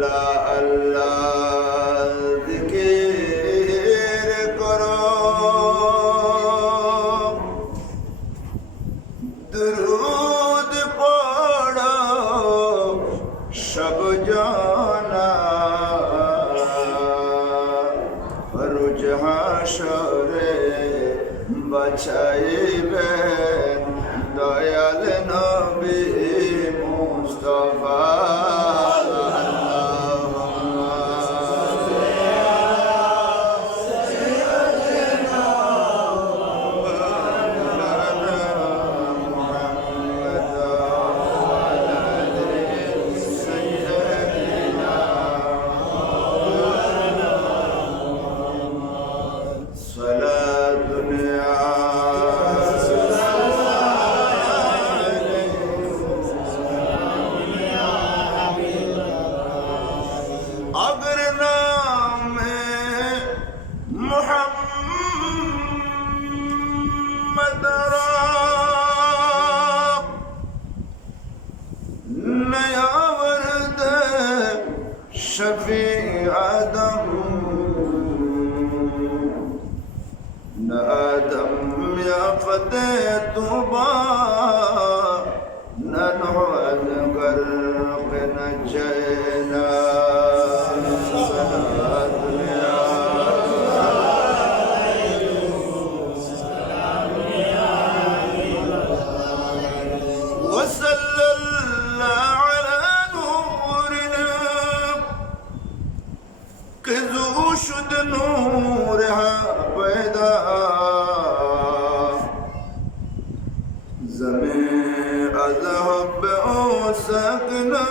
আল্লাহ আল্লাহ জিকির করো, দুরূদ পড়ো সব জানা, রোজ হাসরে বাছাইবেন দয়াল নবী মুস্তাফা। अगर नाम मोहम्मद नया वर्द शफी आदम, न आदम या फतेह तुबा, न नौद गर्क न जैना। शुद्ध नूर है पैदा, ज़मीं अज़हब ओ सकना,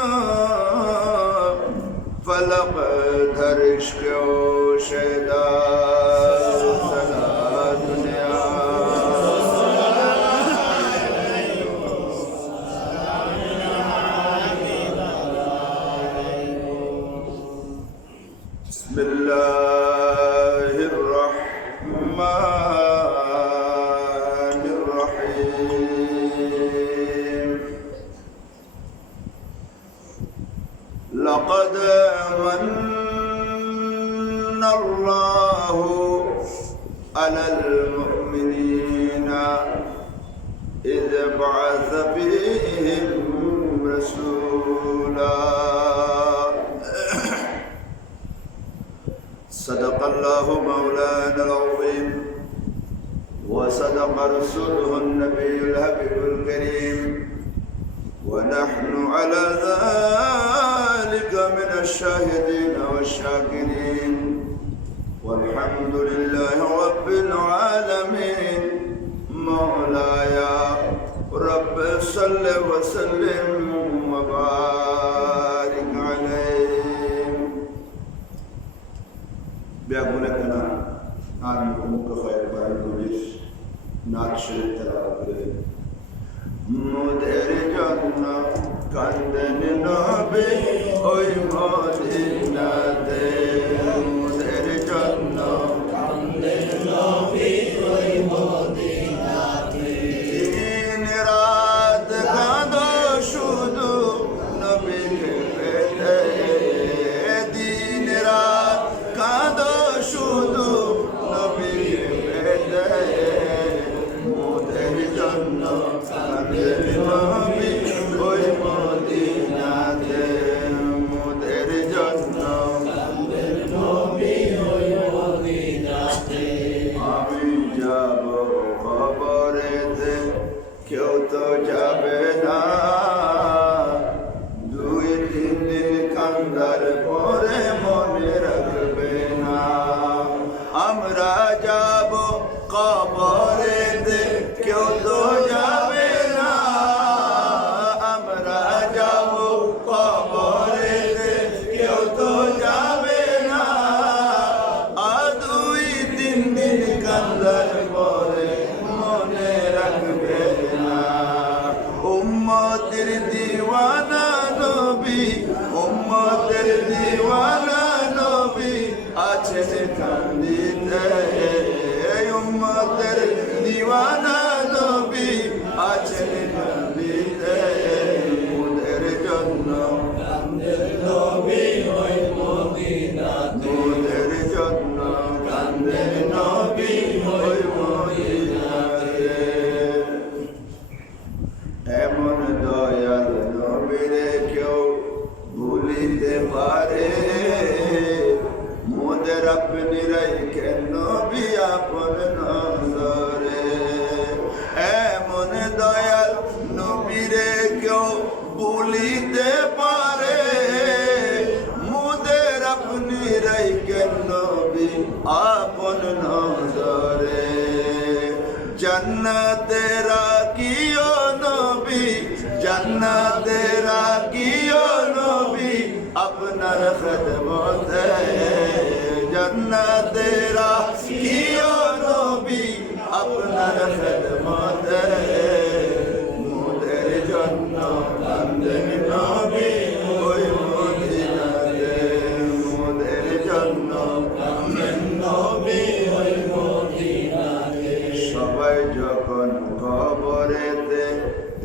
फलक धर इश्क़ ओ शैदा। لقد من الله على المؤمنين إذ بعث فيهم رسولا صدق الله مولانا العظيم وصدق رسوله النبي الحبيب الكريم ونحن على ذلك من الشاهدين والشاكرين والحمد لله رب العالمين مولاي رب صل وسلم وبارك عليه بأقولكنا عنكم كخير بارك الله ناتشر تلاوة মুদের জন্য কান্দেন নবী ওই মদিনাতে, মুদের জন্য কান্দেন নবী ওই মদিনাতে। দিন রাত কাঁদো শুধু নবীকে পেতে, দিন রাত কাঁদো শুধু নবীকে পেতে, মুদের জন্য কান্দেন নবী ওই মদিনাতে, মুদের জন্য কান্দেন নবী ওই মদিনাতে। আমি যাব কবরেতে কেউ তো যাবে না, দুই তিন দিন কান্দার পরে মনে রাখবে না। আমরা যাব কবরেতে কেউ তো যাবে না, আমরা যাব কবরেতে কেউ তো যাবে না, আর দুই তিন দিন কান্দার পরে মনে রাখবে না। উম্মতের দিওয়ানা নবী, উম্মতের দিওয়ানা নবী আছেন কান্দিতে, উম্মতের দিওয়ানা নবী আছেন কান্দিতে, মুদের জন্য কান্দেন নবী। আপন নজরে জান্নাতে রাখিও নবী জান্নাতে রাখিও নবী আপনার খিদমতে জান্নাতে রাখিও নবী আপনার খিদমতে মোদের জন্য কান্দেন নবী ওই মদিনাতে মোদের জন্য কান্দেন নবী ওই মদিনাতে সবাই যখন কবরেতে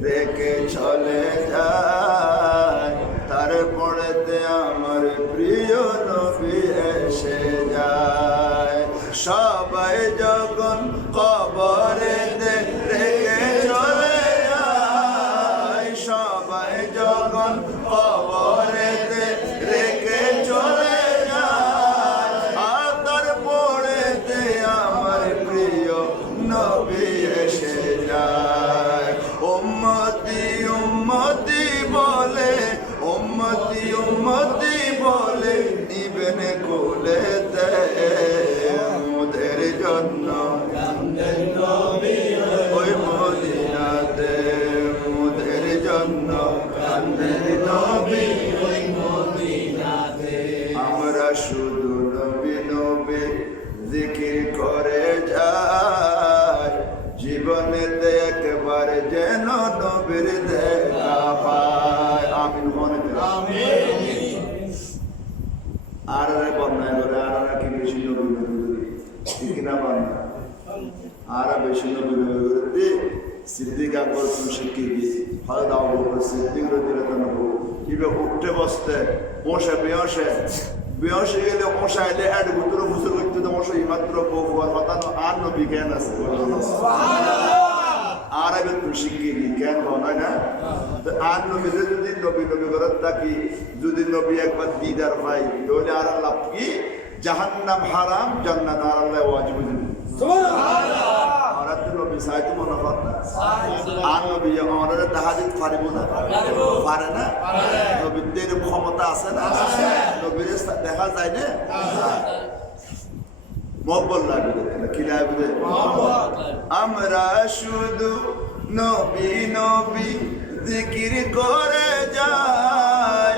রেখে চলে যায় তারপরেতে আমার প্রিয় নবী এসে যায় সবাই যখন কবরেতে রেখে চলে যায় সবাই যখন কবরেতে রেখে চলে যায় আর তারপরেতে আমার প্রিয় নবী এসে যায় উম্মতি উম্মতি বলে উম্মতি উম্মতি বলে নিবেন কোলে দে মোদের জন্য কান্দেন নবী ওই মদিনাতে মোদের জন্য কান্দেন নবী ওই মদিনাতে আমরা শুধু নবী নবী জিকির করে যাই জীবনেতে একবার যেন নবীর দেখা পায় আমিন মনে আর বন্যায় করে আর কি বেশি নবী নবী ঠিক না বন্যা আর বেশি নবী নবী করতে সিদ্দিক আকবর শিখে গিয়ে হয়তো দাও সিদ্দিক রদিয়াল্লাহু কিভাবে উঠতে বসতে বসে বেয়সে গেলে মশা এলে এক গুতর ফুসুর করতে তো মশা মাত্র বহুবার মাতানো আর নবী কেন আছে আর আগে তুমি শিখিয়ে কেন হয় না আর নবীতে যদি নবী নবী করার থাকি যদি নবী একবার দিদার পাই তাহলে আর লাভ কি জাহান্নাম হারাম জান্নাত আর আল্লাহ ওয়াজিব আমরা তো নবী সাইতো মনে কর না আর নবী আমাদের তাহাজ্জুদ পারিব না পারে না নবীদের ক্ষমতা আছে না নবীর দেখা যায় না মহব্বত লাগবে কি লাগবে আমরা শুধু নবী নবী জিকির করে যাই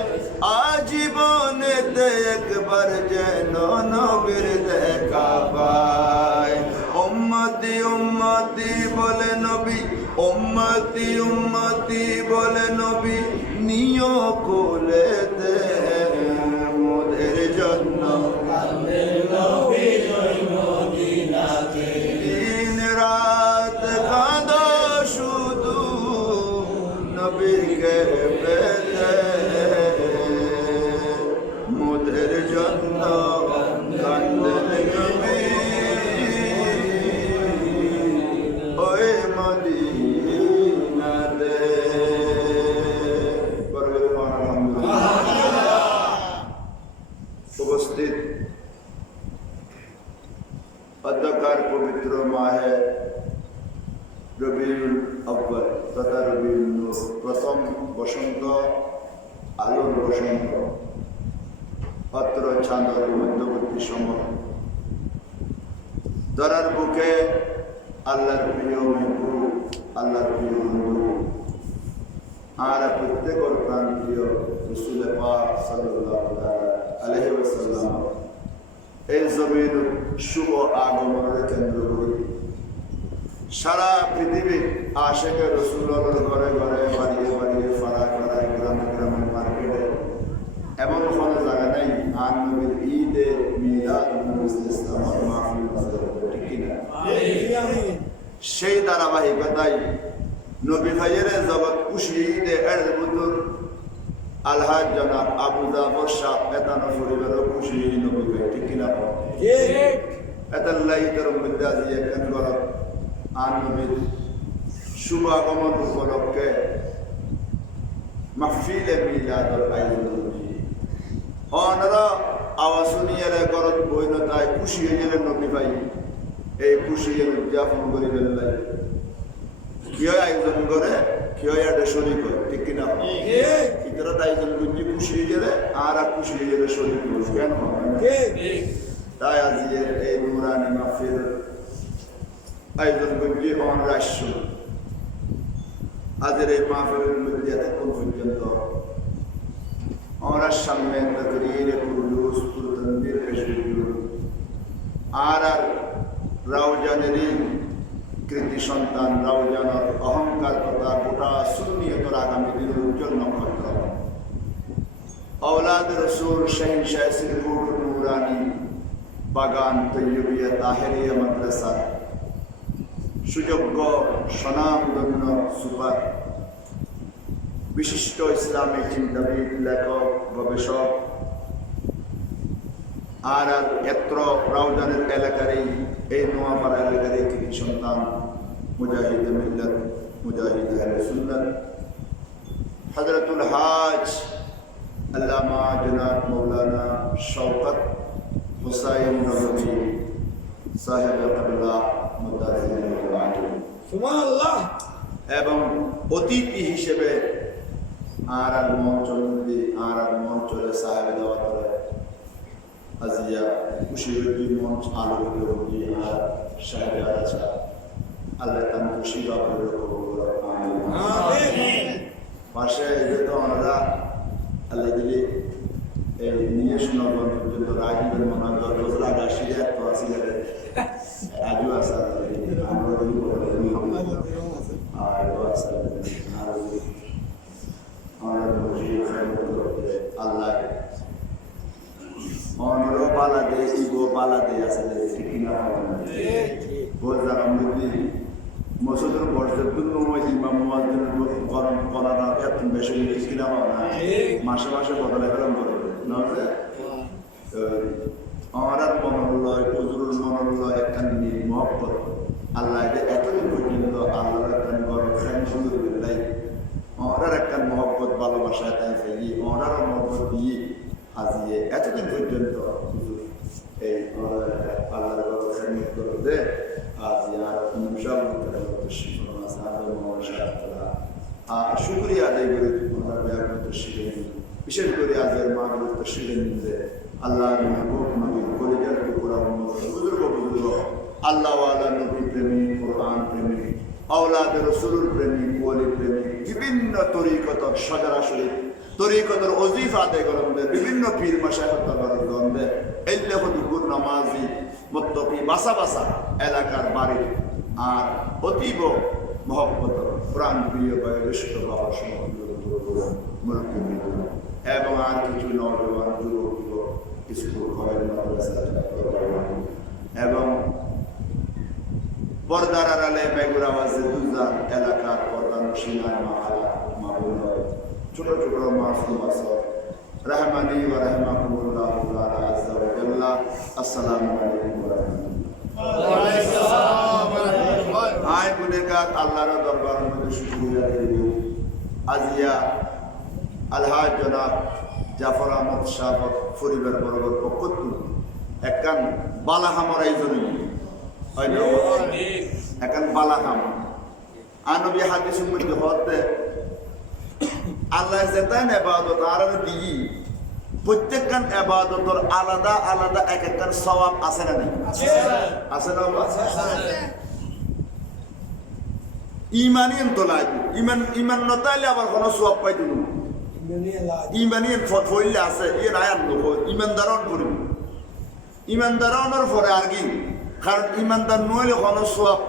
আজীবনেতে একবার যেন নবীর দেখা পায় উম্মতি উম্মতি বলে নবী উম্মতি উম্মতি বলে নবী নিয় কোলে দে মোদের জন্য কান্দেন নবী ওই মদিনাতে দিন রাত কাঁদো শুধু নবীকে পেতে মোদের জন্য কান্দেন নবী ওই মদিনাতে উপস্থিত অধ্যকার পবিত্র মাহে রবিউল আউয়াল তথা রবিউল নূর প্রথম বসন্ত আলোর বসন্ত অত্র চাঁদের মধ্যবর্তী সময় ধরার বুকে আল্লাহর প্রিয় মেহবুব আল্লাহর প্রিয় বন্ধু আর প্রত্যেকর প্রাণ প্রিয় রাসূল পাক সাল্লাল্লাহু আলাইহি ওয়াসাল্লাম এই জমির শুভ আগমনের কেন্দ্র করে সারা পৃথিবী আশেকে রাসূলুল্লাহর ঘরে ঘরে বাড়িয়ে বাড়িয়ে ফাড়া ফাড়ায় গ্রামে গ্রামে মার্কেটে এমন কোনো জায়গা নেই আর নবীর ঈদে মিলাদ নবী ইসলামের মাহফিল ঠিক কিনা সেই ধারাবাহিকতায় নবী ভাইয়ের জগৎ খুশি ঈদে এর বুতুর আলহাজ জনাব আবু জাফর শাহ এতানো পরিবারও খুশি নবী ভাই ঠিক কিনা ঠিক এতাল্লাই তোর মধ্যে আজি একখান গরত আর নবীর শুভ আগমন উপলক্ষে মাহফিলে মিলাদর আয়োজন অনরা আওয়াজ শুনিয়ে গরত বইনতায় খুশি হয়ে গেলেন নবী ভাই এই খুশি উদযাপন করি ফেললাই কিয় আয়োজন করে কিয় এটা শরীর হয় ঠিক কিনা ভিতরত আয়োজন করছি খুশি হয়ে গেলে আর খুশি হয়ে গেলে শরীর কেন তাই আজিয়ের এই নুরানি মাহফিল আয়োজন করছি অনরাশ্য আজের এই মাহফিলের মধ্যে এতক্ষণ পর্যন্ত আমরা সামনে তকরীর কুরুস তানবীর পেশগুলো আর রাউজানেরই কৃতি সন্তান রাউজানের অহংকার কথা গোটা সুন্নিয়তের আগামী দিনের উজ্জ্বল নক্ষত্র औलाद रसूल शहंशाह सिरपुर नूरानी বাগান তৈয়বিয়া তাহেরিয়া মাদ্রাসা সুযোগ্য স্বনামধন্য সুপার বিশিষ্ট ইসলামী চিন্তাবিদ লেখক গবেষক আর এত্র রাউজানের এলাকারই এই নোয়াপাড়া এলাকার কৃতি সন্তান মুজাহিদ মিল্লাত মুজাহিদ আহলে সুন্নাত হযরতুল হাজ আল্লামা জনাব মৌলানা শওকত হুসাইন নবী সাহেব আব্দুল্লাহ সুবহানাল্লাহ এবং অতিথি হিসেবে আর মঞ্চলে সাহেব দাওয়াত করে আজিয়া খুশির মঞ্চ আলোকিত হয়ে আর সাহেব আচ্ছা আল্লাহ তাআলা খুশি বাবুর কবুল আমিন পাশে এই তো আমরা আল্লাহ দিলি এই নিয়ে শোনাবার পর্যন্ত রাজীবের মনান্তর রোজরা গাছিয়া তো আসিলে আজও আসা আমরা আর আল্লাহ অনর পালা দে ইগো পালা দে আসলে ঠিক না বোঝা আমরা মসজিদের বর্ষের ইমাম মুয়াজ্জিনের গরম করানো এত বেশি কিনা না মাসে মাসে বদলে গেলাম করে না আমার মনোলয় হুজুরুল মনোলয় একখান মহব্বত আল্লাহ এতদিন পর্যন্ত আল্লাহর একখান গরম ফ্যান সুন্দর বিল্লাই আমার একখান মহব্বত ভালোবাসা তাই ফেলি আমারও মহব্বত দিয়ে আজিয়ে এতদিন পর্যন্ত এই আল্লাহর গরম ফ্যান করতে আজিয়া শুক্রিয়া আদায় করে বিশেষ করে আজের মাহবুব তশরিফের নিতে আল্লাহ বুজুর্গ আল্লাহওয়ালা নবী প্রেমিক কোরআন প্রেমিক আওলাদ রাসূলুর প্রেমিক ওলি প্রেমিক বিভিন্ন তরিকতর সাজারা শরীফ তরিকতর ওজিফা আদায় করেন বিভিন্ন পীর মাশায়েখ তাবারুকগণে এই লেখক নামাজি মুত্তাকি বাসা বাসা এলাকার বাড়ি আর অতীব মহব্বত প্রাণ প্রিয় বয়োজ্যেষ্ঠ বাবা সমগ্র এবং আর কিছু নওজোয়ান যুবক যুবক স্কুল কলেজ মাদ্রাসা এবং পর্দার আড়ালে বেগুর আওয়াজে দুজান এলাকার পর্দার নশিনার মাহবুব ছোট ছোট মাসুম আসর রহমানি ওয়া রাহমাকুমুল্লাহ তাআলা আযজা ওয়া জাল্লা আসসালামু আলাইকুম ওয়া রাহমাতুল্লাহ আয় গুনেগার আল্লাহর দরবারের মধ্যে শুকরিয়া করি আজিয়া আলহাজ জনাব জাফর আহমদ শাহ পরিবার বরাবর পক্ষ থেকে একখান বালাহামর আয়োজন হয় একখান বালাহাম আনবী হাদিসের মধ্যে হতে আল্লাহ যেতান ইবাদত আর দিই প্রত্যেকখান ইবাদতের আলাদা আলাদা এক একখান সওয়াব আছে না নাই আছে না ইমানিয়ান তো লাগবে ইমান নতাইলে আবার কোনো সওয়াব পাইতো না ইমানিয়ান ফটফইলে আছে ই আয়াত নকো ইমানদারন করিব ইমানদারনের পরে আর কি কারণ ইমানদার নইলে কোনো সওয়াব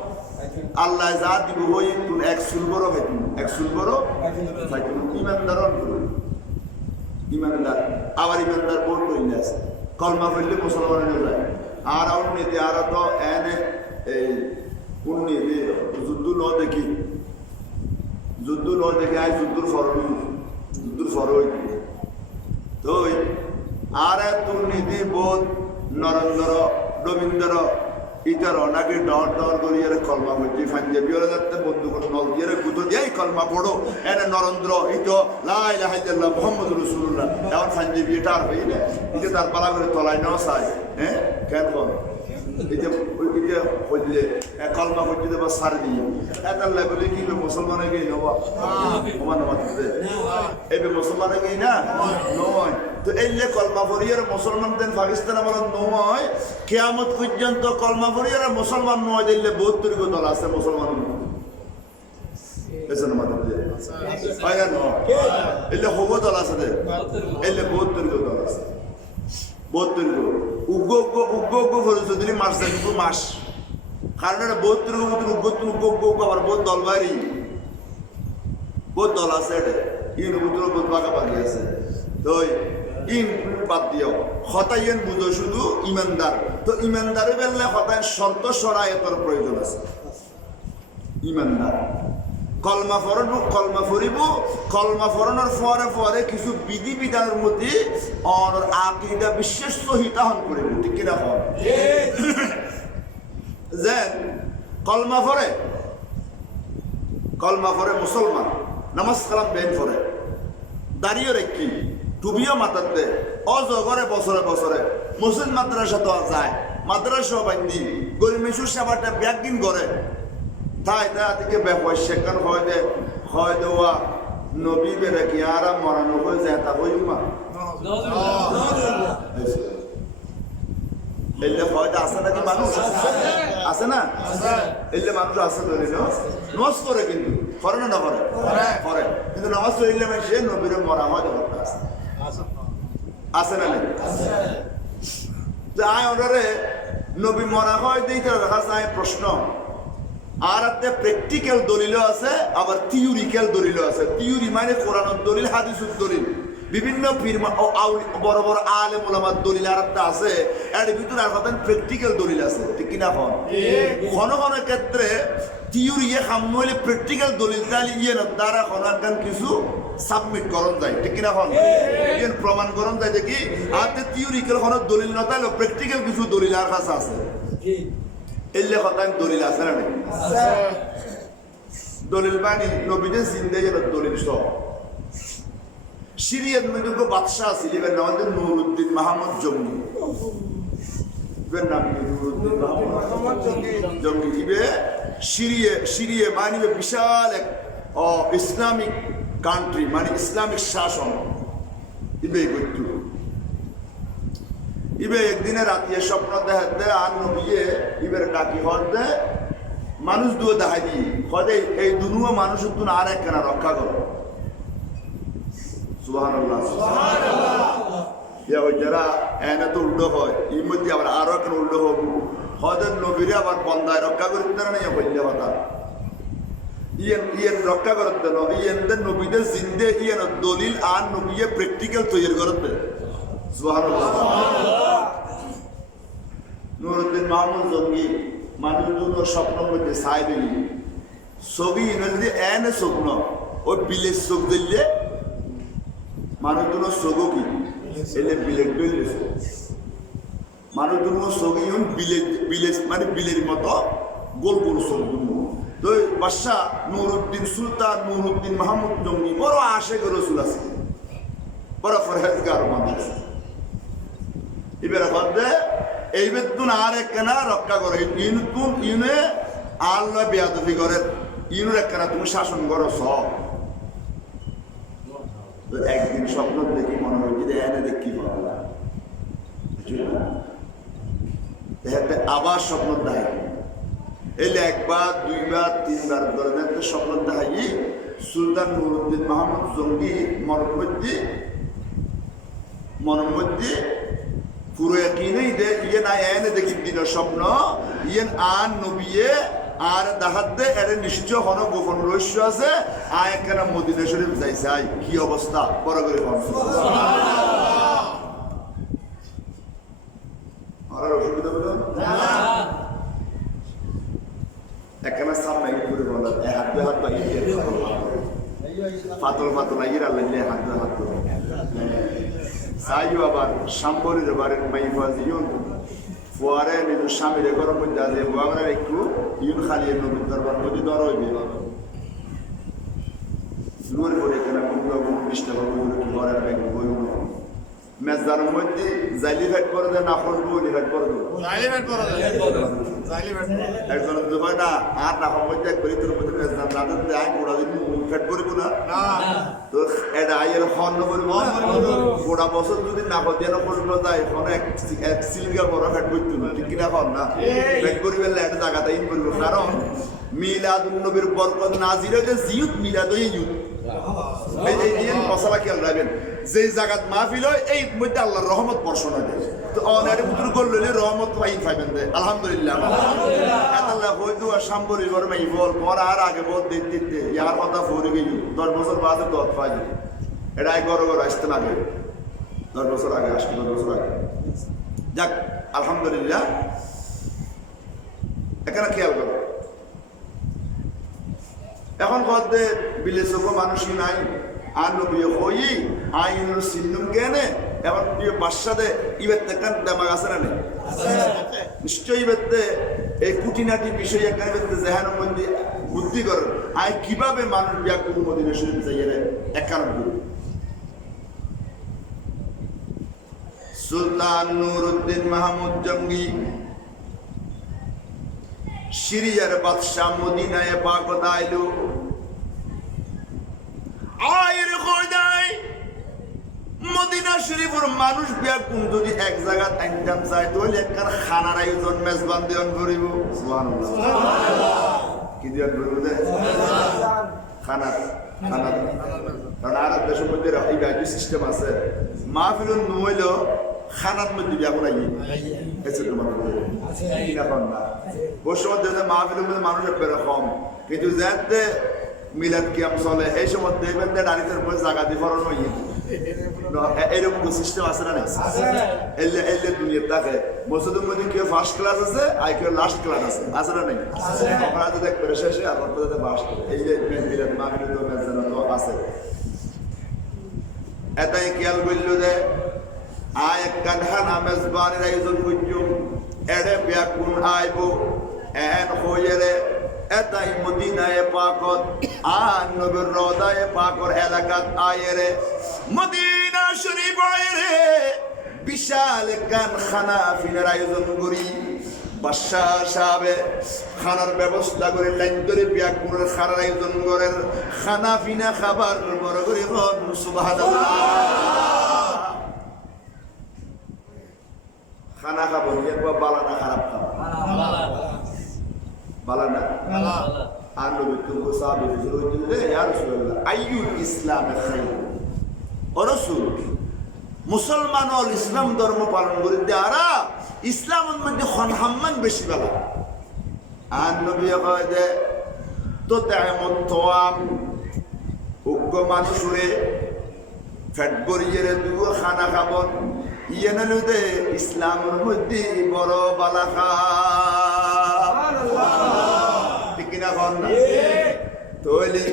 আল্লাহ যা দিব হই তুমি এক সুলবরও পাইতো এক সুলবরও পাইতো ইমানদারন করিব ইমানদার আবার ইমানদার বোর্ড কইলে আছে কলমা পড়লে মুসলমান হয়ে যায় আর উন্নতি আর তো এনে এই উন্নতি যুদ্ধ ন দেখি আয় যুদ্ধর ফরই তো আর দুর্নীতি বোধ নরেন্দ্র রবীন্দ্র ইতার নাকি ডর করিয়ে কলমা করছি পাঞ্জাবি যাতে বন্ধু করে নল দিয়ে গুতো দিয়ে কলমা পড়ো এনে নরেন্দ্র ইতো লা ইলাহা ইল্লাল্লাহ মুহাম্মাদুর রাসূলুল্লাহ এখন পাঞ্জাবি এটা আর হই না এটা তার পালা করে তলায় নেওয়া চাই হ্যাঁ কেন এটা হইলে কলমা করতে দেবা সার দিয়ে এটার লেভেলে কি মুসলমান হয়ে গিয়ে নেবা সমান এই মুসলমান হয়ে গিয়ে না নয় তো এইলে কলমা ফরিয়ার মুসলমানদের পাকিস্তান আমার নয় কিয়ামত পর্যন্ত কলমা ফরিয়ার মুসলমান নয় দিলে 72 দল আছে মুসলমান এসে না মাত্র হয় না এলে হব দল আছে দে এলে 72 দল আছে 72 উগ্র ফরিদুদ্দিন মাস দেখো মাস কারণ এটা 72 উগ্র আবার বহুত দল বাড়ি বহুত দল আছে এটা ইউনিভার্সিটির বহুত বাগাবাগি আছে তো ইন বাদ দিও হতাইয়েন বুঝো শুধু ইমানদার তো ইমানদারে বেললে হতায় শর্ত সরায়তের প্রয়োজন আছে ইমানদার কলমা ফরিব কলমা ফরানোর পরে কিছু বিধি বিধানের মধ্যে আকীদা বিশ্বাস সহিত হন করিব ঠিক কিনা হন যে কলমা ফরে মুসলমান নামাজ কালাম বেন ফরে দাঁড়িয়ে রেখি টুবিও মাতাতে অজগরে বছরে মুসলিম মাদ্রাসা তো যায় মাদ্রাসা বান্ধি গরিমেশুর সেবাটা ব্যাগিন করে তাই থেকে ব্যাপার সেখান হয় দেওয়া নবী বেড়ে কি আর মরানো হয়ে যায় তা হই মা এলে হয়তো আছে নাকি মানুষ আছে না এলে মানুষ আছে ধরে নমাজ করে কিন্তু করে না করে কিন্তু নামাজ পড়লে সে নবীর মরা হয় আছে না আয় অর্ডারে নবী মরা হয় দিতে দেখা যায় প্রশ্ন আর একটা প্র্যাকটিক্যাল দলিল আছে আবার থিওরিক্যাল দলিল আছে থিওরি মানে কোরআনের দলিল হাদিসের দলিল বিভিন্ন ফিরমা বড় বড় আলেম ওলামার দলিল আর একটা আছে এর ভিতরে আর কথা প্র্যাকটিক্যাল দলিল আছে ঠিক কিনা কোন ক্ষেত্রে থিওরি সামনে হইলে প্র্যাকটিক্যাল দলিল তাহলে দ্বারা কোনো কিছু সাবমিট করণ যায় ঠিক কিনা প্রমাণ করণ যায় দেখি আর থিওরিক্যাল কোনো দলিল না তাহলে প্র্যাকটিক্যাল কিছু দলিল আর কাছে আছে এলে কথা দলিল আছে না নাকি দলিল বাণী নবীদের জিন্দে যেন দলিল সব সিরিয়ার মধ্যে বাদশাহ ছিল এবার নাম হচ্ছে নুরুদ্দিন মাহমুদ জঙ্গি এবার নাম নুরুদ্দিন মাহমুদ জঙ্গি ইবে সিরিয়া মানে বিশাল এক ইসলামিক কান্ট্রি মানে ইসলামিক শাসন ইবে করত ইবে একদিনে রাতে স্বপ্ন দেখাতে আর নবিয়ে ইবের ডাকি হতে মানুষ দুয়ে দেখাই দি হদে এই দুনুয়া মানুষ তুন আর একখানা রক্ষা করো সুবহানাল্লাহ যারা এনে তো উল্টো হয় এর মধ্যে আবার আরো একটা উল্টো হব হদের নবীরে আবার বন্ধায় রক্ষা করতে না নিয়ে বললে কথা ইয়েন রক্ষা করতে ইয়েনদের নবীদের জিন্দে ইয়েন দলিল আর নবীয়ে প্র্যাকটিক্যাল তৈরি করতে সুবহানাল্লাহ নুরুদ্দিন মাহমুদ জঙ্গি মানুষগুলো স্বপ্নের মধ্যে ছাই দিলি ছবি যদি এনে স্বপ্ন ওই বিলের চোখ দিলে মানুষগুলো চোখও কি এলে বিলের দলিল মানুষগুলো চোখ বিলের মানে বিলের মতো গোল গোল চোখ তো বাদশাহ নুরুদ্দিন সুলতান নুরুদ্দিন মাহমুদ জঙ্গি বড় আশেক রসুল আছে বড় ফরহেজগার মানুষ এবার হদে এই বেতন আর একখানা রক্ষা করে ইউনে আল্লাহ বেয়াদবি করে ইউনের একখানা তুমি শাসন করো সব তো একদিন স্বপ্ন দেখি মনে হয় যে এনে দেখি আবার স্বপ্ন দেয় এলে একবার দুইবার তিনবার ধরনের স্বপ্ন দেখাই সুলতান নুরুদ্দিন মাহমুদ জঙ্গি মনের মধ্যে পুরো একই দে ইয়ে না এনে দেখি দিন স্বপ্ন ইয়েন আর নবিয়ে আর দেখাত দে এর নিশ্চয় হন গোপন রহস্য আছে আর একখানা মদিনা শরীফ যাইছে আই কি অবস্থা বড় করে আর অসুবিধা হলো একখানা সামনে করে বলা হাত দুই হাত বাগিয়ে পাতল লাগিয়ে আল্লাহ হাত সাইও আবার সাম্বরের বারের মাইফাজিউন ফুয়ারে নিজের স্বামীর গরম মধ্যে আছে আমরা একটু ইউন খালি নবীন দরবার মধ্যে দর হইবে নূর করে কেনা কুমড়া কুমড় বৃষ্টি হবে কি ঘরের ব্যাগ বই মেজানের মধ্যে জাইলি ফেট করে দেয় না করবো ওলি ফেট করে দেবো একজন হয় না আর না মধ্যে একবারই তোর মধ্যে মেজান রাতের দেয় গোড়া দিন ফেট করবো না তো এটা আইয়ের হর্ন করবো গোড়া বছর যদি না দিয়ে করবো যায় এখন এক সিলগার বড় ফেট করতো না ঠিক কিনা কর না ফেট করিবে একটা জায়গাতে ইন করবো কারণ মিলাদুন নবীর বরকত নাজির হইতে জিয়ুত মিলাদ হই ইয়ুত এই মশলা খেয়াল রাখবেন যে জায়গাত মাহফিল হয় এই মধ্যে আল্লাহর রহমত বর্ষণ হয় তো অনেক পুত্র করলে রহমত পাইবেন দে আলহামদুলিল্লাহ আল্লাহ হয়তো আর সাম্বরি করে মাই বল পর আর আগে বল দেখতে ইয়ার কথা ফরে গেল 10 বছর বাদে দত পাই এটাই গড় আসতে লাগে 10 বছর আগে আসতে 10 বছর আগে যাক আলহামদুলিল্লাহ এখানে খেয়াল করো এখন কদে বিলেসক মানুষই নাই আর নবী হই আইনুল সিন্নুম কেনে এখন বাদশাদে ইবেতে কান দামাগ আছে না নেই নিশ্চয়ই ইবেতে এই কুটিনাটি বিষয় একখানে ইবেতে জেহান মন্দি বুদ্ধি করেন আই কিভাবে মানুষ বিয়া কোন মদিনা শরীফ যাইয়ে একখানে সুলতান নুরউদ্দিন মাহমুদ জঙ্গি সিরিয়ার বাদশাহ মদিনায় পাকত আইলো আয়ের খোদাই মদিনা শরীফের মানুষ বিয়া কোন যদি এক জায়গা আইনতাম চাই তাহলে একখান খানার আয়োজন মেজবান দেওয়ান করিব সুবহানাল্লাহ কি দেওয়ান করিব দে খানা খানা কারণ আর দেশের মধ্যে এই ব্যাপার সিস্টেম আছে মাহফিলুন নইলো খানার মধ্যে বিয়া করাই এসে তোমার এখন না ওই সময় মাহফিলের মধ্যে মানুষ এরকম কিন্তু যাতে মিলাদ কিয়াম চলে এই সময় দেখবেন যে নারীদের উপরে জায়গা দিয়ে ফরন হয়ে এইরকম সিস্টেম আছে না এলে এলে দুনিয়ার থাকে মসজিদের মধ্যে কেউ ফার্স্ট ক্লাস আছে আর কেউ লাস্ট ক্লাস আছে না নাই আপনারা তো দেখবেন শেষে আর আপনাদের ফার্স্ট এই যে মিলাদ মাহফিল তো মেজানা তো আছে এটাই খেয়াল করল যে আয় কানহানা মেজবানের আয়োজন করছুম এড়ে ব্যাকুন আইব এন হইরে এটাই মদিনায় পাকত আর নবীর রওদায় পাকর এলাকাত আয়েরে মদিনা শরীফ আয়েরে বিশাল গান খানা ফিনার আয়োজন করি বাদশাহ সাহেব খানার ব্যবস্থা করে লাইন ধরে ব্যাকুনের খানার আয়োজন করেন খানা ফিনা খাবার বড় করে হন সুবহানাল্লাহ খানা খাবো একবার বালানা খারাপ খাবো বালানা আর নবী তুমি সাহাবী হুজুর হইতে ইয়া রাসূলুল্লাহ আইয়ুল ইসলাম খায়র ও রাসূল মুসলমান হল ইসলাম ধর্ম পালন করে দেয়ারা ইসলামের মধ্যে খনহাম্মান বেশি বালা আর নবী কয় যে তো তাইমত তোয়াম উগ্র মানুষরে ফ্যাট বরিয়ে দুও খানা খাবন ইয়েনালুদে ইসলামের মধ্যে বড় বালাখা ঠিক কিনা কন তাহলে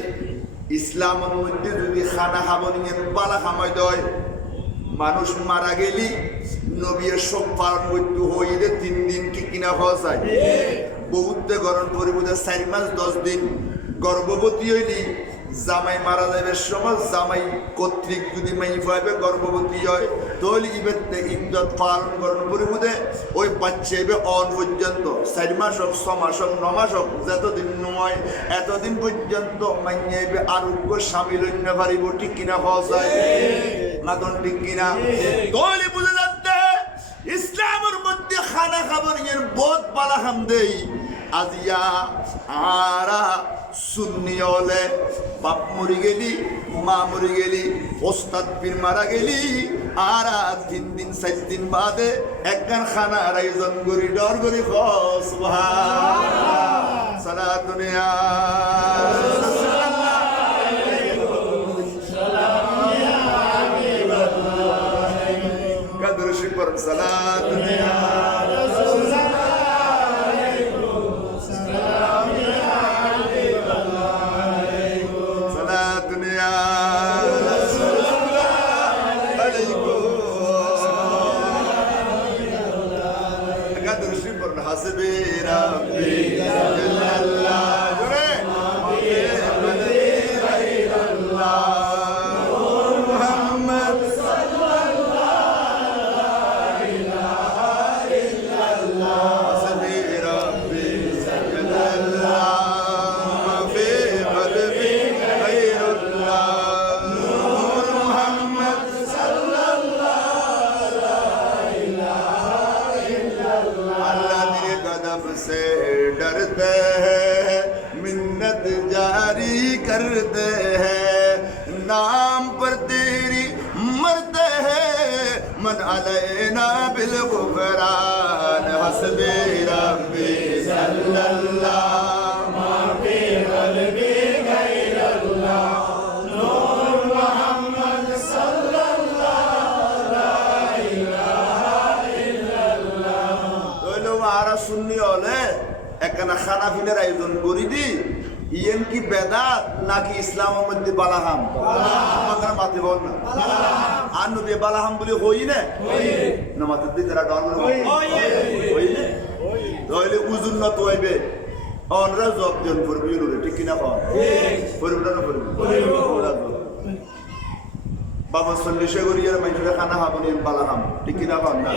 ইসলামের মধ্যে যদি খানা খাবন ইয়ে বালা খামাই দেয় মানুষ মারা গেলি নবীর সব পালন করতে হইলে 3 দিন কি কিনা হওয়া যায় বহুতে গরম পরিবর্তে 4 মাস 10 দিন গর্ভবতী হইলি জামাই মারা যাবে সময় জামাই কর্তৃক যদি মাই পাইবে গর্ভবতী হয় তাহলে ইবেতে ইদ্দত পালন করার পরিবর্তে ওই বাচ্চা এবে অন পর্যন্ত 4 মাস হোক 6 মাস হোক 9 মাস হোক যতদিন নয় এতদিন পর্যন্ত মাইনে এবে আরোগ্য সামিল হইতে পারিব ঠিক কিনা হওয়া যায় মাতন ঠিক কিনা তাহলে বুঝে যাচ্ছে ইসলামের মধ্যে খানা খাবার এর বহুত বালা খাম দেই আজিয়া আরা সুন্নি হলে বাপ মরি গেলি মা মরি গেলি ওস্তাদ পীর মারা গেলি আর 3 দিন 4 দিন বাদে একখান খানার আয়োজন করি ডর করি সুবহানাল্লাহ সালাতুন ইয়া কাদর শুকর সালাতুন ইয়া حسبي ربي جل الله محمد غير الله محمد صلى الله रब से डरते हैं, मिन्नत जारी करते हैं, नाम पर तेरी मरते हैं, मन अलैना बिल गुफरान हस्बी रब्बी सल्लल्लाह माफी क़ल्बी गैरल्लाह नूर मुहम्मद सल्लल्लाहु ला इलाहा इल्लल्लाह। তোলো মারা সুন্নি হলে একখানা খানা ফিনের আয়োজন করি দি ইয়েন কি বেদাত নাকি ইসলামের মধ্যে বালাহাম? বালাহাম মাতে বল না আর নবী বালাহাম বলে হই না না মাতে দিরা ডন হই না তাহলে উজুন না তো হইবে অনরা জব দেন করবি রে ঠিক কি না কর করবি না করবি বাবা সল্লিশে করিয়ার মানুষের খানা খাবনি বালাহাম ঠিক কি না কর না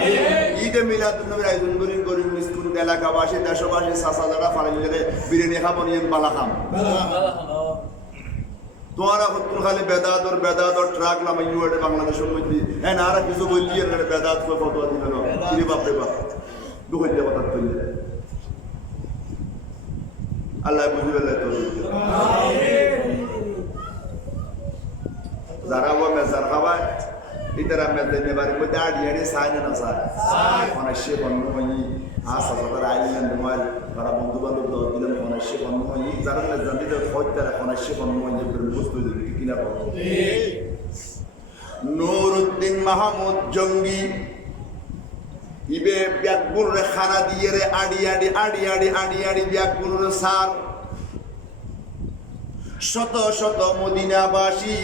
ঈদে মিলাদুন নবীর আয়োজন করি মিসকুন এলাকাবাসী দেশবাসী সাসা যারা ফালাইলে বিরিয়ানি খাবনি বালাহাম তোমারা কোন খালি বেদাত ট্রাক লামাই ওটা বাংলাদেশের মধ্যে হ্যাঁ আর কিছু বললি এর বেদাত কো ফতোয়া দিল না কি বাপ রে বাপ দুই দিয়ে কথা কইলে আল্লাহ বুঝিবে তো আমিন। যারা ও মেজার খাবায় ইতারা মেজে নেবার মধ্যে আড়িয়াড়ি সাই না সাই অনেক বন্ধুময়ী আসা তাদের আইলেন মোবাইল তারা বন্ধু বান্ধব দল দিলেন অনেক বন্ধুময়ী যারা মেজান দিতে হয় তারা অনেক বন্ধুময়ী বুঝতে দিল কিনা নুরুদ্দিন মাহমুদ জঙ্গি ইবে ব্যাকবুর রে খানা দিয়ে রে আড়ি ব্যাকবুর রে সার শত শত মদিনাবাসী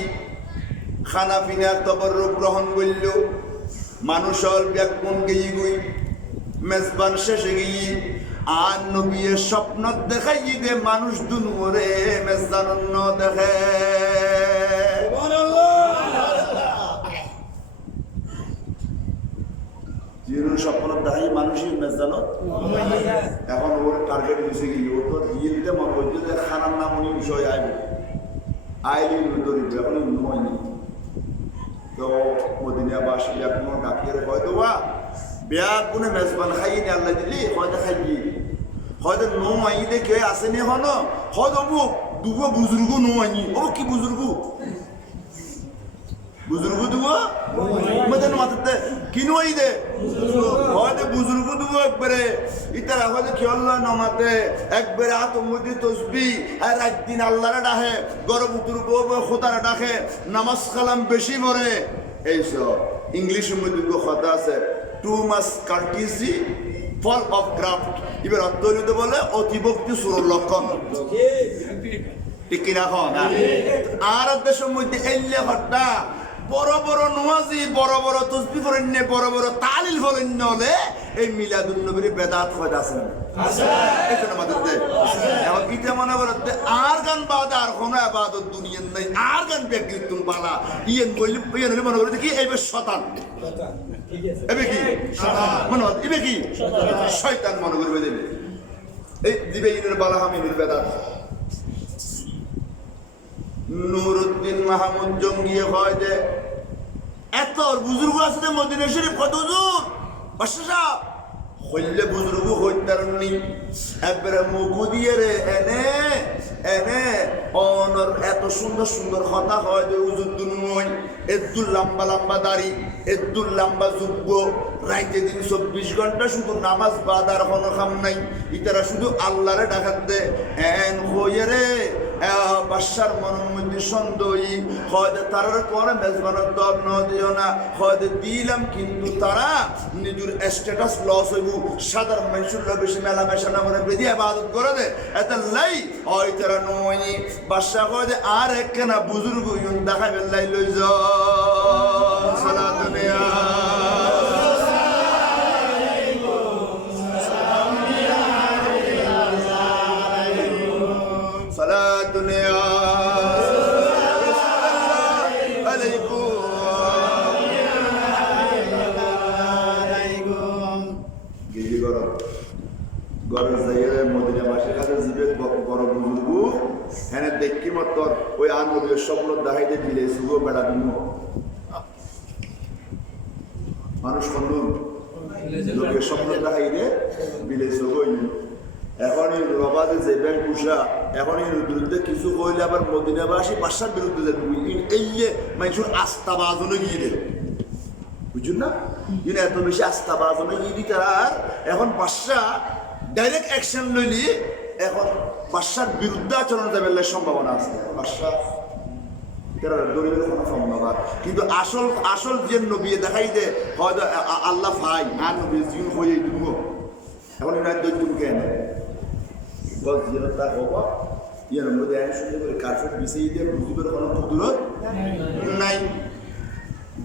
খানা পিনার তবরুক গ্রহণ করল মানুষল ব্যাকুন গেই গুই মেজবান শেষে গিয়ে আর নবীর স্বপ্ন দেখাই দে মানুষ দুনুরে মেজবান দেখে স্বপ্ন দেখাই মানুষই মেজবানত এখন ওর টার্গেট মিশে গিয়ে ও তো দিয়ে দিতে মনে করছে যে খানার নাম উনি বিষয় আইলি দরিদ্র এখন হয়নি তো মদিনাবাসী এখনো ডাকিয়ে হয়তো বা বেয়া কোনে মেজবান খাইনি আল্লাহ দিলি হয়তো খাইনি হয়তো নো আইদে কে আসেনি হন হয়তো দুবো বুজুর্গ নো আইনি ও কি বুজুর্গ দুবো মদন মাততে কি নো আইদে হয়তো বুজুর্গ দুবো একবারে ইতারা হয়তো খেয়াল্লা নমাতে একবারে আতমদি তসবি আর একদিন আল্লাহরে ডাকে গরম উতুর খোদারে ডাকে নামাজ কালাম বেশি পড়ে এইসব ইংলিশের মধ্যে কথা আছে too much courtesy full of craft এবার অর্থ হইতে বলে অতিভক্তি সুরর লক্ষণ ঠিক কিনা না আর দেশের মধ্যে এলে ঘটনা বড় বড় নমাজি বড় বড় তসবি ফরেন বড় বড় তালিল ফরেন হলে এই মিলাদুন নবীর বেদাত হয় আছে আছে এখানে আমাদের এখন ইতে মনে করতে আর গান বাদ আর কোনো ইবাদত দুনিয়ার নাই আর গান ব্যক্তিত্ব বালা ইয়েন বলি ইয়েন মনে করে কি এইবে শয়তান ঠিক আছে এবে কি শয়তান মনে হয় এবে কি শয়তান মনে করবে দেবে এই দিবে ইনের বালা হামিনের বেদাত নুরুদ্দিন মাহমুদ জঙ্গি হয় যে এত বুজুর্গ আছে মদিনা শরীফ কত দূর বাদশা হইলে বুজুর্গ হইতারনি একবারে মুখু দিয়ে রে এনে অনর এত সুন্দর সুন্দর কথা হয় যে উজুদ্দুন মই এদ্দুল লম্বা দাড়ি এদ্দুল লম্বা যুব্ব রাইতে দিন 24 ঘন্টা শুধু নামাজ বাদার কোনো কাম নাই ইতারা শুধু আল্লাহরে ডাকাতে এন হইয়ে রে বাদশার মনের মধ্যে সন্দেহী হয়তো তারা করে মেজবানের দর ন দিও না হয়তো দিলাম কিন্তু তারা নিজের স্ট্যাটাস লস হইব সাধারণ মানুষের বেশি মেলামেশা না মানে বেদি ইবাদত করে দে এত লাই হয় তারা নয় বাদশা কয় আর একখানা বুজুর্গ ইউন দেখাবে লাই লই যা সালাত দুনিয়া দেখি মত ওই আনবীয় স্বপ্ন দেখাইতে দিলে সুগো বেড়া দিন মানুষ কন্দুন লোকের স্বপ্ন দেখাইতে দিলে সুগো এখন এই রবাদে যে ব্যাংক পুষা এখন এর বিরুদ্ধে কিছু কইলে আবার মদিনাবাসী বাদশার বিরুদ্ধে যাবে এই যে মানুষের আস্থা বাজনে গিয়ে দেবে বুঝুন না ইন এত বেশি আস্থা বাজনে গিয়ে দিতে আর এখন বাদশা ডাইরেক্ট অ্যাকশন লইলি এখন বাদশার বিরুদ্ধে আচরণ যাবে সম্ভাবনা আছে বাদশা দরিদ্রের কোনো সম্ভব কিন্তু আসল আসল যে নবী দেখাই দে হয়তো আল্লাহ ভাই আর নবী জিন হয়ে দিব এখন এরা দৈত্যম কেন গজ যেন তা হব ইয়ার মধ্যে আইন শুনতে করে কার্পেট বিছিয়ে দিয়ে বুঝিবের কোনো দূরত নাই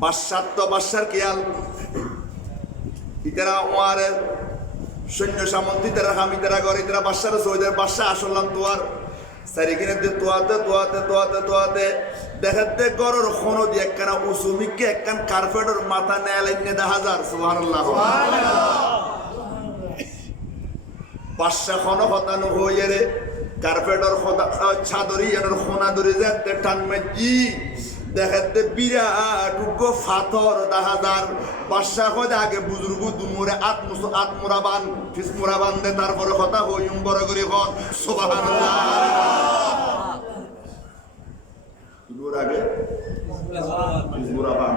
বাদশার তো বাদশার খেয়াল ইতারা ওয়ারের সৈন্য সামন্তি তারা হামি তারা করে তারা বাদশার সৈদের বাদশা আসলাম তোয়ার সারিকিনে তোয়াতে দেখাতে গরর খনো দিয়ে একখানা উসুমিকে একখান কার্পেটের মাথা নেয়ালাইনে দেখা যার সুবহানাল্লাহ বাদশা খনো হতানো হয়ে রে কার্পেটের ছাদরি এর খোনা ধরে যাতে টান মেজি দেখাতে বিরাট ফাথর দেখা যার বাদশা হয় আগে বুজুর্গ দুমুরে আত্মরাবান ফিসমুরাবান দে তারপরে কথা হইম বড় করে হন সুবহানাল্লাহ আগে ফিসমুরাবান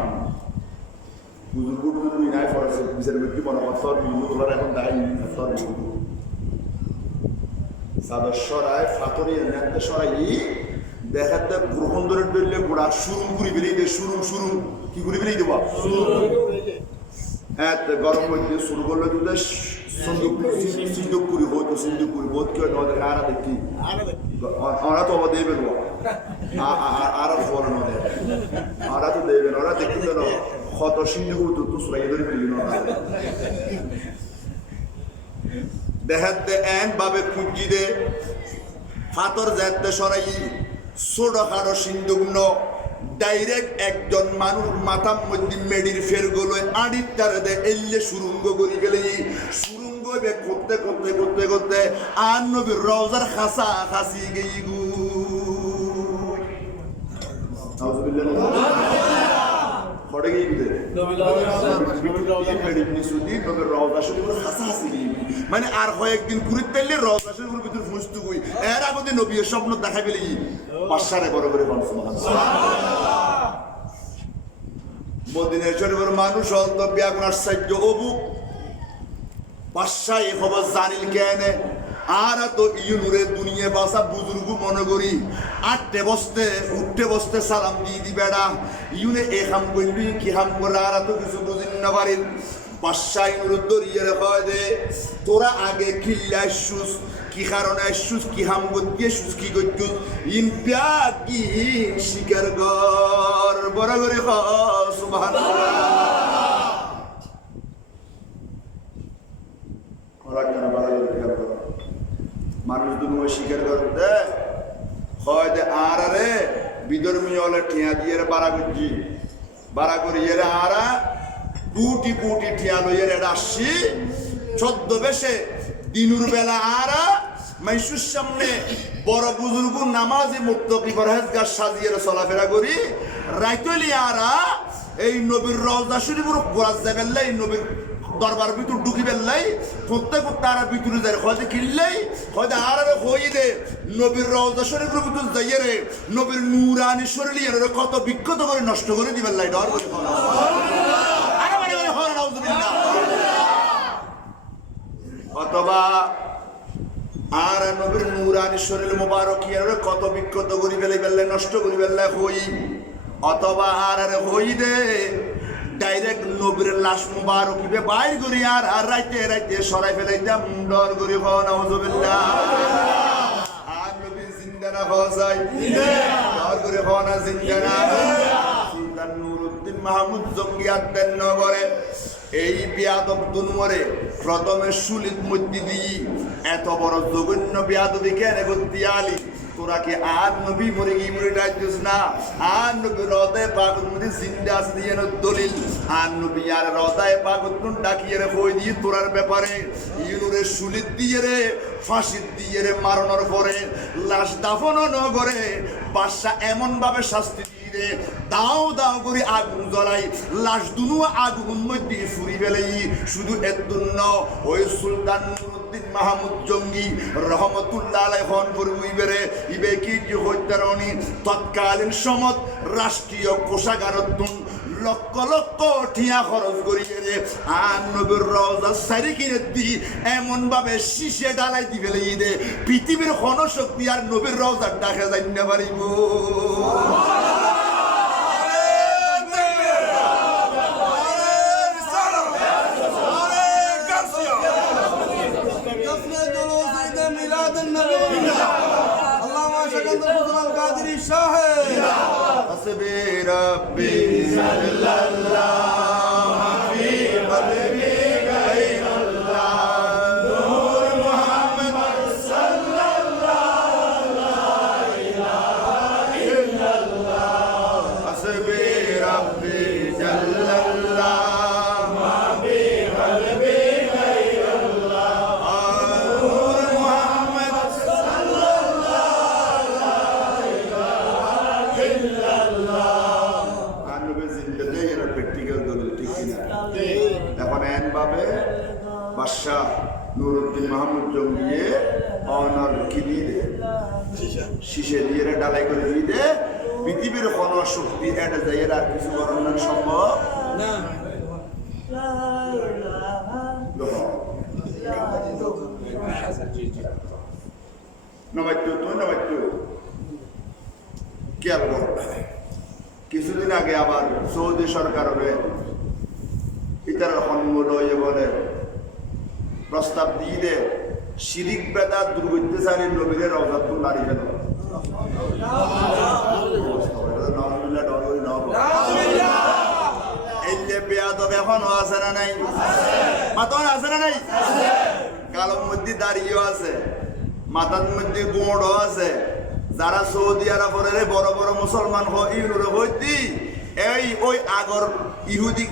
বুজুর্গ দুই নাই ফরছে বিচার ব্যক্তি মনে কথা বিলু তোলার এখন দাই ফর সাদা সরাই ফাতরি নেতে সরাই দেখাতে গ্রহণ ধরে ডলে গোড়া শুরুম করে বেরিয়ে দে শুরুম কি করে বেরিয়ে দেবো হ্যাঁ গরম মধ্যে শুরু করলে দুধে সিন্ধুক করি হতো সিন্ধুক করি বোধ কেউ নদের আরা দেখি ওরা তো আবার দেবেন আর ফল নদে ওরা তো দেবেন ওরা দেখতে দেন কত সিন্ধুক হতো তো সবাই ধরে ফেলি দেখাতে এন ভাবে পুঁজি দে ফাতর যাতে সরাই ছোটখাটো সিন্ধুগ্ন ডাইরেক্ট একজন মানুষ মাথার মধ্যে মেডির ফের গলো আড়ির তারে দে এলে সুরঙ্গ করি গেলে সুরঙ্গ করতে করতে করতে করতে আর নবীর রওজার খাসা খাসি গেই গু পড়ে গিয়ে মানে আর কয়েকদিন ঘুরে তেলে রওজা শরীফের ভিতর ফুসতু কই এর আগে নবীর স্বপ্ন দেখা পেলে বাদশারে বড় করে মদিনা শরীফের মানুষ হল বিয়াগুনার সাহায্য অবু বাদশা এই খবর জানিল কেন আর তো ইউনুরে দুনিয়া বাসা বুজুর্গ মনে করি উঠতে বসতে সালাম দিয়ে দি বেড়া ইউনে এ হাম করবি কি হাম করে আর তো কিছু বুঝিন না পারেন বাদশা ইউনুর দরিয়ে হয় দে তোরা আগে খিল্লা আসুস কি কারণে আসুস কি হাম করতে আসুস কি করছুস ইনপিয়া কি শিকার গর বড় করে সুবহানাল্লাহ ওরা কেন বাড়া করে মানুষ দুনো স্বীকার করতে হয় যে আর রে বিধর্মী হলে ঠিয়া দিয়ে বাড়া করি এর আরা পুটি ঠিয়া লইয়ের এটা আসছি চোদ্দ বেশে দিনুর বেলা আরা মাইসুর সামনে বড় বুজুর্গ নামাজি মুত্তাকি পরহেজগার সাজিয়ে চলাফেরা করি রাইতলি আরা এই নবীর রওজা শরীফের গোড়া যাবেন এই নবীর দরবার ভিতর ঢুকি বেললাই প্রত্যেক তারা ভিতরে যায় হয়তো কিনলেই হয়তো আর হই দে নবীর রওজা শরীফের ভিতর যাইয়ে রে নবীর নূরানি শরীর কত বিক্ষত করে নষ্ট করে দিবেন লাই ডর করে অথবা আর নবীর নূরানি শরীর মোবারক কত বিক্ষত করি বেলাই নষ্ট করি বেলাই হই অথবা আর হই দে ডাইরেক্ট নবীর লাশ মুবারক ইবে বাইর করি আর রাইতে সরাই ফেলাইতাম ডর করি নাউজুবিল্লাহ আর নবী জিন্দা না হওয়া যায় ডর করে হওয়া না জিন্দা না সুলতান নুরউদ্দিন মাহমুদ জঙ্গিয়াত দেন নগরে এই বিয়াদব দুনমরে প্রথমে সুলিত মধ্যে দিই এত বড় জঘন্য বিয়াদবি কেন করতে আলি তোরা কি আর নবী মরে গিয়ে মরে ডাইছিস না আর নবী রদায় পাগত মধ্যে জিন্দা আছে দিয়ে দলিল আর নবী আর রদায় পাগত ডাকিয়ে রে বই দিয়ে তোরার ব্যাপারে ইউনুরে সুলিত দিয়ে রে ফাঁসি দিয়ে রে মারানোর পরে লাশ দাফনও ন করে বাদশা এমন ভাবে শাস্তি দিয়ে মধ্যে দাও দাও করে আগুন জ্বলাই লাশ দুনু আগুন মধ্যে ফুরি ফেলাই শুধু এতন্ন ওই সুলতান নুরুদ্দিন মাহমুদ জঙ্গি রহমতুল্লাহ আলাইহি হন পড়ুইবেরে ইবে কি হত্যারণী তৎকালীন সমত রাষ্ট্রীয় কোষাগারতুন লক্ষ লক্ষ টিয়া খরচ করিয়ে রে আর নবীর রওজা সারি কিনে দি এমন ভাবে শিশে ডালাই দি ফেলে দে পৃথিবীর কোন শক্তি আর নবীর রওজার ডাকে যাই না পারিব حسبي ربي صلى الله في قلبي غير الله نور محمد صلى الله لا إله إلا الله حسبي ربي جل الله ما في قلبي غير الله نور محمد صلى الله لا إله إلا الله এখন এন ভাবে বাদশাহ নুরুদ্দিন মাহমুদ জঙ্গিয়ে অনর কিনি দে শিশে দিয়ে ডালাই করে দিয়ে দে পৃথিবীর কোন শক্তি এটা যায় আর কিছু বর্ণনা সম্ভব না কিছুদিন আগে আবার সৌদি সরকারের ইতার হনমূল বলে প্রস্তাব দিয়ে দে শিরিক বেদা দুর্গত্যাচারী নবীরে রওজাতুল নারী ফেল এই যে বেয়াদব এখনো আছে না নাই মাতন আছে না নাই কালোর মধ্যে দাঁড়িয়েও আছে মাথার মধ্যে গোড়ও আছে যারা সৌদি আরবের বড় বড় মুসলমান হইতি এই ওই আগর ইহুদি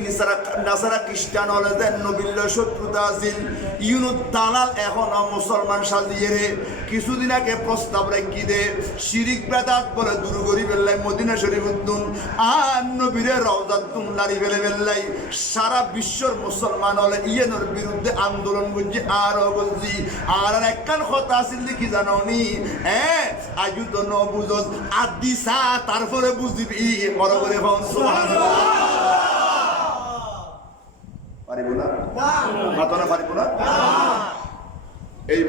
নাসারা খ্রিস্টান হলে যে নবীল্য শত্রুতা আছিল ইউনুদ দালাল এখন মুসলমান সাজিয়ে রে কিছুদিন আগে প্রস্তাব রাখি দে শিরিক বেদাত বলে দূর করি ফেললাই মদিনা শরীফ উদ্দুন আর নবীরে রওজাতুন নারী ফেলে ফেললাই সারা বিশ্বর মুসলমান হলে ইয়েনের বিরুদ্ধে আন্দোলন করছি আরো বলছি আর একখান কথা আছিল কি জানো নি হ্যাঁ আজু তো ন বুঝস আদি সা তারপরে বুঝিবি বড় করে পারিব না মাতনা পারিব না এই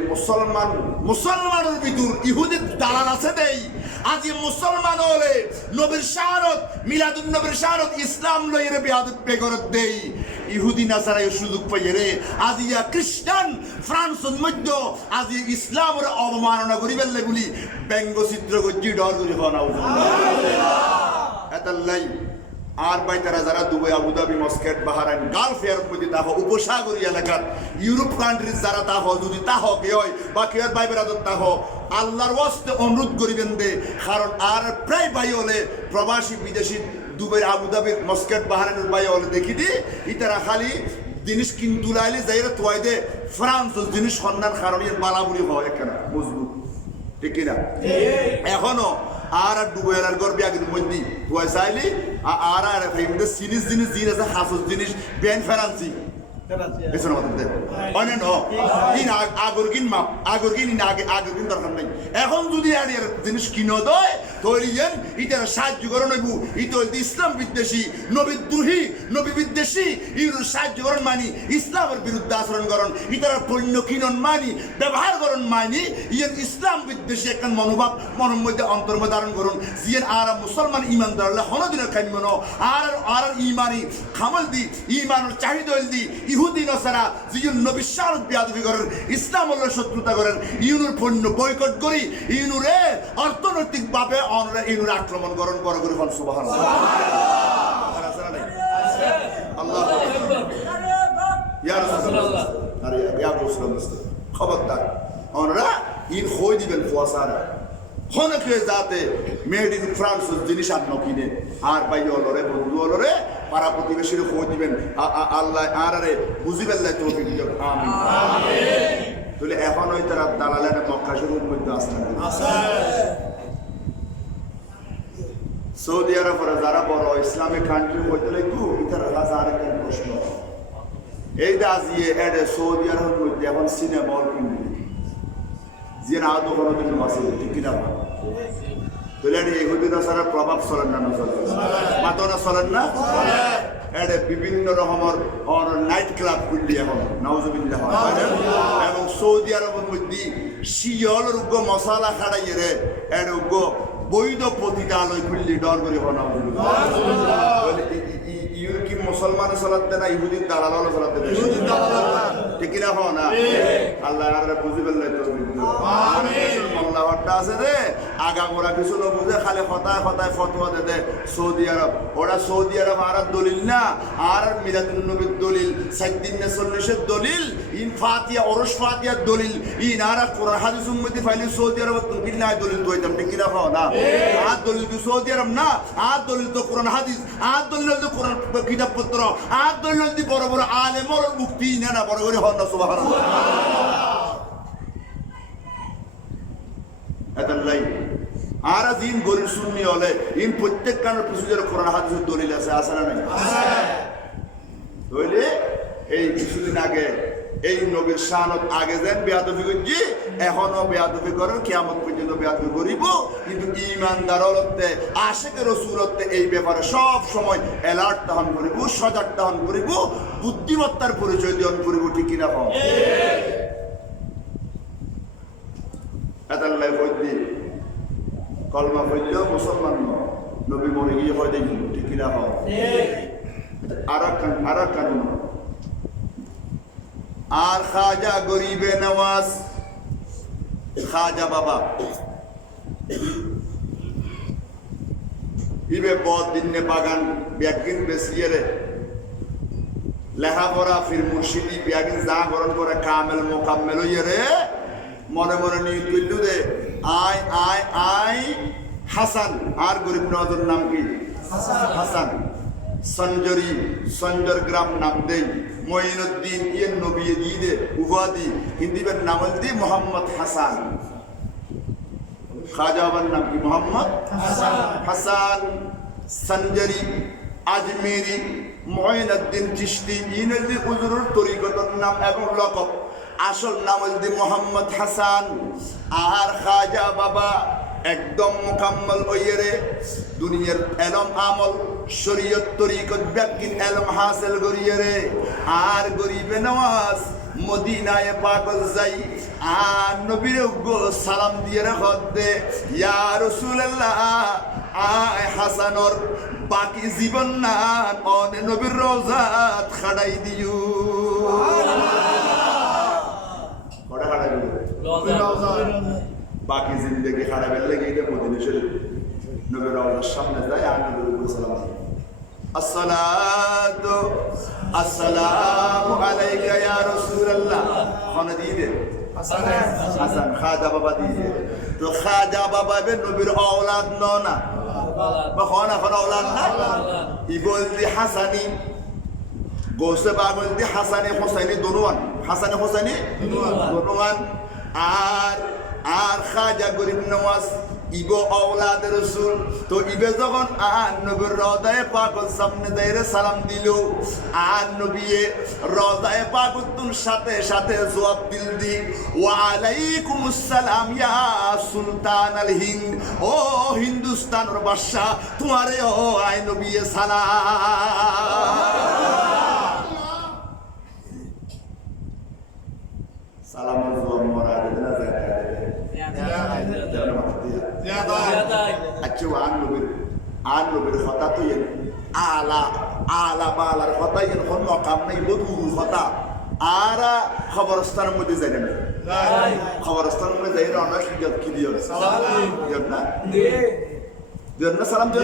মুসলমানের ভিতর ইহুদির দালাল আছে দেই আজি মুসলমান হলে নবীর শাহাদাত মিলাদুন নবীর শাহাদাত ইসলাম লইরে বিয়াদত বেগরত দেই ইহুদি নাসারা এই সুযোগ পাইয়ে রে আজি খ্রিস্টান ফ্রান্সের মধ্য আজি ইসলামের অবমাননা করিবেন বলি ব্যঙ্গচিত্র করছি ডর করি হনা এতাল্লাই আর ভাই তারা যারা দুবাই আবুধাবি মস্কেট বাহারাইন গালফ এর মধ্যে তাহ উপসাগরীয় এলাকার ইউরোপ কান্ট্রিজ যারা তাহ যদি তাহ কে হয় বা কে ভাই বেরাদত তাহ আল্লাহর ওয়াস্তে অনুরোধ করিবেন দে কারণ আর প্রায় ভাই হলে প্রবাসী বিদেশি দুবাই আবুধাবির মস্কেট বাহারাইনের ভাই হলে দেখি দি ইতারা খালি জিনিস কিন্তু লাইলে যাইরা তোয়াই দে ফ্রান্স জিনিস সন্ধান কারণ এর বালাবুলি হয় এখানে মজবুত ঠিক কিনা এখনো আর ডুবেলার গর্বে আগের মধ্যে পয়সাইলি আর ফেমদে জিনিস আছে হাসুস জিনিস বেন ফেরান্সি বেসন আমাদের অনেন ইন আগরগিন মাপ আগরগিন ইন আগরগিন দরকার নাই এখন যদি আর জিনিস কিনো দয় তৈরিয়েন ইটার সাহায্য করন হইব ইতো ইসলাম বিদ্বেষী নবীদ্রোহী নবী বিদ্বেষী ইউর সাহায্য করন মানি ইসলামের বিরুদ্ধে আচরণ করন ইটার পণ্য কিনন মানি ব্যবহার করন মানি ইয়েন ইসলাম বিদ্বেষী একটা মনোভাব মনের মধ্যে অন্তর্ম ধারণ করুন জিয়েন আর মুসলমান ইমানদার হনদিনের কাম্য আর ইমানি খামল দি ইমানের চাহিদা দি ইহুদি নসারা জিয়ুন নবী শারত বিয়াদবি করেন ইসলাম হলো শত্রুতা করেন ইউনুর পণ্য বয়কট করি ইউনুরে অর্থনৈতিক ভাবে অনরা ইউনুর আক্রমণ করেন বড় করে বল সুবহানাল্লাহ আল্লাহ ইয়া রাসূলুল্লাহ আরে ইয়া রাসূলুল্লাহ খবরদার অনরা ইন হই দিবেন ফুয়াসারা হনকে যাতে মেড ইন ফ্রান্স জিনিস আর নকিনে আর ভাই অলরে বন্ধু অলরে পাড়া প্রতিবেশীর খোঁজ দিবেন আল্লাহ আর আরে বুঝিবেন লাই তৌফিক দিও আমিন আমিন তাহলে এখন ওই তারা দালালের মক্কা শরীফের মধ্যে আছে সৌদি আরবের যারা বড় ইসলামিক কান্ট্রি হইতে লাগু ইতার হাজার একটা প্রশ্ন এই দাজিয়ে এডে সৌদি আরবের মধ্যে এখন সিনেমা হল কিনবি যে না তো কোনোদিন আছে ঠিক কিনা তাহলে ইহুদি নাসারার প্রভাব চলেন না চলেন মাতো না চলেন না এডে বিভিন্ন রকমের নাইট ক্লাব খুললি এখন নাউজুবিল্লাহ এবং সৌদি আরবের মধ্যে শিয়লের উগ্র মশালা খাড়াইয়ে রে এর উগ্র বৈধ পতিতালয় খুললি ডর করি হওয়া ইউর কি মুসলমান চলাতে না ইহুদিন দালাল চলাতে ঠিক কিনা হওয়া না আল্লাহ আর বুঝি পেলে তো মল্লাহরটা আছে রে আগা গোড়া কিছু না বুঝে খালি হতায় হতায় ফতোয়া দে সৌদি আরব ওরা সৌদি আরব আর দলিল না আর মিলাদুন নবীর দলিল 40 দলিল ইন ফাতিয়া ওরস ফাতিয়ার দলিল ইন আর কোরআন হাদিস উম্মতি ফাইলি সৌদি আরব তুমি না দলিল তো একদম ঠিক কিনা হওয়া না আর দলিল তো সৌদি আরব না আর দলিল তো কোরআন হাদিস আর দলিল তো কোরআন কিতাবপত্র আর দলিল তো বড় বড় আলেমর মুক্তি না বড় করে হন না সুবহানাল্লাহ এতাল্লাই আর দিন গরিব সুন্নি হলে ইন প্রত্যেক কানের পিছুদের কোরআন হাদিসের দলিল আছে আছে না নাই তাহলে এই কিছুদিন আগে এই নবীর শানত আগে যেন বেয়াদবি করছি এখনো বেয়াদবি করেন কিয়ামত পর্যন্ত বেয়াদবি করিব কিন্তু ইমানদার হলতে আশিকের রাসূলতে এই ব্যাপারে সব সময় অ্যালার্ট তখন করিব সজাগ তখন করিব বুদ্ধিমত্তার পরিচয় দিয়ন করিব ঠিক কিনা কম এতাল্লাই বৈদ্যি কলমা বললেও মুসলমান নবী মরে গিয়ে হয় দেখি ঠিক কিনা কম আর কানুন আর খাজা গরিবে নওয়াজ খাজা বাবা ইবে বহুত দিনে বাগান ব্যাগিন বেসিয়ে লেখাপড়া ফির মুর্শিদি ব্যাগিন যা গরম করে কামেল মোকাম্মেল হইয়ে রে মনে মনে নিয়ে তুললু দে আয় আয় আয় হাসান আর গরিব নওয়াজের নাম কি হাসান সঞ্জরি সঞ্জর গ্রাম নাম দেই মঈনুদ্দিন ইয়ে নবী দিয়ে দে উপাধি হিন্দিবের নাম দি মোহাম্মদ হাসান খাজা বাবার নাম কি মোহাম্মদ হাসান সঞ্জরি আজমেরি মঈনুদ্দিন চিশতি ইনদি হুজুরের তরিকতের নাম এবং লকব আসল নাম দি মোহাম্মদ হাসান আর খাজা বাবা একদম মুকাম্মল হইয়ে রে দুনিয়ার এলম আমল শরীয়ত তরিকত ব্যাকিন এলম হাসিল করিয়ে রে আর গরিবে নওয়াজ মদিনায় পাগল যাই আর নবীর সালাম দিয়ে রাখত দে ইয়া রাসূলুল্লাহ আয় হাসানর বাকি জীবন না অনে নবীর রওজাত খাড়াই দিও বড় খাড়াই দিও রওজাত বাকি জিন্দেগি খারাপের লেগে এটা মদিনা শরীফ নবীর রওজার সামনে যায় আর নবীর উপর সালাম আসসালাতু আসসালামু আলাইকা ইয়া রাসূলুল্লাহ খানা দিয়ে দে হাসান খাজা বাবা দিয়ে তো খাজা বাবা বে নবীর اولاد না বা খানা اولاد না ইবল দি হাসানি গোসে বাগল দি হাসানি হোসেনি দুনুয়ান হাসানি হোসেনি দুনুয়ান আর খাজা গরিব নওয়াজ ইগো আওলাদ রাসূল তো ইবে যখন আর নবীর রওজায়ে পাকের সামনে দাইরে সালাম দিল আর নবীয়ে রওজায়ে পাকের সাথে সাথে জবাব দিল দি ওয়া আলাইকুমুস সালাম ইয়া সুলতান আল হিন্দ ও হিন্দুস্তানের বাদশা তোমারে ও আয় নবীয়ে সালাম জবাব মরা দিনা আচ্ছা আন নবীর কথা তো আলা বালার কথা এখন মকাম নাই বধুর কথা আর খবরস্থানের মধ্যে যাই না খবরস্থানের মধ্যে যাই না অনেক কি দিও না দিও না সালাম দিও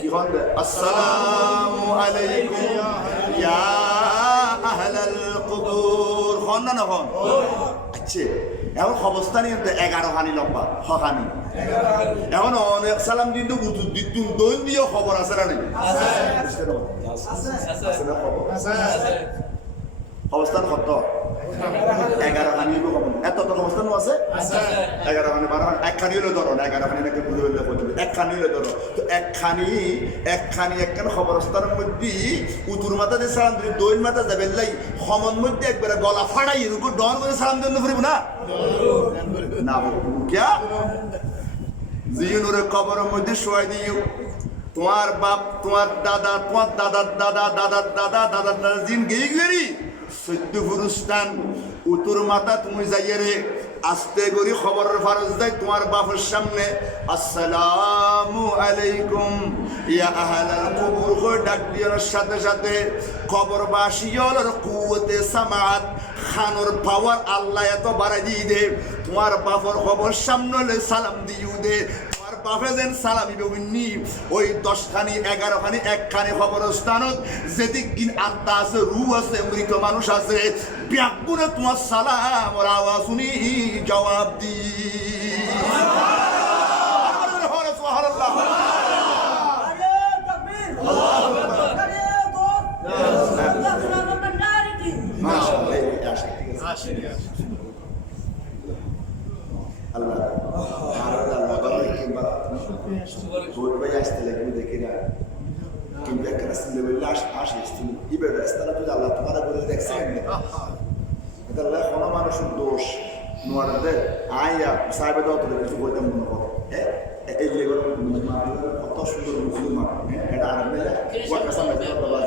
কি হন আসসালামু আলাইকুম ইয়া আহলাল কুবুর হন না হন আচ্ছা এখন খবরস্থানি 11 খানি লম্বা হখানি এখন অনেক সালাম দিন তো উত্তর দিতুন দোল দিয়ে খবর আছে না নাই খবরস্থান কত 11 খানি খবর এত তো খবরস্থান আছে 11 খানি 12 খানি এক খানি হলো ধরো 11 খানি নাকি বুঝে বললে একখানি হলে ধরো তো একখানি একখান খবরস্থানের মধ্যে উতুর মাথা দিয়ে সালাম দিলে দৈন মাথা যাবে লাই সমন মধ্যে একবারে গলা ফাড়াই এরকম ডন করে সালাম দিলে ফুরিব না না ক্যা জিউনুরে কবরের মধ্যে শোয়াই দিও তোমার বাপ তোমার দাদা তোমার দাদার দাদা দাদার দাদা দাদার দাদা জিন গেই গেরি সত্য পুরুষটান উত্তর মাথা তুমি যাইয়ে রে আস্তে করি খবরের ফারজ দেয় তোমার বাপের সামনে আসসালামু আলাইকুম ইয়া আহলাল কুবুর কই ডাক দিয়ার সাথে সাথে কবরবাসীর কুওয়াতে সামাত খানোর পাওয়ার আল্লাহ এত বাড়াই দিয়ে দে তোমার বাপের খবর সামনে সালাম দিও দে বাপে যেন সালামি বেউনি ওই 10খানি 11খানি একখানি খবরস্থানত যেদিক দিন আত্মা আছে রূহ আছে মৃত মানুষ আছে ব্যাকুনে তোমার সালাম ওর আওয়াজ শুনি জবাব দি সুবহানাল্লাহ আল্লাহ Voy a este le de que era que me que se le lash ashes to ibe esta la tuya la tomara por el examen এটা লা কোন মানুষের দোষ নোয়ারদে আয়া সাহেব দাও তো কিছু বলতে মনে করো এই যে কত সুন্দর মুসলমান এটা আরবে ওয়া কাসাম এটা বাবা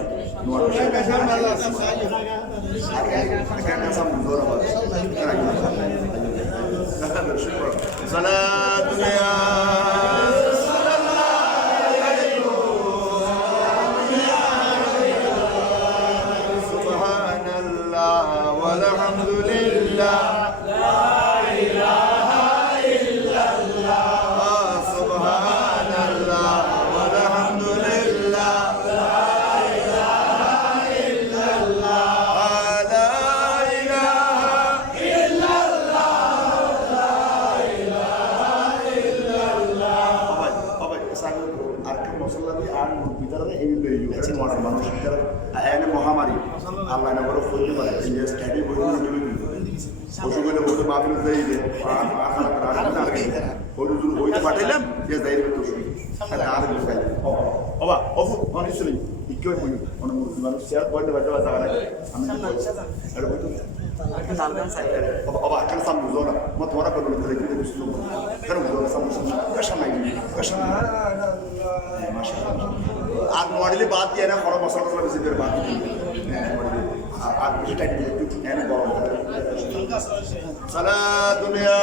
নোয়ারদে কাসাম আল্লাহ কাসাম দোরা বাবা সালাতু ইয়া মহামারী আল্লাহ নগর ফজল করে যে স্ট্যাডি বই ওষুধগুলো বলতে মাহফিল দেই দে হরুজুল বইতে পাঠাইলাম যে যাই তো আর বুঝাই বাবা অফু অনিসলি ইকো বই অন মানুষ শেয়ার বইতে বাজা বাজা আমি আর বই তো বাবা কাল সামনে জোনা মত তোরা করে করে দিতে বুঝলো কেন জোনা সামনে কশমাই কশমাই মাশাআল্লাহ আর মডেলে বাদ দিয়ে না খরা মশলা মশলা বেশি করে বাদ দিয়ে আর বেশি টাইম দিয়ে একটু এনে গরম সালাত দুনিয়া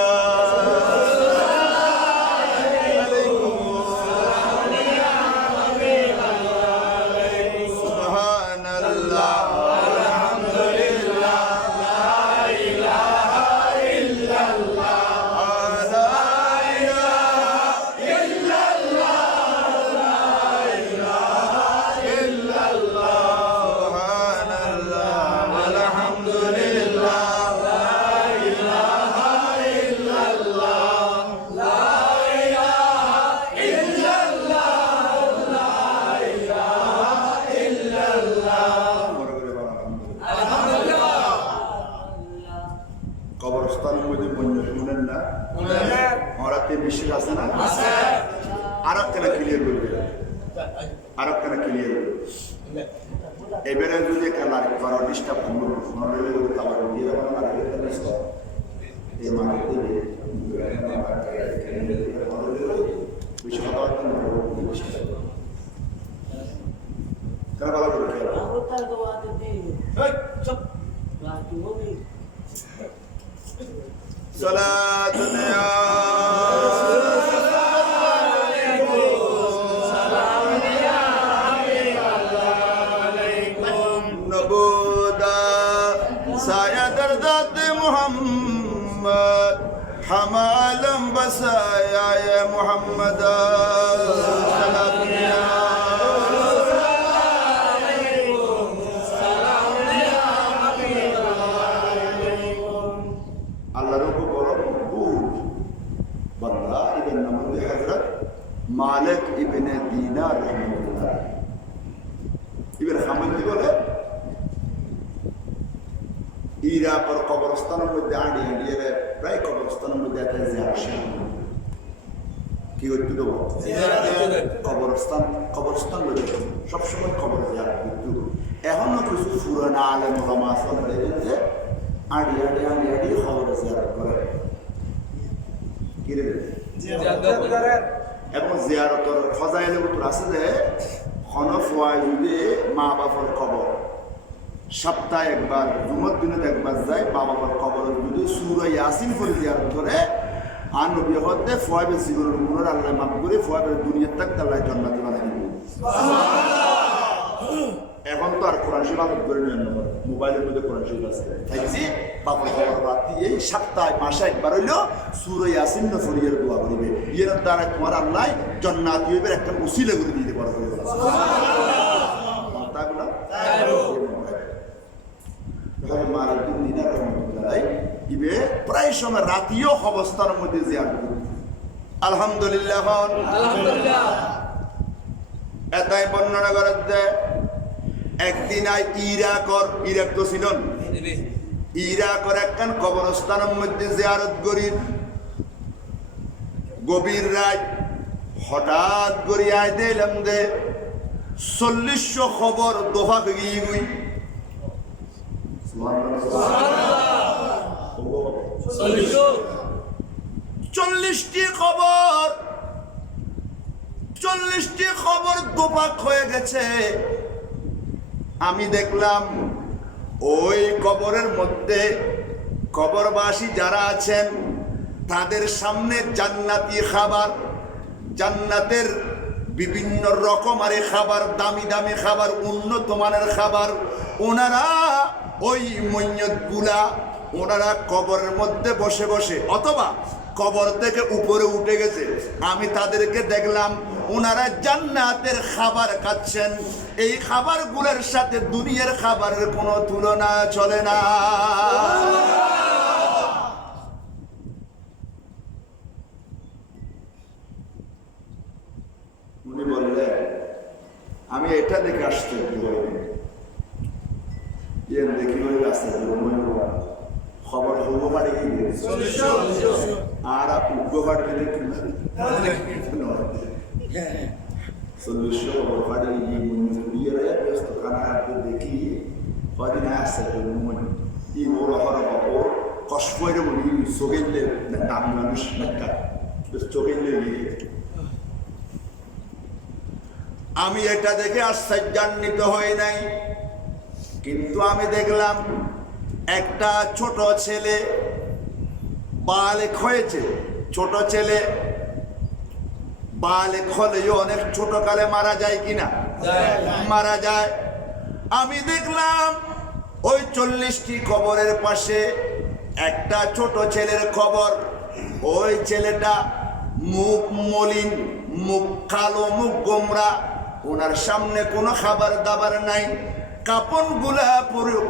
কবরস্থানের মধ্যে বন্য শুনেন না ওরাতে বিশ্বাস আছে না আর একটা ক্লিয়ার করবে আর একটা ক্লিয়ার করবে এবারে যদি একটা লাইক করা ডিস্টার্ব করবো মনে হলে তাবার দিয়ে দেবো না এই মাকে দেবে বেশি কথা কেন ভালো করে صلاة يا سلام يا حبيب الله عليكم نبودا سايا دردات محمد حمالم بسايا يا محمد صلاة يا মালিক ইবনে দিনার রাহমাতুল্লাহ ইবনে হামদি বলে ইরা পর কবরস্থানের মধ্যে আড়িয়ে প্রায় কবরস্থানের মধ্যে একটা জিয়ারত কি করতে দেবো? কবরস্থান সবসময় খবর জিয়ারত করতে। এখনো কিছু পুরানা আলেম ওলামা আছেন যে আড়ি খবর জিয়ারত করে। কি রে? এবং জিয়ারতর ফজাইলের ভিতর আছে যে খনফওয়ায় যদি মা বাবার কবর সপ্তাহে একবার জুমার দিনে একবার যায়, মা বাবার কবর যদি সূরা ইয়াসিন করে জিয়ারত করে আর নবী হতে ফয়বে জীবনের গুণের আল্লাহ মাফ করে ফয়বে দুনিয়ার থাকতে আল্লাহ জান্নাতি বানাই দিবে। এখন তো আর কোরআন শরীফ আদত করে নিয়ে নেব, মোবাইলের মধ্যে কোরআন শরীফ আছে তাইছি বাবার খবর রাতি এই সপ্তাহে মাসে একবার হইলেও সূরা ইয়াসিন নফরিয়ের দোয়া করিবে, এর দ্বারা তোমার আল্লাহ জান্নাতি হইবে একটা উসিলা করে দিতে পারবে। প্রায় সময় রাতিও অবস্থার মধ্যে জিয়ারত করি। আলহামদুলিল্লাহ এটাই বর্ণনা করার দেয়। একদিন ইরাক তো ছিল ইরাকর একখান কবরস্থানের মধ্যে জিয়ারত করি। গভীর রাত হঠাৎ করে আয় দিলাম দে 40 খবর দোহা গিয়ে গুই 40টি খবর 40টি খবর দোপাক হয়ে গেছে। আমি দেখলাম ওই কবরের মধ্যে কবরবাসী যারা আছেন তাদের সামনে জান্নাতি খাবার, জান্নাতের বিভিন্ন রকমের খাবার, দামি দামি খাবার, উন্নত মানের খাবার, ওনারা ওই মইয়তগুলা ওনারা কবরের মধ্যে বসে বসে অথবা কবর থেকে উপরে উঠে গেছে, আমি তাদেরকে দেখলাম ওনারা জান্নাতের খাবার খাচ্ছেন। এই খাবারগুলোর সাথে দুনিয়ার খাবারের কোনো তুলনা চলে না। উনি বললেন আমি এটা দেখে আশ্চর্য হইনি, দেখি ওই রাস্তায় খবর হবো বাড়ি গিয়ে আর উগ্র বাড়ি দেখি 40 খবর বাড়ি গিয়ে ব্যস্ত খানা দেখি কদিন আসছে ই ওর হর কষ্ট চোখেলে দামি মানুষ চোখেলে গিয়ে আমি এটা দেখে আশ্চর্যান্বিত হই নাই। কিন্তু আমি দেখলাম একটা ছোট ছেলে বালেক হয়েছে, ছোট ছেলে বালেক হলেও অনেক ছোট কালে মারা যায় কিনা? মারা যায়। আমি দেখলাম ওই 40টি কবরের পাশে একটা ছোট ছেলের কবর। ওই ছেলেটা মুখ মলিন, মুখ কালো, মুখ গোমরা, ওনার সামনে কোনো খাবার দাবার নাই, কাপড়গুলা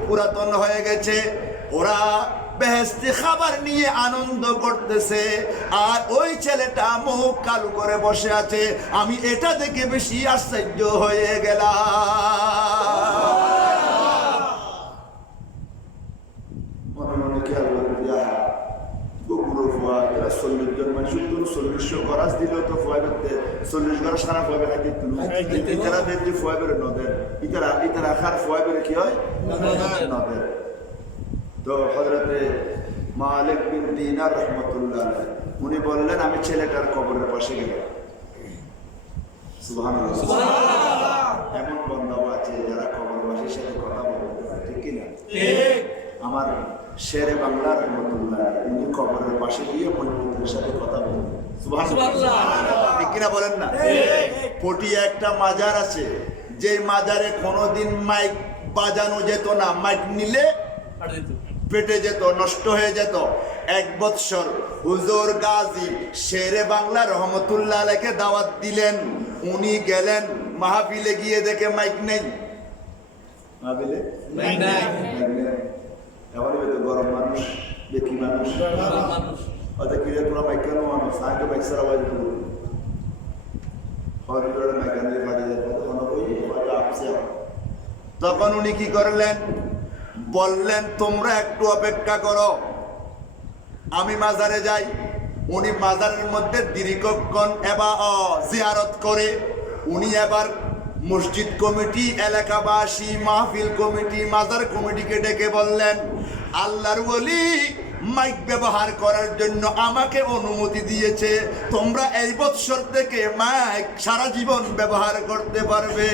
পুরাতন হয়ে গেছে। ওরা বেহেশতি খাবার নিয়ে আনন্দ করতেছে আর ওই ছেলেটা মুখ কালো করে বসে আছে। আমি এটা দেখে বেশি আশ্চর্য হয়ে গেলাম। মনে মনে খেয়াল করে 40 জন মানুষ 40 গরাজ দিল তো ফয়বেতে 40 গরাজ সারা ফয়বে খাইতে তুলু ইতারা দেদি ফয়বের নদের ইতারা খার ফয়বের কি হয় নদের। তো হযরতে মালিক বিন দিনার রাহমাতুল্লাহ আলাইহি উনি বললেন আমি ছেলেটার কবরের পাশে গেলাম। সুবহানাল্লাহ সুবহানাল্লাহ। এমন বান্দা আছে যারা কবরবাসীর সাথে কথা বলে, ঠিক কি না? ঠিক। আমার শেরে বাংলা রহমতুল্লাহ উনি কবরের পাশে গিয়ে মহিলাদের সাথে কথা বলেন। সুবহানাল্লাহ ঠিক কিনা বলেন না? পটিয়া একটা মাজার আছে, যে মাজারে কোনোদিন মাইক বাজানো যেত না, মাইক নিলে পেটে যেত, নষ্ট হয়ে যেত। 1 বৎসর হুজুর গাজী শেরে বাংলা রহমতুল্লাহ আলাইহিকে দাওয়াত দিলেন, উনি গেলেন মাহফিলে, গিয়ে দেখে মাইক নেই। মাহফিলে মাইক নাই। এবারে তো গরম মানুষ, দেখি মানুষ হয়তো কিরে তোরা মাইক কেন মানুষ আগে মাইক সারা বাজে তুলো হয়তো মাইক আনলে ফাটে যাবে। তখন উনি কি করলেন, বললেন তোমরা একটু অপেক্ষা করো, আমি মাজারে যাই, উনি মাজারের মধ্যে দীর্ঘক্ষণ জিয়ারত করে উনি এবার মসজিদ কমিটি, এলাকাবাসী, মাহফিল কমিটি, মাজার কমিটিকে ডেকে বললেন, আল্লাহর ওলি মাইক ব্যবহার করার জন্য আমাকে অনুমতি দিয়েছে, তোমরা এই বৎসর থেকে মাইক সারা জীবন ব্যবহার করতে পারবে।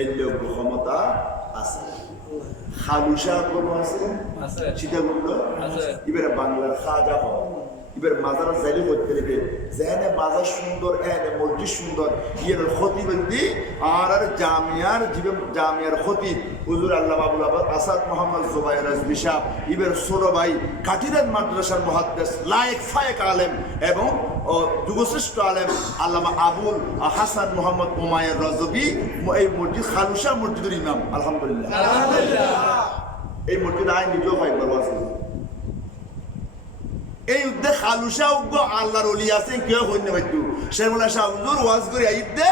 এর যোগ্য ক্ষমতা আছে। খালুসা কোনো আছে, সীতাকুণ্ড এবারে বাংলার খাজা হয়, এবার মাজার জালি করতে রেখে যেখানে মাজার সুন্দর, এনে মসজিদ সুন্দর, ইয়ের খতিব আর জামিয়ার খতিব হুজুর আল্লামা আবুল আসাদ মোহাম্মদ জুবাইর রাজভী সাহেব, এবার ছোট ভাই কাঠিরাত মাদ্রাসার মুহাদ্দিস লায়েক ফায়েক আলেম এবং যুগশ্রেষ্ঠ আলেম আল্লামা আবুল হাসান মোহাম্মদ উমায়ের রজবি এই মসজিদ খালুসা মসজিদের ইমাম। আলহামদুলিল্লাহ, এই মসজিদ আইন নিজেও কয়েকবার ওয়াজ করেছে। এই উদ্দে খালুসা উগ্গ আল্লাহর ওলি আছে কেউ হইতে পারতো শেরমুল্লাহ শাহ হুজুর ওয়াজ করে ইদ্দে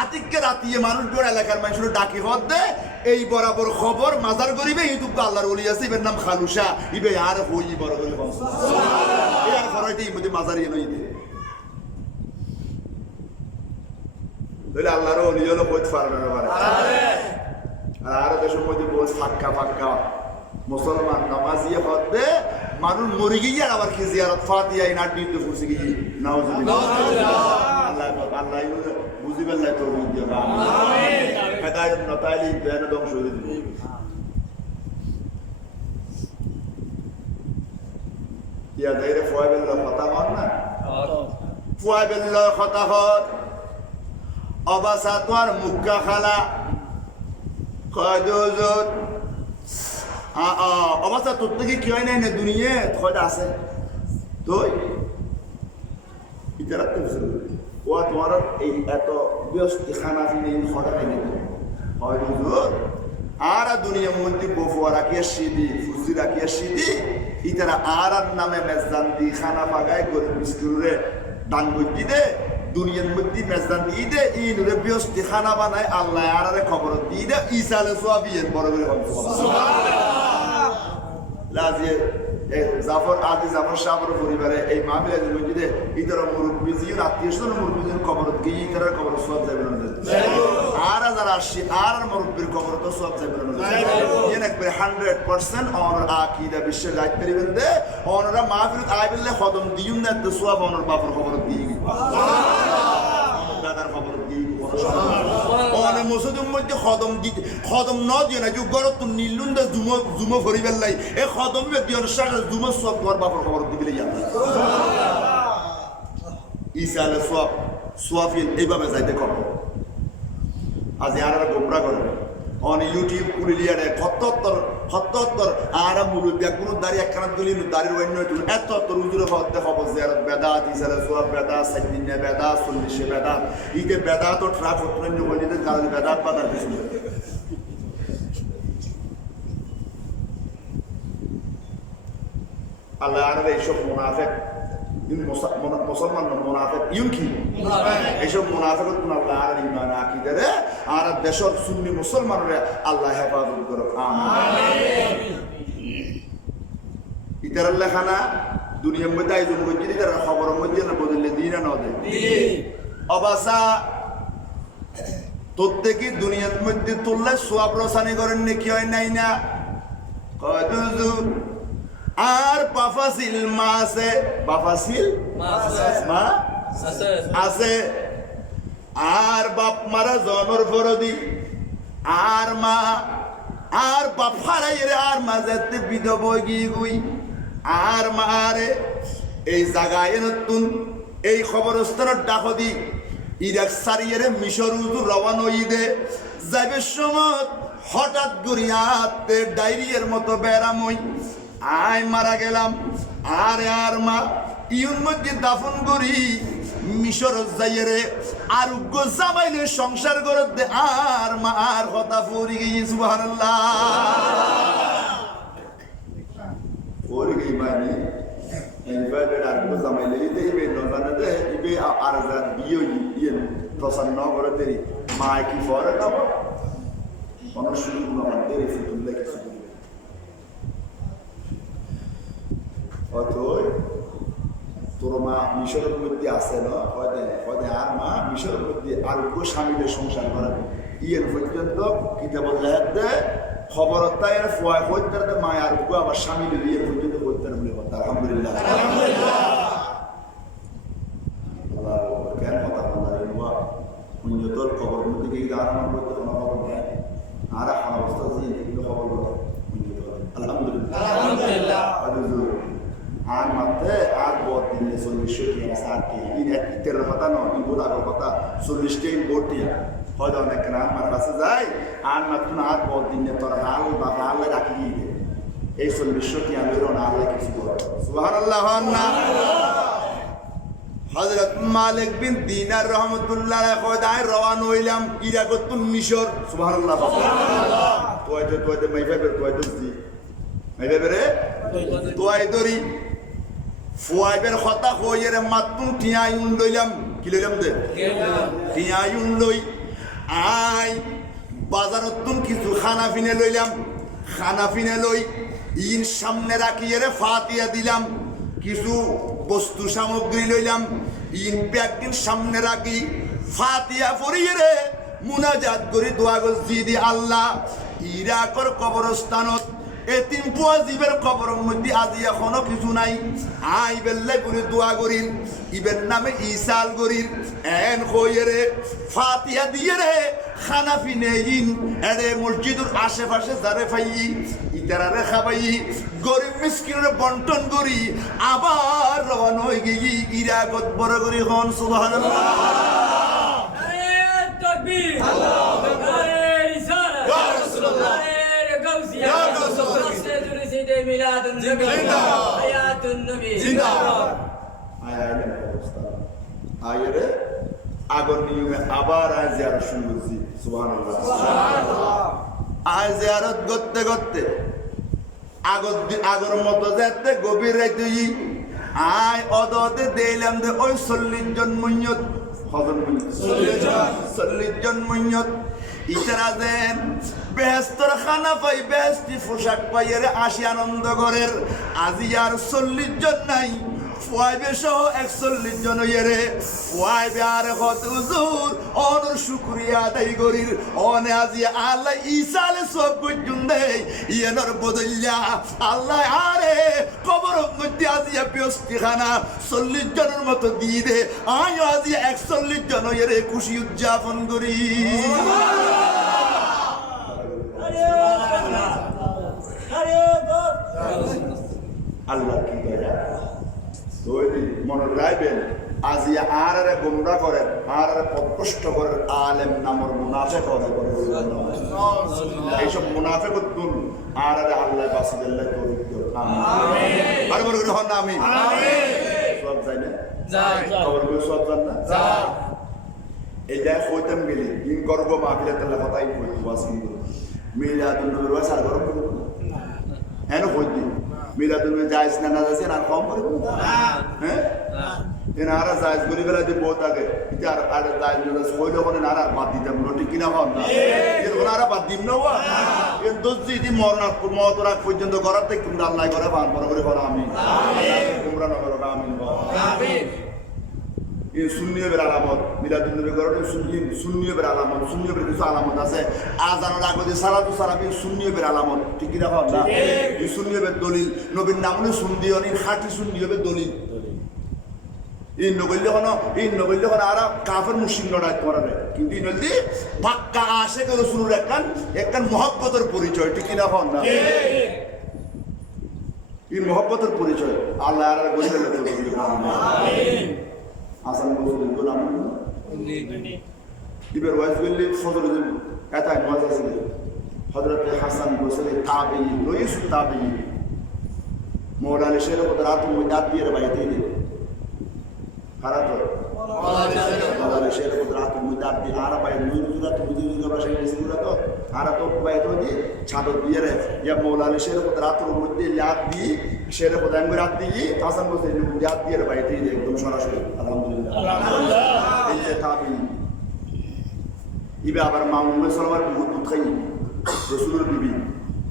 আতিককে রাতিয়ে মানুষ গড় এলাকার মানুষের ডাকি হদ দে এই বরাবর খবর মাজার গরিবে ইউটিউব আল্লাহর ওলি আছে, ইবের নাম খালুসা, ইবে আর হই বড় গরি এই আর ফরাইতে ইমদি মাজার ইয়ে নই দে তাহলে আল্লাহর ওলি হলো কইতে পারবে না পারে। আর দেশের মধ্যে বহুত ফাক্কা মুসলমান নামাজিয়ে হদ দে মানুষ মরে গিয়ে আবার কি জিয়ারত ফাতিহা ইন আড্ডি তো ফুসি গিয়ে নাউজুবিল্লাহ। আল্লাহ বুঝিবেন না তো দিয়ে আমিন হেদায়েত নতাইলি বেন ধ্বংস হয়ে দিবে। ইয়া দাইরে ফুয়াবেল কথা হন না, ফুয়াবেল কথা হন অবাসা তোর মুক্কা খালা কয়দুজুর অবস্থা তোর থেকে কি হয় নাই না দুনিয়া খোঁজ আছে তুই ইতারা তো ও তোমার এই এত ব্যস্ত খানা ফিনে খোঁজা খাইনি হয় হুজুর আর দুনিয়ার মধ্যে বফুয়া রাখিয়া সিদি ফুজি রাখিয়া সিদি ইতারা আর নামে মেজদান দি খানা পাগায় গরিব মিসকিনুরে দান করছি দে দুনিয়ার মধ্যে মেজদান দিয়ে দে ইনুরে ব্যস্ত খানা বানায় আল্লাহ আর খবর দিয়ে দে ইসালে সোয়াবিয়েন বড় করে লাজিয়ে জাফর আদি জাফর সাহেবের পরিবারে এই মাহফিলের মসজিদে ইতর মুরব্বী জিন আত্মীয়স্বজন মুরব্বীদের কবরত গিয়ে ইতরের কবর সব যাবে না আর যারা আসি আর মুরব্বীর কবর তো সব যাবে না এন একবারে 100% অনর আকীদা বিশ্বের রাইট করিবেন দে অনরা মাহফিলত আইবিল্লে খদম দিউন না তো সব অনর বাপর খবর দিয়ে দাদার খবর দিয়ে অনে মসজিদের মধ্যে খদম ন দিয়ে না যে গরত তো নীলুন্দা জুমো ভরিবেন লাই এ খদম দিয়ে সারা জুমো সব তোমার বাপর খবর দিবিলে যাবে ঈসা আলাইহিস সোয়াফিন এইভাবে যাইতে কম আজ আর গোমরা করে অনে ইউটিউব করে লিয়ারে হত্তর আর মুরব্বী কোনো দাড়ি একখানা তুলি দাড়ির অন্য এত উজুরে হতে খবর জিয়ারত বেদাত ঈসা আলাইহিস সোয়াব বেদাত সাইদিনে বেদাত চল্লিশে বেদাত ইতে বেদাত ও ট্রাক হত্তরন্য বলিতে কারণ বেদাত বাদার কিছু আল্লাহ আর এইসব মুনাফিক মুসলমান মুনাফিক ইউন কি এইসব মুনাফিক আল্লাহ আর ঈমান আকীদা রে আর দেশের সুন্নি মুসলমানরে আল্লাহ হেফাজত করুক আমিন। ইতার লেখানা দুনিয়ার মধ্যে আয়োজন করছি তার খবরের মধ্যে না বদলে দিই না নদে অবাসা তোর থেকে দুনিয়ার মধ্যে তুললে সোয়াব রসানি করেন নাকি হয় নাই না কয়দুজু আর বাফাসিল মা আছে বাফাসিল মা আছে আর বাপ মারা জনর ফরদি আর মা আর বাপ হারাইরে আর মাঝে বিধব গিয়ে আর মারে এই জায়গায় নতুন এই খবরস্থানের ডাকদি ইরাক সারিয়ে মিশর উজুর রওয়ানো ঈদে যাবে সময় হঠাৎ গড়িয়াতে ডায়রিয়ার মতো বেড়ামই আয় মারা গেলাম আর মা ইউন মধ্যে দাফন করি মিশর যাইয়ে আর উগ্র জামাইলে সংসার করতে আর মা আর কথা পড়ি গিয়ে সুবহানাল্লাহ পড়ি গই মানে এইভাবে আর উগ্র জামাইলে ইবে নজানাতে ইবে আর জান বিয়ে ইয়ে প্রসন্ন করে দেরি মা কি ফরে দাও অনশুরু আমাদের ফতুল্লাহ কিছু বলবে অতএব তোর মা মিশরের মধ্যে আছে না হয়তো আর মা মিশরের মধ্যে আরোগ্য স্বামীদের সংসার করে ইয়ের পর্যন্ত কিতাবত লেখার দেয় খবর তাই ফোয়াই হইতে মা আরোগ্য আমার স্বামীদের ইয়ের পর্যন্ত হইতে না বলে কথা আলহামদুলিল্লাহ কেন কথা বলা এগুলো পুণ্যতর খবর মধ্যে গিয়ে আমার মধ্যে কোনো খবর নেই আর এখন অবস্থা যে খবর আলহামদুলিল্লাহ আর মাত্রে আর বহুত দিন 40 টি আছে আর কি ইটের কথা নয় ইবোধ আগের কথা 40টি বোর্ডটি হয়তো অনেক না আমার কাছে যায় আর মাত্র আর বহুত দিন তোর হাল বা হাল রাখি এই 40 টি আমি আল্লাহ কিছু বলে সুবহানাল্লাহ না হযরত মালিক বিন দিনার রহমাতুল্লাহ কয় রওনা হইলাম ইরাকতুন মিশর সুবহানাল্লাহ তোয়াইতে মাইফাবের তোয়াইতে জি মাইফাবেরে তোয়াইদরি ফুয়াইবের কথা হইরে মাতুন টিয়াইউন লইলাম কি লইলাম দে টিয়াইউন লই আই বাজারতুন কিছু খানা ফিনে লইলাম খানা ফিনে লই ইন সামনে রাখিয়ে ফাতিহা দিলাম কিছু বস্তু সামগ্রী লইলাম ইন ব্যাগদিন সামনে রাখি ফাতিহা পড়িয়ে রে মুনাজাত করি দোয়া করছি দি আল্লাহ ইরাকর কবরস্থানত এতিম পুয়াজিবের কবরের মধ্যে আজি এখনো কিছু নাই আই বেল্লাই করে দোয়া করিল ইবের নামে ইসাল করিল এন হইয়ে রে ফাতিহা দিয়ে রে খানা ফিনে ইন এরে মসজিদের আশেপাশে যারে ফাই ইতারারে খাবাই গরিব মিসকিনের বন্টন করি আবার রওনা হয়ে গিয়ে ইরাকত বড় করি হন সুবহানাল্লাহ নারে তাকবীর আল্লাহু আকবার নারে রিসালাত ইয়া রাসূলুল্লাহ নারে গাউসিয়া ইয়া গাউসুল্লাহ রাসূলুল্লাহ সিদে মিলাদুন নবী জিন্দাবাদ হায়াতুন নবী জিন্দাবাদ আয়ালে অবস্থা আয়ারে আগর নিয়মে আবার আজ জিয়ারত শুরু করছি সুবহানাল্লাহ সুবহানাল্লাহ আজ জিয়ারত করতে করতে আগর মতো যেতে গভীর রাইতে আয় অদতে দিলাম দে ওই 40 জন মুন্নত হযরত 40 জন মুন্নত ইতারা দেন বেহেশতর খানা পাই বেহেশতি পোশাক পাইয়ের আসি আনন্দ করের আজি আর 40 জন নাই ফুয়াইবে সহ 41 জন ইয়েরে ফুয়াইবে আর কত হুজুর অনর শুকরিয়া আদায় করির অনে আজি আল্লাহ ঈসালে সব গুণ দেই ইয়েনর বদল্লা আল্লাহ আরে কবর মধ্যে আজি বেস্তি খানা 40 জনের মতো দিয়ে দে আয় আজি 41 জন ইয়েরে খুশি উদযাপন করি আল্লাহ কি দয়া দৈনি মনে রাখবেন আজি আর গুমরা করেন আর পদভ্রষ্ট করেন আলেম নামর মুনাফিক হবে এইসব মুনাফিক তুল আর আল্লাহ বাসিদাল্লাহ তৌফিক আমিন আর বড় করে হন না আমিন সব যাই না যায় খবর করে সব জান না যায় এটা কইতাম গেলি ইন গর্ব মাহফিলে তাহলে কথাই কইতো ওয়াসিন মিলাদুন নবীর ওয়াসার গর্ব হ্যাঁ কইতি মিলাদুন নবী জায়েজ না জায়েজ না কম করে হ্যাঁ এনারা জায়েজ করি বেলা যে বহুত আগে এটা আর জায়েজ না কইলে কোন নারা বাদ দিতাম রটি কিনা হন না এর ওনারা বাদ দিম না ওয়া এর দোজি দি মরণা পর্যন্ত করাতে তোমরা আল্লাহ করে বান বড় করে বলা আমিন আমিন তোমরা না করো আমিন আমিন এই সুন্নিয় বের আলামত মিলাদুন নবী করতে সুন্নিয় বের আলামত সুন্নিয় বের কিছু আলামত আছে আজানের আগে যে সালাতু সালামি সুন্নিয় বের আলামত ঠিক কি না না এই সুন্নিয় বের দলিল নবীর নামে সুন্নিয় নি খাঁটি সুন্নিয় বের দলিল এই নগল্য হন আর কাফের মুশরিক লড়াই করে কিন্তু এই নদী পাক্কা আশিক রাসূলের একখান মহব্বতের পরিচয় ঠিক কি না না এই মহব্বতের পরিচয় আল্লাহ আর বলে আমিন আসান বলছেন তো নাম দিবের ওয়াইজ গলি ফজর দিন এটাই মজা ছিল হযরত হাসান বসরি তাবেঈ রইস তাবেঈ মওলানা শেখ কুদরাত মুদাত দিয়ে বাইতে দিন খারাপ মওলানা শেখ কুদরাত মুদাত দিয়ে আর বাই নুরুরাত মুদিজুরা ভাষা নিসুরা তো আর তো বাইতো দিয়ে ছাদ দিয়ে রে ইয়া মওলানা শেখ কুদরাত মুদি লাত দি শেখ কুদরাত মুরাত দি হাসান বসরি মুদাত দিয়ে বাইতে দিন একদম সরাসরি আলহামদুলিল্লাহ এই যে তাবেঈ ইবে আবার মামুন সালামার বহুত খাই রসুলের বিবির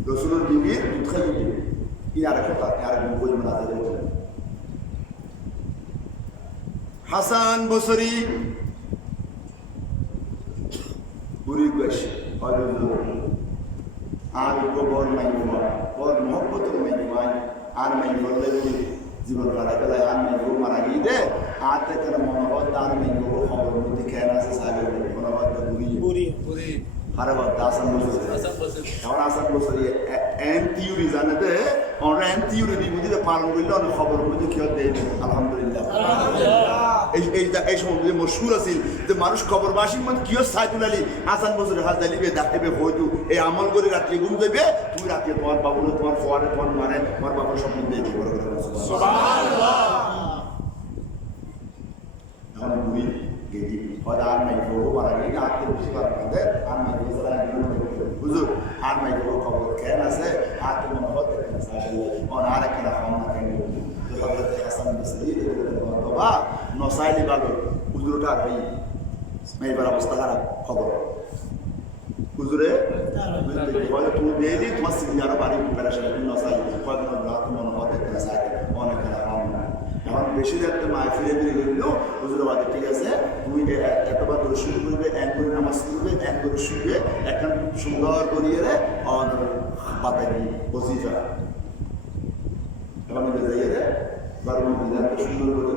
দুধ খাই ইয়ার কথা ইয়ার বই মাঝে বলছিলেন হাসান বসরি বুড়ি বয়সে আর বল মাইমা বল মহব্বতের মাইমা আর মাই বললে জীবন কাটা গেলে আর মাই মারা গিয়ে দে আর থেকে মনোভাব আর মাই খবর মধ্যে খেয়ে আছে সাগর মনোভাব বুড়ি হারাবাদ হাসান বসরি এখন হাসান বসরি এন থিওরি জানেতে আমরা এন থিওরি দিয়ে বুঝিতে পালন করলে অনেক খবর মধ্যে খেয়ে দেয় আলহামদুলিল্লাহ এই সময় যে মশহুর আছিল যে মানুষ খবরবাসীর মধ্যে কিয় সাইদুল আলী হাসান বসরি হাত দালিবে ডাকবে হয়তো এই আমল করে রাত্রে ঘুম দেবে তুই রাত্রে তোমার বাবুর তোমার ফোয়ারে তোমার মানে তোমার বাবুর স্বপ্ন দিয়ে কি করে এখন বুড়ি গেছি হয়তো আর নাই বউ মারা গেলে আত্মীয় বেশি পারবে আর নাই হুজুর আর নাই বউ খবর খেয়ে আছে আত্মীয় মনোভাব আর একটা রাখলাম না কেন হযরত হাসান বসরি বাবা নসাইলি বালো হুজুরটা আর ভাই এইবার অবস্থা খারাপ খবর হুজুরে বলে তুমি দিয়ে দিই তোমার সিঙ্গারও বাড়ি প্যারাশাল নসাইলি কয়েক রাত মনোভাব দেখতে চাই অনেক খারাপ এখন বেশি দেখতে মায় ফিরে গেলেও হুজুর বাদে ঠিক আছে তুমি একবার ধরে শুরু করবে এক করে নামাজ করবে এক করে শুনবে একটা সুন্দর করিয়ে পাতায় বসি যা এখন যাইয়ে রে বারো সুন্দর করে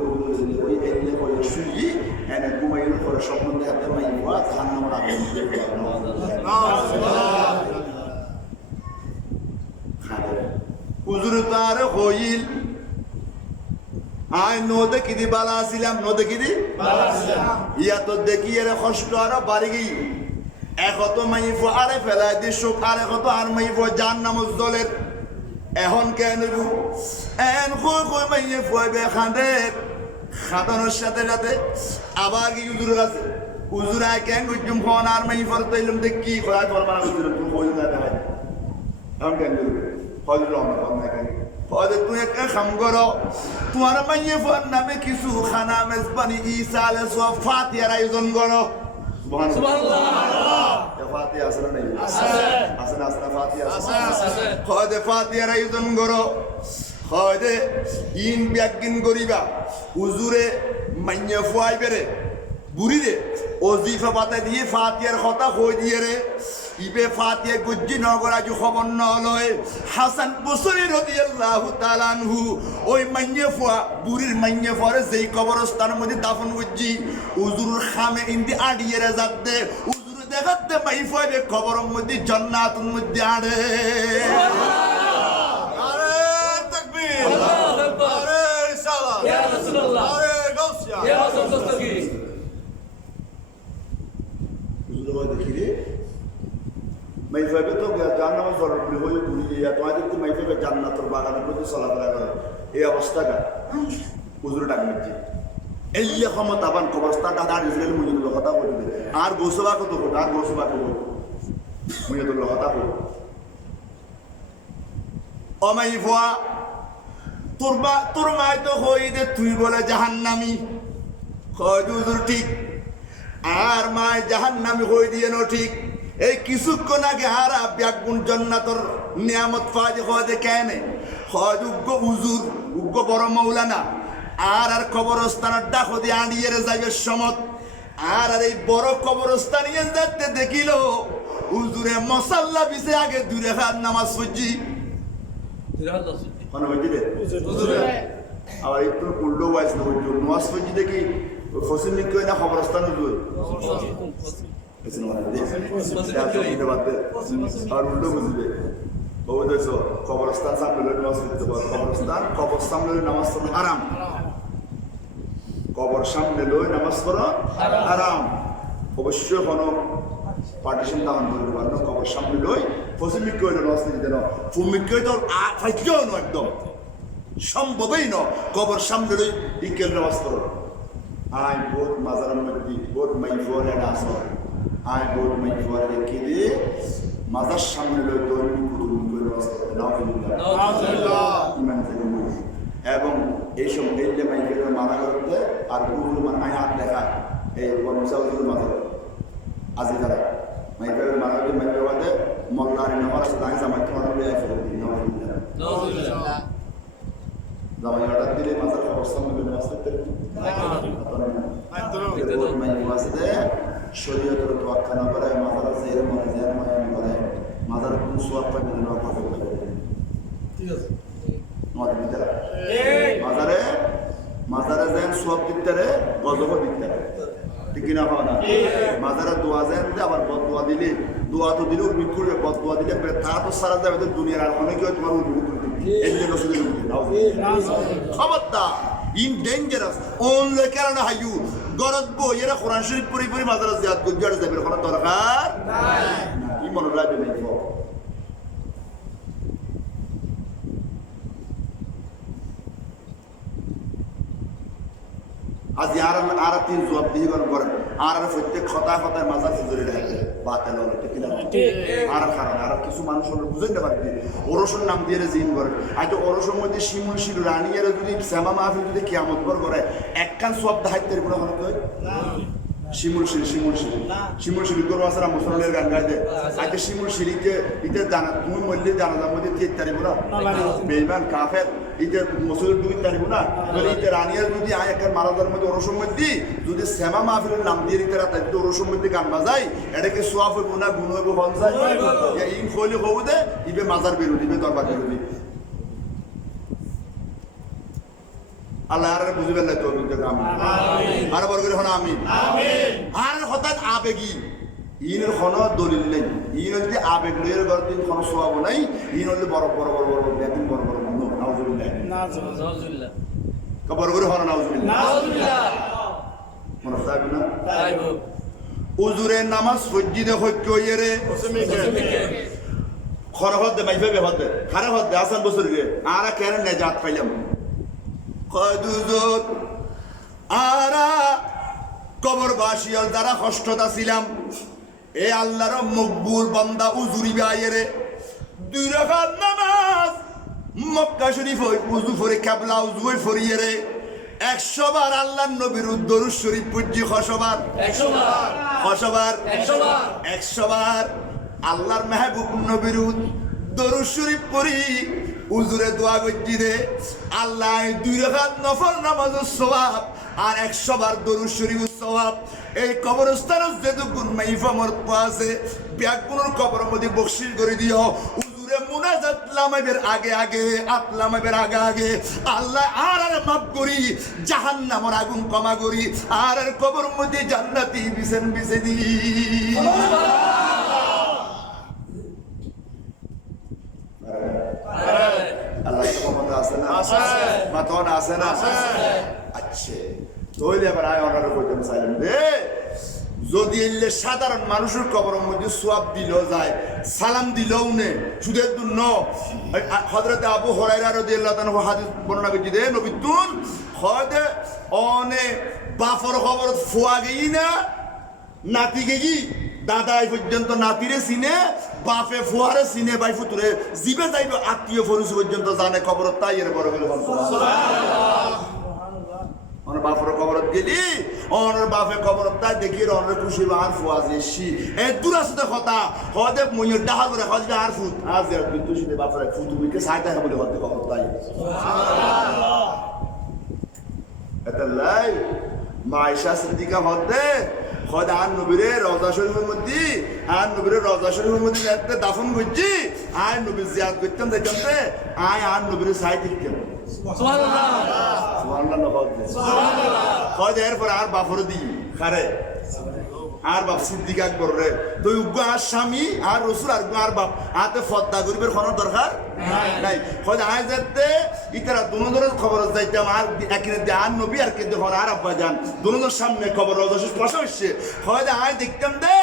ওই এনে করে শুই এনে ঘুমাইয়ের পরে স্বপ্ন দেখাতে মাই হওয়া ধান নামার আগে হুজুর তার হইল আয় নদে কিদি বালা আসিলাম নদে কিদি ইয়া তো দেখি এর কষ্ট আরো বাড়ি গই একত মাইফ আরে ফেলাই দি সুখ আরে কত আর মাইফ জান নামজ দলের এখন কেন এন কই মাইফ হইবে খান্দের খাদানোর সাথে সাথে আবার কি হুজুর কাছে হুজুর আয় কেন গুজুম ফোন আর মাইফর তাইলাম দেখ কি করা করবা হুজুর তুমি কই না দেখাই এখন কেন হযরত রহমান না কেন হয়তো তুই একটা কাম করো তোমার মাইয়ে ফোন নামে কিছু খানা মেজবানি ঈসা আলাইহিস সালাম ফাতিহার আয়োজন করো সুবহানাল্লাহ ফাতিহা আছে না নাই আছে না ফাতিহা আছে হয়তো ফাতিহার আয়োজন করো হয়তো ইন ব্যাগিন করিবা হুজুরে মাইয়ে ফুয়াই বেরে বুড়ি রে ওজিফা পাতা দিয়ে ফাতিহার কথা কই দিয়ে রে ইবে ফাতিহা গুজ্জি নগরা যে খবর নলয় হাসান বসরি রাদিয়াল্লাহু তাআলা আনহু ওই মাইয়ে ফুয়া বুড়ির মাইয়ে ফুয়ারে যেই কবরস্থানের মধ্যে দাফন গুজ্জি হুজুর খামে ইন্দি আডিয়ে রে যাতে হুজুর দেখাতে মাই ফুয়াবে কবরের মধ্যে জান্নাতুল মধ্যে আড়ে আরে তাকবীর আল্লাহু আকবার আরে রিসালাত ইয়া রাসূলুল্লাহ আরে গাউসিয়া ইয়া রাসূলুল্লাহ देखिए मैं फाइबे तो जानना में जरूर भी हो ये पूरी या तो आज तो मैं फाइबे जानना तो बागान में तो सलाह करा ये अवस्था का उजुर टाइम में जी ये हम ताबन कब्रस्तान दादा इजराइल मुझे तो लगता हो दे आर गोसबा को तो आर गोसबा को मुझे तो लगता हो ओ मैं फुआ तुरमा तो होई दे तुई बोले जहन्नमी खजुर ठीक আর মায় জাহান্নামী হয়ে দিয়ে ন ঠিক এই কিছুক্ষণ আগে হারা ব্যাগুন জান্নাতের নিয়ামত ফাজ হয়ে কেন হজ উগ্র হুজুর উগ্র বড় মৌলানা আর কবরস্থানের ডাক দিয়ে আনিয়ে যাইবে সমত আর এই বড় কবরস্থান নিয়ে যাতে দেখিল হুজুরে মশাল্লা বিছে আগে দূরে হাত নামাজ পড়ছি মানে হইতে রে হুজুরে আবার একটু উল্টো ওয়াইস না হুজুর নামাজ পড়ছি দেখি ফসিল লিখে না খবরস্থান হুজুর আর উল্টো বুঝবে বাবু দেখছো কবরস্থান সামনে নামাজ পড়তে পারো কবরস্থান কবর সামনে নামাজ পড়ো হারাম কবর সামনে লই নামাজ পড়ো হারাম অবশ্যই কোনো পার্টিশন দান করতে পারো কবর সামনে লই ফসিল লিখে নামাজ পড়তে না ফুমিকে তো ফাইকেও না একদম সম্ভবই না কবর সামনে লই ইকেল নামাজ পড়ো আই বহুত মাজারের মধ্যে বহুত মাইফরে আসর আই বহুত মাইফরে রেখে দিয়ে মাজার সামনে লই দৈনিক কুতুব করে নাউজুবিল্লাহ ইমান থেকে বলি এবং এই সব এলে মাইফরে মানা করতে আর গুরু মানে হাত দেখা এই বনসাউদের মাজার আজি তারা মাইফের মারাকে মাইফে বাদে মল্লারি নহর আছে তাই জামাই তোমার লইয়া ফেলে দিই নাউজুবিল্লাহ জামাই অর্ডার দিলে মাজার অবস্থান হবে মাসতে মাইফে শরীয়তের তোয়াক্কা না করে মাজার জের মনে করে মাজার কোন সোয়াব পাবে না কথা বলে ঠিক আছে আমাদের ভিতরে মাজারে মাজারে যেন সোয়াব দিতে গজব দিতে ঠিক না হয় না মাজারে দোয়া যেন আবার বদদোয়া দিলে দোয়া তো দিলে উর্মি করবে বদদোয়া দিলে তা তো সারা যাবে তো দুনিয়ার আর অনেকে তোমার উর্মি করবে এই জন্য শুধু খবরদার ইন ডেঞ্জারাস অনলি কারণ হাইউ গরদ বই এরা কোরআন শরীফ পড়ি পড়ি মাজারে জিয়ারত করতে যাবে কোনো দরকার নাই কি মনে রাখবে নাই আজ আর তিন জবাব দিয়ে করেন আর প্রত্যেক কথায় কথায় মাজার ফুজুরি রাখে বাতেল হলো ঠিক না আর কারণ আর কিছু মানুষ হলো বুঝেন না পারবে ওরসর নাম দিয়ে জিন করে আইতো ওরসর মধ্যে শিমুল শিল রানিয়ারে যদি শ্যামা মাহফিল যদি কিয়ামত পর করে একখান সব দায়িত্বের কোনো হলো কই শিমুল শিল গরু আসরা মুসলমানের গান গাইতে আইতে শিমুল শিলিতে ইতে জানা তুমি মল্লি জানাজার মধ্যে দিয়ে তারিব না বেঈমান কাফের ইতে মুসলিম দুই তারিব না বলে ইতে রানিয়ার যদি আয় একখান মারাজার মধ্যে ওরসর মধ্যে যদি শ্যামা মাহফিলের নাম দিয়ে দিতে রাত যদি ওরসর মধ্যে গান বাজাই এটাকে সোয়াব হইব না গুণ হইব হন যায় ইন ফলি হবু দে ইবে মাজার বিরোধী ইবে দরবার বিরোধী আল্লাহ আর বুঝিবেন না তো আমিন আর বড় করে হন আমিন আর হঠাৎ আবেগী ইনের কোনো দলিল নেই ইন যদি আবেগ লইয়ের ঘর দিন কোনো সোয়াব নাই ইন হলে বড় বেদিন বড় নাউজুবিল্লাহ বড় করে হন নাউজুবিল্লাহ মনে থাকবে না উজুরে নামাজ ফজ্জিদে হইক ইয়েরে খরহত দে মাইফে বেহত দে খারে হত দে আসান বছর রে আর কেন নেজাত পাইলাম কদুজত আরা কবরবাসীর দ্বারা কষ্টতা ছিলাম এ আল্লাহর মকবুল বান্দা উজুরি বাইরে দুই রাকাত নামাজ মক্কা শরীফ উজু করে কাবলা উজু ফরিয়ে রে 100 বার আল্লাহর নবীর দরুদ শরীফ পড়ছি 100 বার 100 বার আল্লাহর মেহবুব নবীর দরুদ শরীফ পড়ি উজুরে দোয়া করছি রে আল্লাহ 2 রাকাত নফল নামাজের সওয়াব আর 100 বার দরুদ শরীফের সওয়াব এই কবরস্থানে যেটুকুন মাইফা মরত আছে ব্যাগুনের কবরের মধ্যে বকশিশ করে দিও উজুরে মুনাজাত লামাইবের আগে আতলামাইবের আগে আল্লাহ আর মাফ করি জাহান্নামের আগুন কমা করি আর কবরের মধ্যে জান্নাতি বিছেন বিছে দি আল্লাহ ক্ষমতা আছে না মাতন আছে না আচ্ছা তৈলে আবার আয় অনার কইতাম চাইলাম রে যদি এলে সাধারণ মানুষের কবরের মধ্যে সোয়াব দিলেও যায় সালাম দিলেও নে সুদের দুন হযরত আবু হুরায়রা রাদিয়াল্লাহু তাআলা হাদিস বর্ণনা করছি দে নবীতুন খদে অনে বাফর খবর ফুয়া গই না নাতি গেই দাদা এই পর্যন্ত নাতিরে সিনে বাপে ফুয়ারে সিনে বাই ফুতুরে জিবে যাইব আত্মীয় ফরুস পর্যন্ত জানে খবর তাই এর বড় হলো সুবহানাল্লাহ অন বাপর খবরত গেলি অন বাপে খবরত তাই দেখি অন খুশি আর ফুয়াজে শি এ দুরাসতে কথা হদে মইর ডাহা করে হদে আর ফুত আজ এর বিদ্যু সিনে বাপরে ফুতু বিকে সাইতা বলে হদে খবর তাই সুবহানাল্লাহ এটা লাই মাইশা সিদ্দিকা হদে খোদা আর নবীরে রওজা শরীফের মধ্যে আর নবীরে রওজা শরীফের মধ্যে একটা দাফন করছি আর নবীর জিয়ারত করতাম দেখতে আর নবীরে সাই দিতাম সুবহানাল্লাহ খোদা এরপর আর বাফর দি খারে আর বাপ সিদ্দিক আকবর রে তো উগ্র আর স্বামী আর রসুল আর বাপ আতে ফদ্দা গরিবের কোনো দরকার নাই খোদা আয় যেতে ইতারা দুনোদের খবর যাইতাম আর একদিন আর নবী আর কিন্তু আর আব্বা যান দুনোদের সামনে খবর রোজা পাশে হচ্ছে খোদা আয় দেখতাম দে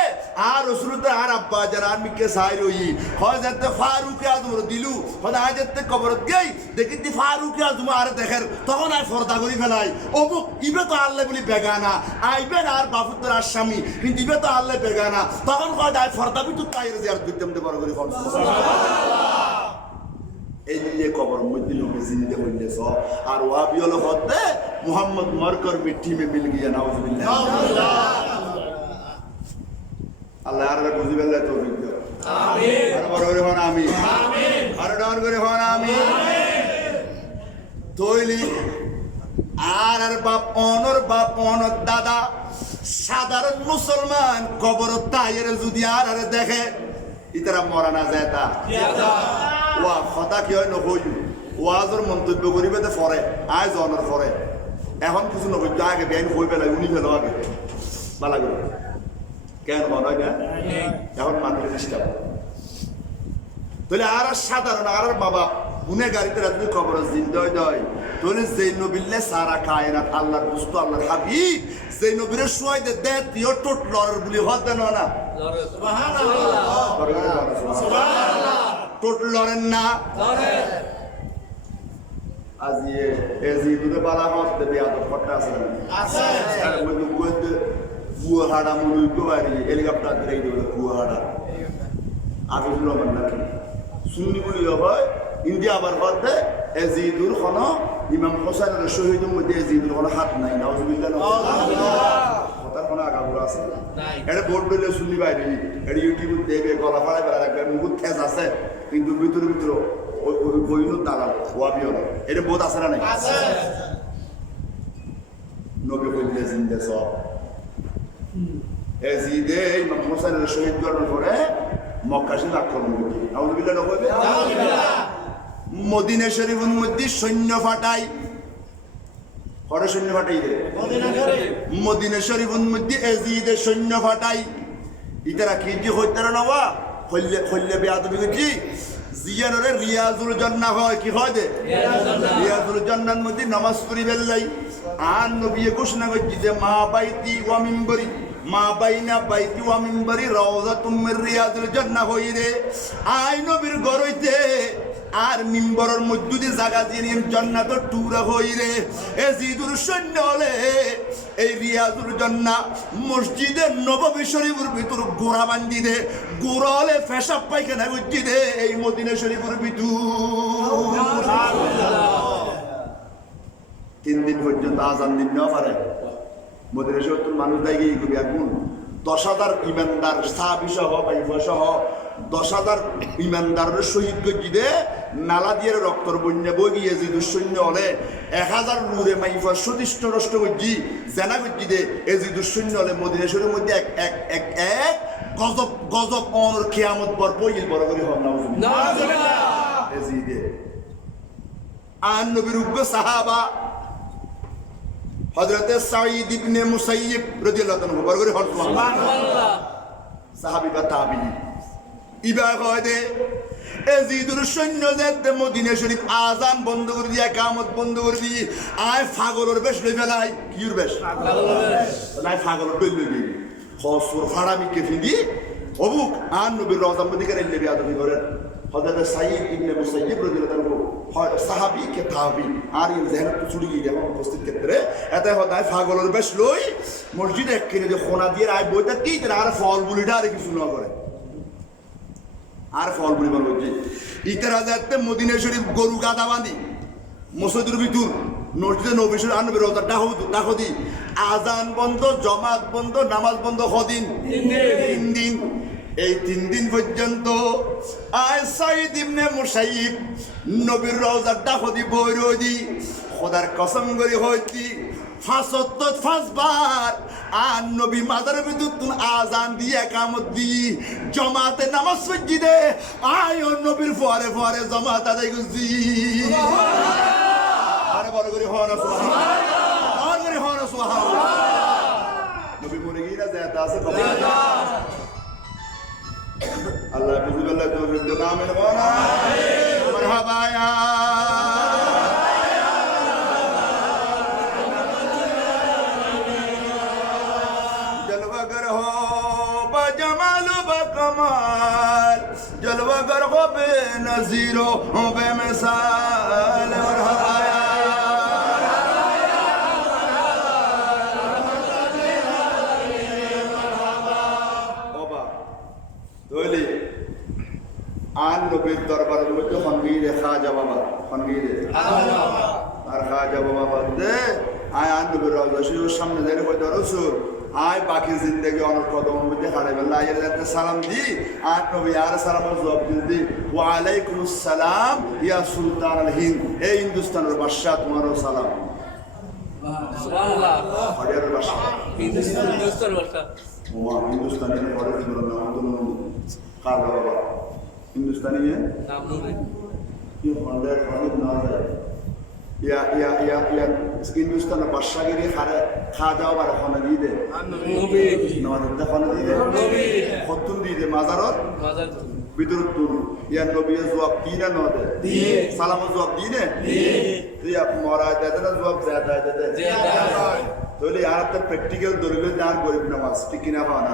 আর রসুল আর আব্বা যান আর মিকে সাই রই খোদা যেতে ফারুক আজম দিলু খোদা আয় যেতে খবর গই দেখি ফারুক আজম আর দেখের তখন আর ফর্দা করি ফেলাই অমুক ইবে তো আল্লাহ বলি বেগানা আইবেন আর বাপুত্র আর স্বামী দিবে তো আল্লাহ বেগানা তখন কয় দায় ফর্দা বিদ্যুৎ তাইরে জিয়ারত করতে আমাদের বড় করে এই যে কবর মধ্যে লোকে জিন্দে হইলেছ আর ওয়াবি হলো হতে মুহাম্মদ মরকর মিঠি মে মিল গিয়া নাউজুবিল্লাহ আল্লাহ আর বুঝি বেলা তৌফিক দাও আমিন আর বড় করে হন আমি আমিন আর ডান করে হন আমি তৈলি আর বাপ অনর দাদা সাধারণ মুসলমান কবর তাইয়ের যদি আর দেখে ইতারা মরা না যায় তা ওয়া কথা কি হয় নহই ওয়াজর মন্তব্য করিবে তো ফরে আয় জনের ফরে এখন কিছু নকই আগে বেআইন হই পেলাই উনি ফেলো আগে বালা করে কেন মনে হয় না এখন মানুষ ডিস্টার্ব তাহলে আর সাধারণ আর বাবা গুনে গাড়িতে রাখবি খবর জিন্দয় দয় তাহলে যেই নবিল্লে সারা কায়নাত আল্লাহর বুঝতো আল্লাহর হাবিব যেই নবীরে শুয়াই দে দে তিও টোট লড়ার বলি হদ দেন না টোট লড়েন না আজ এজি দুটো বালা হদ দেবে আদর ফটটা আছে মধ্যে মধ্যে বুয়া হাড়া মুলুই তো বাড়ি হেলিকপ্টার দিলেই দেবে বুয়া হাড়া আফিজুর রহমান নাকি সুন্নি বলি হয় ইন্ডিয়া আবার বাদে এজিদুর খন ইমাম হোসেনের শহীদের মধ্যে এজিদুর খন হাত নাই নাউজুবিল্লাহ কথার কোনো আগাবুড়া আছে এটা বোর্ড দিলে শুনি বাইরে এটা ইউটিউব দেবে গলা ফাড়াই বেড়া রাখবে মুখ থেজ আছে কিন্তু ভিতরে ভিতরে বইনো দালাল ওয়াবি হলো এটা বোধ আছে না নাই নবী বললে জিন্দে সব এজিদে ইমাম হোসেনের শহীদ করার পরে মক্কা শরীফ আক্রমণ করবে নাউজুবিল্লাহ নকবে মদিনা শরীফের মধ্যে সৈন্য ফাটাই কড়ে সৈন্য ফাটাই রে মদিনা শরীফের মধ্যে এজিদের সৈন্য ফাটাই ইতারা কি যে হইতারা নওয়া হইলে হইলে বেয়াদবি কি জিয়ানরে রিয়াজুল জান্নাহ হয় কি হয় দে রিয়াজুল জান্নার মধ্যে নামাজ পড়ি বেলাই আর নবী ঘোষণা করছি যে মা বাইতি ওয়া মিম্বরি মা বাইনা বাইতি ওয়া মিম্বরি রাউযাতুম মির রিয়াজুল জান্নাহ হইরে আই নবীর ঘর হইতে আর মিম্বরের মধ্যে দিয়ে জায়গা দিয়ে জান্নাত টুরা হইরে এজিদুর সৈন্য হলে এই রিয়াজুল জান্নাহ মসজিদে নববী শরীফের ভিতর গোড়া বান্ধি দে গোড়া হলে পেশাব পায়খানা করছি দে এই মদিনা শরীফের ভিতর 3 দিন পর্যন্ত আজান দিন না পারে মদিনা শরীফের মানুষ দায় গিয়ে কবি এখন 10,000 ইমানদার সাহাবী সহ বাইফা সহ 10,000 ইমানদারের শহীদ গজিদে নালা দিয়ে রক্তর বন্যা বই গিয়ে যে দুঃসৈন্য হলে 1000 নূরে মাইফা সদিষ্ট নষ্ট গজি জেনা গজিদে এই যে দুঃসৈন্য হলে মদিনা শরীফের মধ্যে এক গজব অনর কিয়ামত পর পইল বড় করে হন নাউজুবিল্লাহ এজিদে আন নবীর উগ্র সাহাবা হযরতে সাঈদ ইবনে মুসাইয়িব রাদিয়াল্লাহু আনহু বড় করে হন সুবহানাল্লাহ সাহাবী বা তাবিঈ ইবা কয় দে এজিদুর সৈন্য যেতে মদিনা শরীফ আজান বন্ধ করে দিয়ে ইকামত বন্ধ করে দিয়ে আয় পাগলের বেশ লই ফেলাই কির বেশ নাই পাগলের লই লই হসর ফাড়ামি কে ফিদি অবুক আন নবীর রওজা মধ্যে করে লেবি আদমি করে হযরত সাঈদ ইবনে মুসাইয়িব রাদিয়াল্লাহু আনহু সাহাবী কে তাবিঈ আর এই জেহানত ছুড়ি গিয়ে দেখো উপস্থিত ক্ষেত্রে এতে হদায় পাগলের বেশ লই মসজিদে একখানে যে খোনা দিয়ে আয় বইটা কি আর ফল বুলিটা আর কিছু না করে আর ফল পরিবার হচ্ছে ইতারা যাতে মদিনা শরীফ গরু গাদা বাঁধি মসজিদের ভিতর মসজিদে নবী শরীফ আর নবীর রওজা ডাকো দি আজান বন্ধ জমাত বন্ধ নামাজ বন্ধ কদিন 3 দিন এই 3 দিন পর্যন্ত আয় সাঈদ ইবনে মুসাইয়িব নবীর রওজা ডাকো দি বইরো দি খোদার কসম করে হইতি 5 বার আর নবী মাদারের ভিতর তুন আজান দিয়ে ইকামত দি জমাতে নামাজ পড়ি দে আয় ও নবীর পরে পরে জমাত আদায় করছি সুবহানাল্লাহ আরে বড় করে হন সুবহানাল্লাহ আর করে হন সুবহানাল্লাহ নবী মরে গিয়ে যাতা আছে আল্লাহ বিল্লাহ তৌফিক দাও আমিন ওয়া আমিন মারহাবা ইয়া कमाल जलवागर हो बेनज़ीरो हो बेमिसाल मरहबा बाबा তোলি আন নবীর দরবারের মধ্যে ফঙ্গিরে খাজা বাবা ফঙ্গিরে আর খাজা বাবা বলতে আয় আন নবীর রওজা শরীফের সামনে দাঁড়িয়ে কইতে রাসূল আয় বাকি জিন্দগি অনেক কদম মধ্যে হারে বেলা আয়ের যাতে সালাম দি আর নবী আর সালামের জবাব দি ওয়া আলাইকুমুস সালাম ইয়া সুলতান আল হিন্দ এই হিন্দুস্তানের বাদশা তোমারও সালাম সুবহানাল্লাহ হরিয়ার বাদশা হিন্দুস্তান ভাষা ওমা হিন্দুস্তানের পরে কি বললাম আমাদের কার বাবা হিন্দুস্তানি নাম নবী কি হন্ডার অনেক না যায় ইয়া হিন্দুস্তানের বাদশাগিরি খাওয়া দাওয়া বারে খানা দিয়ে দে নবী নওয়াজুদ্দা খানা দিয়ে দে নবী কতুন দিয়ে দে মাজারত মাজার ভিতর তুল ইয়ার নবীর জবাব দি না ন দে দিয়ে সালামের জবাব দি নে দিয়ে ইয়া মরা দেয় না জবাব জ্যাদা দে তাহলে আর একটা প্র্যাকটিক্যাল দলিল আর গরিব নামাজ ঠিক কিনা পাও না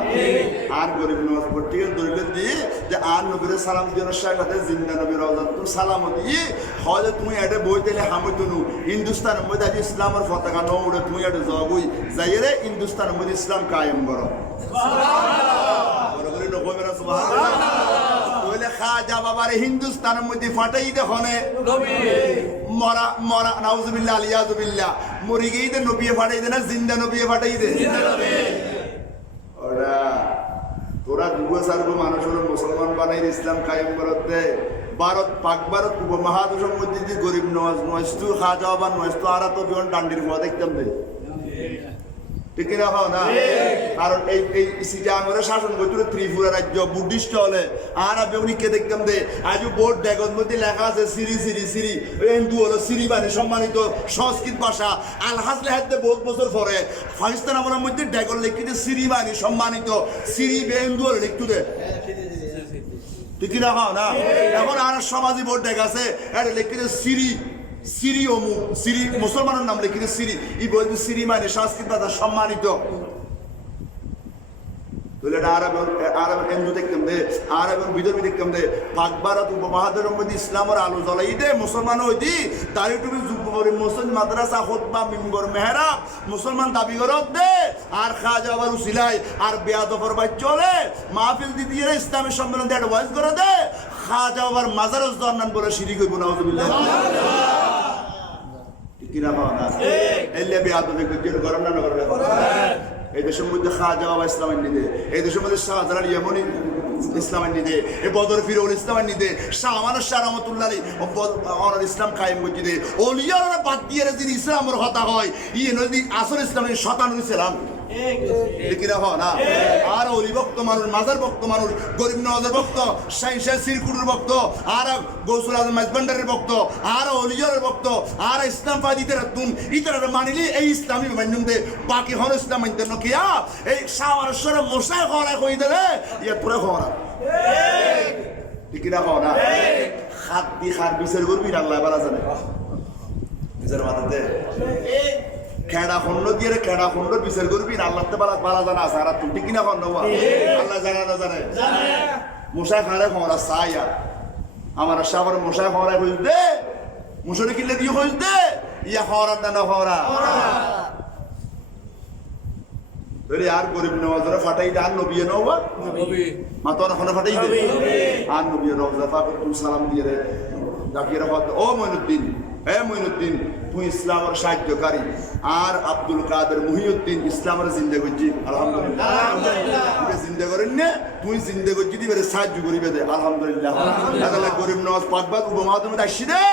আর গরিব নামাজ প্র্যাকটিক্যাল দলিল দিয়ে যে আর নবীর সালাম দিয়ে সাথে জিন্দা নবীর রওজাত তুমি সালাম দিয়ে হয়তো তুমি এটা বই দিলে হামই তুনু হিন্দুস্তানের মধ্যে আজ ইসলামের পতাকা ন উড়ে তুমি এটা জবই যাইরে হিন্দুস্তানের মধ্যে ইসলাম কায়েম করো বড় করে নকবে না সুবহানাল্লাহ তাহলে খাজা বাবারে হিন্দুস্তানের মধ্যে ফাটাই দেখনে নবী মরা মরা নাউজুবিল্লাহ আলিয়াজুবিল্লাহ মরি গেই দে নবী ফাটাই দে না জিন্দা নবী ফাটাই দে জিন্দা নবী ওরা তোরা দুগো সারগো মানুষ হলো মুসলমান বানাই ইসলাম কায়েম করতে ভারত পাক ভারত উপমহাদেশের মধ্যে যে গরিব নওয়াজ নয়স্তু খাজা বাবা নয়স্তু আর তো বিমান ডান্ডির হওয়া দেখতাম দে ঠিক না হও না কারণ এই সিটাঙ্গরে শাসন করছিল ত্রিপুরা রাজ্য বুদ্ধিস্ট হলে আর আপনি কে দেখতাম দে আজ বোর্ড ড্যাগন মধ্যে লেখা আছে সিরি সিরি সিরি হিন্দু হলো সিরি মানে সম্মানিত সংস্কৃত ভাষা আলহাজ লেহাতে বহুত বছর পরে পাকিস্তান আমলের মধ্যে ড্যাগন লিখিতে সিরি মানে সম্মানিত সিরি বে হিন্দু হলে লিখতু দে ঠিক না হও না এখন আর সমাজী বোর্ড ড্যাগ আছে এটা লিখিতে সিরি সিরি অমু সিরি মুসলমানের নাম লিখিতে সিরি ই বলতে সিরি মানে সংস্কৃত ভাষা সম্মানিত তাহলে এটা আরব হিন্দু দেখতাম দে আরব বিধর্মী দেখতাম দে পাক ভারত উপমহাদেশের মধ্যে ইসলামের আলো জ্বলাই দে মুসলমান হই দি তারি তুমি যুবপরি মুসলিম মাদ্রাসা খুতবা মিম্বর মেহরাব মুসলমান দাবি করত দে আর খাজা আবার উসিলাই আর বেয়াদফর বাই চলে মাহফিল দি দিয়ে ইসলামী সম্মেলন দিয়ে অ্যাডভাইস করে দে খাজা আবার মাজারুজ দন্নান বলে শিরিক হইব নাউজুবিল্লাহ কিনা পাও না এলে বেয়াদফি কইতে গরম না করে এই দেশের মধ্যে খাজা বাবা ইসলামের নিদে এই দেশের মধ্যে শাহজালাল ইয়েমনি ইসলামের নিদে এই বদর ফিরৌল ইসলামের নিদে শাহ আমানুর শাহ রহমতুল্লাহ আলী ইসলাম কায়েম করছি দে ওলিয়ারা বাদ দিয়ে যিনি ইসলামের হতা হয় ইয়ে নদী আসল ইসলামের শতানুর ইসলাম কিনা হয় না আর অলি ভক্ত মানুষ মাজার ভক্ত মানুষ গরিব নওয়াজের ভক্ত শাহ সিরকুটের ভক্ত আর গৌসুল আজম মাইজবান্ডারের ভক্ত আর অলিয়ারের ভক্ত আর ইসলাম ফাদিতে রাতুন ইতারা মানিলি এই ইসলামী মান্যম দে বাকি হন ইসলাম মানতে নকিয়া এই শাহরাশ্বরে মশাই খরায় কই দেলে ইয়া তোরা খরা ঠিক কিনা হয় না হাত দি হাত বিচার করবি আল্লাহ বালা জানে বিচার মাথাতে খেড়া খন্ড দিয়ে খেড়া খন্ড বিচার করবি আল্লাহতে বালা জানা আছে আর তুমি কিনা খন্ড আল্লাহ জানা না জানে মশা খারে খরা সাইয়া আমার সাবর মশা খরায় হইল দে মুসরে কিনলে দিয়ে হইল দে ইয়া খরার না খরা আর গরিব নওয়াজরা ফাটাই দে আর নবিয়ে নওয়া নবী মাতর খনে ফাটাই দে আর নবিয়ে নওয়াজরা ফাকে তুমি সালাম দিয়ে রে ডাকিয়ে রাখো ও মইনুদ্দিন হে মইনুদ্দিন তুই ইসলামের সাহায্যকারী আর আব্দুল কাদের মুহিউদ্দিন ইসলামের জিন্দা করছি আলহামদুলিল্লাহ জিন্দা করেন না তুই জিন্দা করছি দিবে সাহায্য করিবে দে আলহামদুলিল্লাহ তাহলে গরিব নওয়াজ পাকবাদ উপমহাদেশে আসছি দে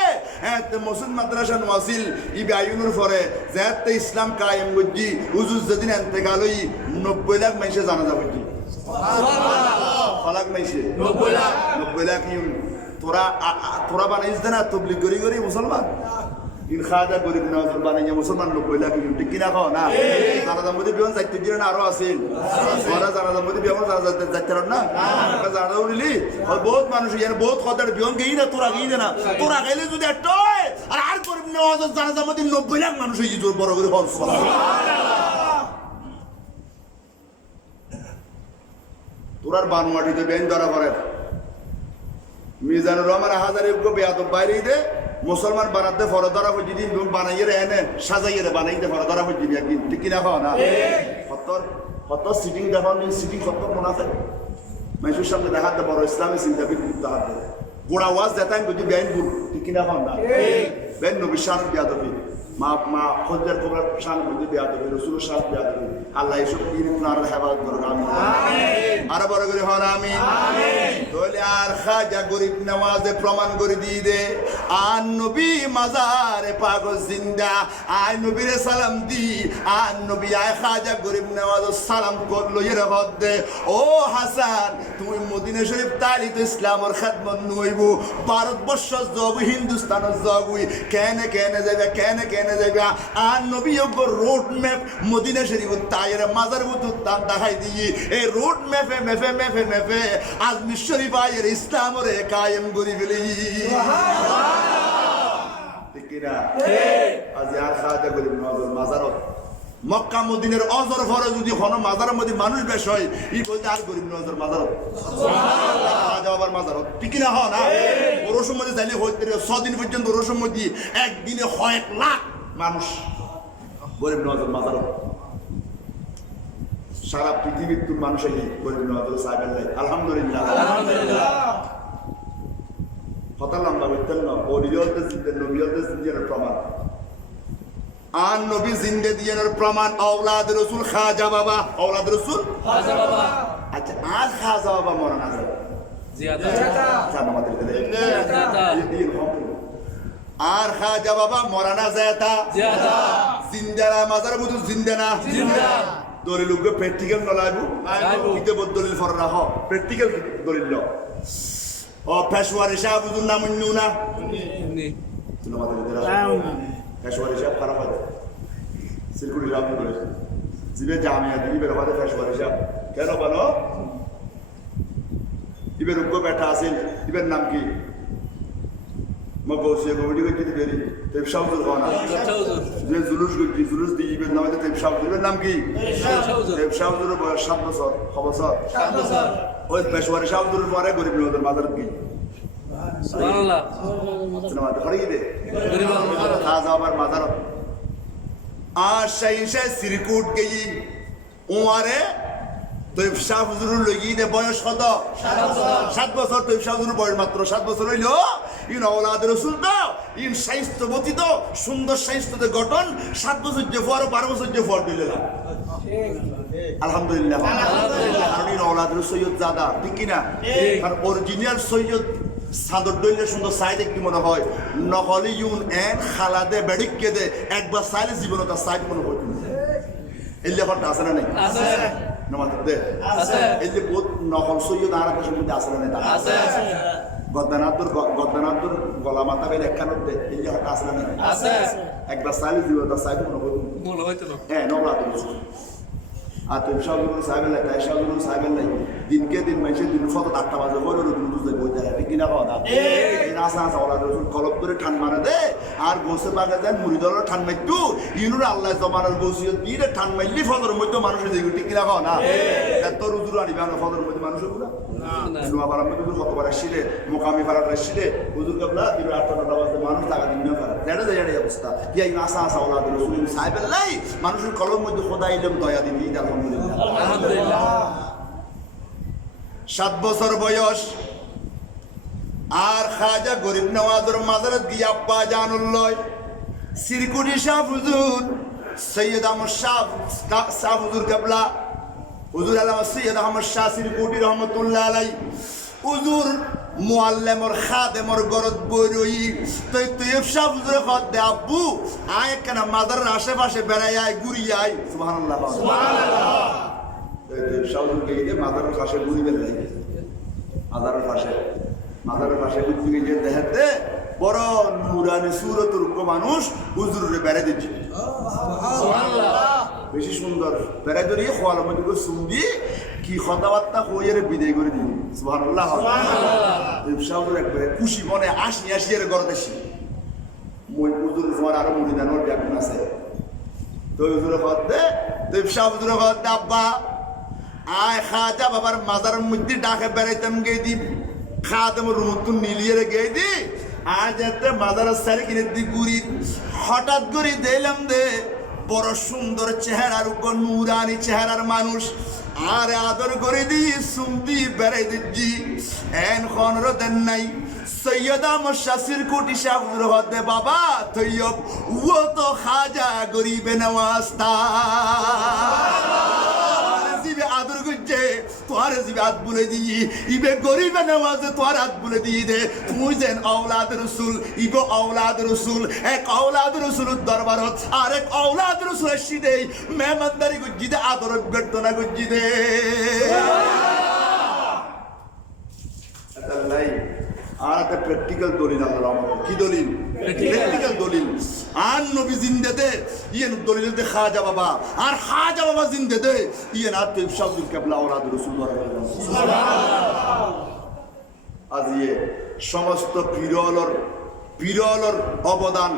হ্যাঁ মসজিদ মাদ্রাসা নওয়াজিল ই বায়ুনুর পরে যাতে ইসলাম কায়েম করছি হুজুর যেদিন ইন্তেকাল হই 90 লাখ মানুষে জানা যাবে কি লাখ মানুষে 90 লাখ তোরা বানাইছ না তবলিগ করি করি মুসলমান ইন খাজা গরিব নওয়াজ বানাইয়া মুসলমান 90 লাখ ঠিক কিনা খাও না জানাজার মধ্যে বিমান যাইতে দিন আরো আছিল ওরা জানাজার মধ্যে বিমান যাইতে না জানা উঠলি বহুত মানুষ ইয়ার বহুত কথার বিমান গেই না তোরা গেই না তোরা গেলে যদি একটা আর গরিব নওয়াজ জানাজার মধ্যে 90 লাখ মানুষ হয়ে জোর বড় করে হল তোরার বানওয়াটিতে বেন ধরা করে মিজানুর রহমান হাজারে বেয়াদব বাইরে দে মুসলমান বানাতে ফরদরা হয়ে যদি বানাইয়ে রে এনে সাজাইয়ে রে বানাইতে ফরদরা হয়ে যাবি একদিন ঠিক কিনা খাও না কত সিটিং দেখান সিটিং কত মুনাফে মানুষের সামনে দেখাতে বড় ইসলামী চিন্তাবিদ দেখাতে গোড়া ওয়াজ দেখান যদি বেআইন ভুল ঠিক কিনা খাও না বেন নবী শাহ বিয়াদবি মা খোঁজার খবর শান বুদ্ধি বেয়াদ হবে রসুল শান বেয়াদ হবে আল্লাহ এসব দিন আর হেফাজত করুন আমিন আর বড় করে হন আমিন তাহলে আর খাজা গরিব নওয়াজে প্রমাণ করে দিয়ে দে আন নবী মাজারে পাগল জিন্দা আয় নবীরে সালাম দি আন নবী আয় খাজা গরিব নওয়াজ সালাম করলো এর হদ্দে ও হাসান তুমি মদিনা শরীফ তালি তো ইসলামের খেদমত নইব ভারতবর্ষ যাব হিন্দুস্তান যাব কেনে কেনে যাবে কেনে কেনে যাবে আর নবী রোড ম্যাপ মদিনা শরীফ তাইয়ের মাজার মতো তার দেখাই দিয়ে এই রোড ম্যাপে মেফে মেফে মেফে আজমির শরীফ আয়ের ইসলামের কায়েম করি ফেলি ঠিক কিনা আজ আর খাজা গরিব নওয়াজের মাজারত মক্কা মদিনের অজর ঘরে যদি কোনো মাজারের মধ্যে মানুষ বেশ হয় ই বলতে আর গরিব নওয়াজের মাজারত খাজা বাবার মাজারত ঠিক কিনা হ না ওরসম মধ্যে যাইলে হইতে 6 দিন পর্যন্ত ওরসম মধ্যে একদিনে 1 লাখ মানুষ গরিব নওয়াজের মাজারত সারা পৃথিবীর তুর মানুষ এই গরিব নওয়াজের সাহেবের লাই আলহামদুলিল্লাহ কথা লম্বা বলতেন না ওরিয়তে জিন্দে নবিয়তে জিন্দের প্রমাণ আর নবী জিন্দে দিয়ের প্রমাণ আওলাদ রাসূল খাজা বাবা আওলাদ রাসূল খাজা বাবা আচ্ছা আর খাজা বাবা মরণ আছে জিয়াদা জানা মাত্র দিলে আর খাজা বাবা মরানা যায়তা জিয়াদা জিন্দারা মাজার বুদু জিন্দা না জিন্দা দলিল উগ্র প্র্যাকটিক্যাল নলাইবু কিতে বদলিল ফররা হ প্র্যাকটিক্যাল দলিল ল ও পেশওয়ারি সাহেব বুদুর নাম না তুলো মাত্র দিলে পেশওয়ারি সাহেব খারাপ হয় সিলকুড়ি রাম করে জিবে জামিয়া দিবি বের হয় পেশওয়ারি সাহেব কেন বলো ইবের উগ্র বেটা আছিল ইবের নাম কি মগৌসিয়া কমিটি করতে বেরি তেব শাউজুর খানা যে জুলুস করছি জুলুস দিয়ে ইবের নাম তেব শাউজুর ইবের নাম কি তেব শাউজুরের বয়স 7 বছর 6 বছর ওই পেশওয়ারি শাউজুরের পরে গরিব নওয়াজের মাজার কি সুবহানাল্লাহ সিনেমা ধরে গিয়ে গরিব নওয়াজের খাজা বাবার মাজার আর সেই সিরকুট গই ওয়ারে তৈব শাহ হুজুর লগি দে বয়স কত 7 বছর তৈব শাহ হুজুর বয়স মাত্র 7 বছর হইল ইন আওলাদ রাসূল তো ইন স্বাস্থ্যবতী তো সুন্দর স্বাস্থ্যতে গঠন 7 বছর যে পর 12 বছর যে পর দিল না আলহামদুলিল্লাহ কারণ ইন আওলাদ রাসূল সৈয়দ জাদা ঠিক কি না আর অরিজিনাল সৈয়দ সাদর দইলে সুন্দর সাইড একটু মনে হয় নকলি ইউন এন্ড খালাদে বেডিককে দে একবার সাইলে জীবনটা সাইড মনে হয় এই লেখাটা আছে না নাই আছে নমাতে দে আছে এই যে বহুত নকল সৈয়দ আর একটা সম্বন্ধে আছে না নাই আছে গদ্দানাতুর গলা মাথা বেল একখানত দে এই লেখাটা আছে না নাই আছে একবার সাইলে জীবনটা সাইড মনে হইতো না হ্যাঁ নবলাতুর আর তুমি শাহুর সাহেবের লাই তাই শাহুর সাহেবের লাই দিনকে দিন মানুষের দিন ফটো 8টা বাজে করে রুদুল বুঝতে বই যায় ঠিক কিনা কথা এই রাসা আসা ওলা রসুল কলব করে ঠান মারে দে আর গোসে বাগে দেন মুরিদলের ঠান মাইতু ইনুর আল্লাহ জমানার গোসিয়ত দিয়ে ঠান মাইলি ফটোর মধ্যে মানুষের দেখি ঠিক কিনা কথা না এত রুদুর আনিবে না ফটোর মধ্যে মানুষের পুরা নোয়া পাড়ার মধ্যে কতবার আসছিলে মোকামি পাড়ার আসছিলে হুজুর কাবলা দিন 8টা বাজে মানুষ টাকা দিন না পারে এটা দেয় এই অবস্থা কি এই রাসা আসা ওলা রসুল সাহেবের লাই মানুষের কলম মধ্যে খোদা ইলম দয়া দিবি আলহামদুলিল্লাহ 7 বছর বয়স আর খাজা গরিব নওয়াজের মাজারত গিয়া আব্বা জানুল্লাহ সিরকুটি শাহ হুজুর সৈয়দ আহমদ শাহ হুজুর কাবলা হুজুর আল্লামা সৈয়দ আহমদ শাহ সিরকুটি রহমতুল্লাহ আলাই হুজুর মুআল্লিমর খাদেমর গরত বইরই তুই তুইব শাহ হুজুর কত দে আব্বু আয় কেন মাজারের আশেপাশে বেড়াই আয় ঘুরি আয় সুবহানাল্লাহ সুবহানাল্লাহ তুইব শাহ হুজুর গিয়ে মাজারের পাশে ঘুরি বেড়াই মাজারের পাশে ঘুরি গিয়ে দেখতে বড় নুরানি সুরতুর মানুষ হুজুরে বেড়ে দিচ্ছে সুবহানাল্লাহ বেশি সুন্দর বেড়ে ধরিয়ে খোয়ার মধ্যে সুন্দি কি কথাবার্তা হয়ে বিদায় করে দিন সুবহানাল্লাহ সুবহানাল্লাহ একবারে খুশি মনে আসি এর ঘরে আসি মই হুজুর ফোয়ার আরো মুরিদানোর ব্যাকুন আছে তো হুজুরে হতে দেবশাহ হুজুরে হতে আব্বা আয় খাজা বাবার মাজারের মধ্যে ডাকে বেড়াইতাম গিয়ে দি খাদেম রুমতুন নীলিয়ে গিয়ে দি আজ যেতে মাজারের সারি কিনে দি ঘুরি হঠাৎ করে দিলাম দে বড় সুন্দর চেহারার উপর নুরানি চেহারার মানুষ আর আদর করে দি সুন্দি বেড়াই দিচ্ছি এন খনর দেন নাই সৈয়দা মশাসির কোটি শাহুর হতে বাবা তৈয়ব ও তো খাজা গরিবে নওয়াস্তা জিবে আদর গুজে তোর জিবে হাত বলে দিই ইবে গরিবে নওয়াজে তোর হাত বলে দিয়ে দে তুই যেন আওলাদ রসুল ইবে আওলাদ রসুল এক আওলাদ রসুলের দরবারত আর এক আওলাদ রসুলের সিদে মেহমানদারি গুজি দে আদর ব্যর্থনা গুজি দে আল্লাহ আর একটা প্র্যাকটিক্যাল দলিল আল্লাহ কি দলিল প্র্যাকটিক্যাল দলিল আর নবী জিন্দেতে ইয়ে দলিল দে খাজা বাবা আর খাজা বাবা জিন্দেতে ইয়ে না তো ইফসাদুল কিবলা আওলাদ রাসূল সুবহানাল্লাহ আজ ইয়ে সমস্ত পিরলর অবদান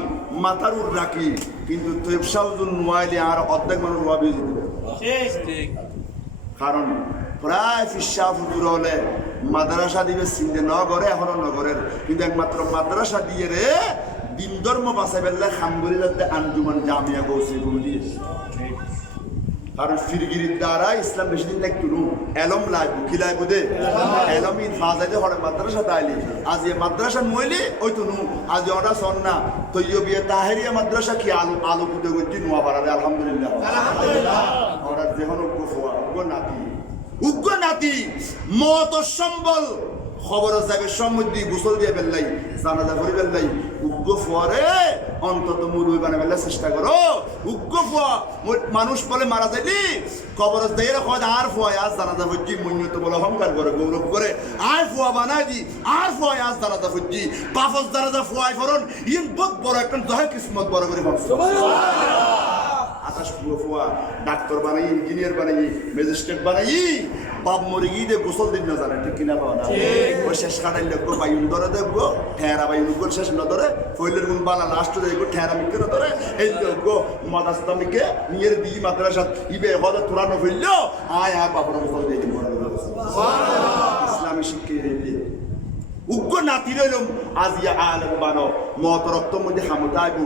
মাথারুর রাখি কিন্তু তো ইফসাদুল নোয়াইলে আর অর্ধেক মানুষ ওয়াবি দিতে ঠিক কারণ প্রায় ফিসা ফুতুর হলে মাদ্রাসা দিবে সিন্ধে নগরে এখনো নগরের কিন্তু একমাত্র মাদ্রাসা দিয়ে রে দিন ধর্ম বাঁচাই বেললে খামগুলিতে আঞ্জুমান জামিয়া গৌসি দিয়েছে কারণ ফিরগিরির দ্বারা ইসলাম বেশি দিন দেখতো নু এলম লাইবু কি লাইবু দে এলম ইন ফাজাইতে হরে মাদ্রাসা তাইলি আজ এ মাদ্রাসা নইলে ওই তো নু আজ ওটা সন না তৈয়বিয়া তাহেরিয়া মাদ্রাসা কি আলোকিত করছি নোয়া পাড়ারে আলহামদুলিল্লাহ ওরা যেখন উগ্র নাতি মত সম্বল খবর যাবে সমুদ্রি গোসল দিয়ে বেললাই জানাজা করে বেললাই উগ্র ফুয়ারে অন্তত মুরুই বানা বেলার চেষ্টা করো উগ্র ফুয়া মানুষ বলে মারা যাইলি খবর দিয়ে রাখো আর ফুয়ায় আজ জানাজা ফুজি মন্যত বলে অহংকার করে গৌরব করে আর ফুয়া বানাই দি আর ফুয়ায় আজ জানাজা ফুজি পাফস জানাজা ফুয়াই ফরন ইন বহুত বড় একটা জয় কিসমত বড় করে ভাবছো আকাশ ফুয়া ডাক্তার বানাই ইঞ্জিনিয়ার বানাই ম্যাজিস্ট্রেট বানাই বাপ মরে গিয়ে দিয়ে গোসল দিন না জানে ঠিক কিনা পাওয়া না ওই শেষ কাটাই দেখবো বাইন ধরে দেখবো ঠেরা বাইন শেষ না ধরে ফইলের গুণ বালা লাস্ট দেখবো ঠেরা মিকে না ধরে এই দেখবো মাদাস্তা মিকে নিয়ের দিই মাদ্রাসাত ইবে হদে তুরানো ফেললো আয় আর বাপর গোসল দিয়ে দিব ইসলামী শিক্ষা দিয়ে উগ্র নাতি রইলাম আজিয়া আলেম বানো মত রক্তর মধ্যে হামতাইবু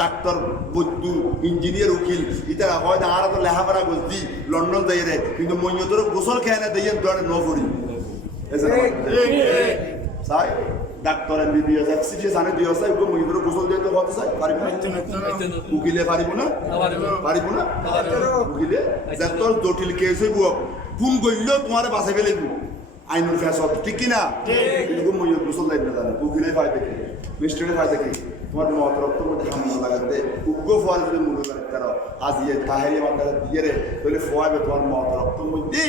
ডাক্তার বৈদ্য ইঞ্জিনিয়ার উকিল ইতারা হয় আর তো লেখাপড়া করছি লন্ডন যাই রে কিন্তু মঞ্জুর গোসল খেয়ে না দিয়ে দৌড়ে ন পড়ি চাই ডাক্তার এমবিবিএস এক্সিডিএস আনে দিয়ে চাই ওকে মঞ্জুর গোসল দিয়ে তো হতে চাই পারিব না উকিলে পারিব না পারিব না উকিলে যত জটিল কেস হইব ফোন করলেও তোমার বাঁচাই ফেলিব আইনুল ফ্যাসল ঠিক কিনা কিন্তু মঞ্জুর গোসল দায়িত্ব না জানে উকিলে পাই দেখি মিস্ট্রিতে পাই দেখি তোমার মত রক্তর মধ্যে হামলা লাগাতে উগ্র ফোয়ার যদি মূল্য করো আজ ইয়ে তাহেরি মাদ্রাসা দিয়ে রে তাহলে ফোয়াবে তোমার মত রক্তর মধ্যে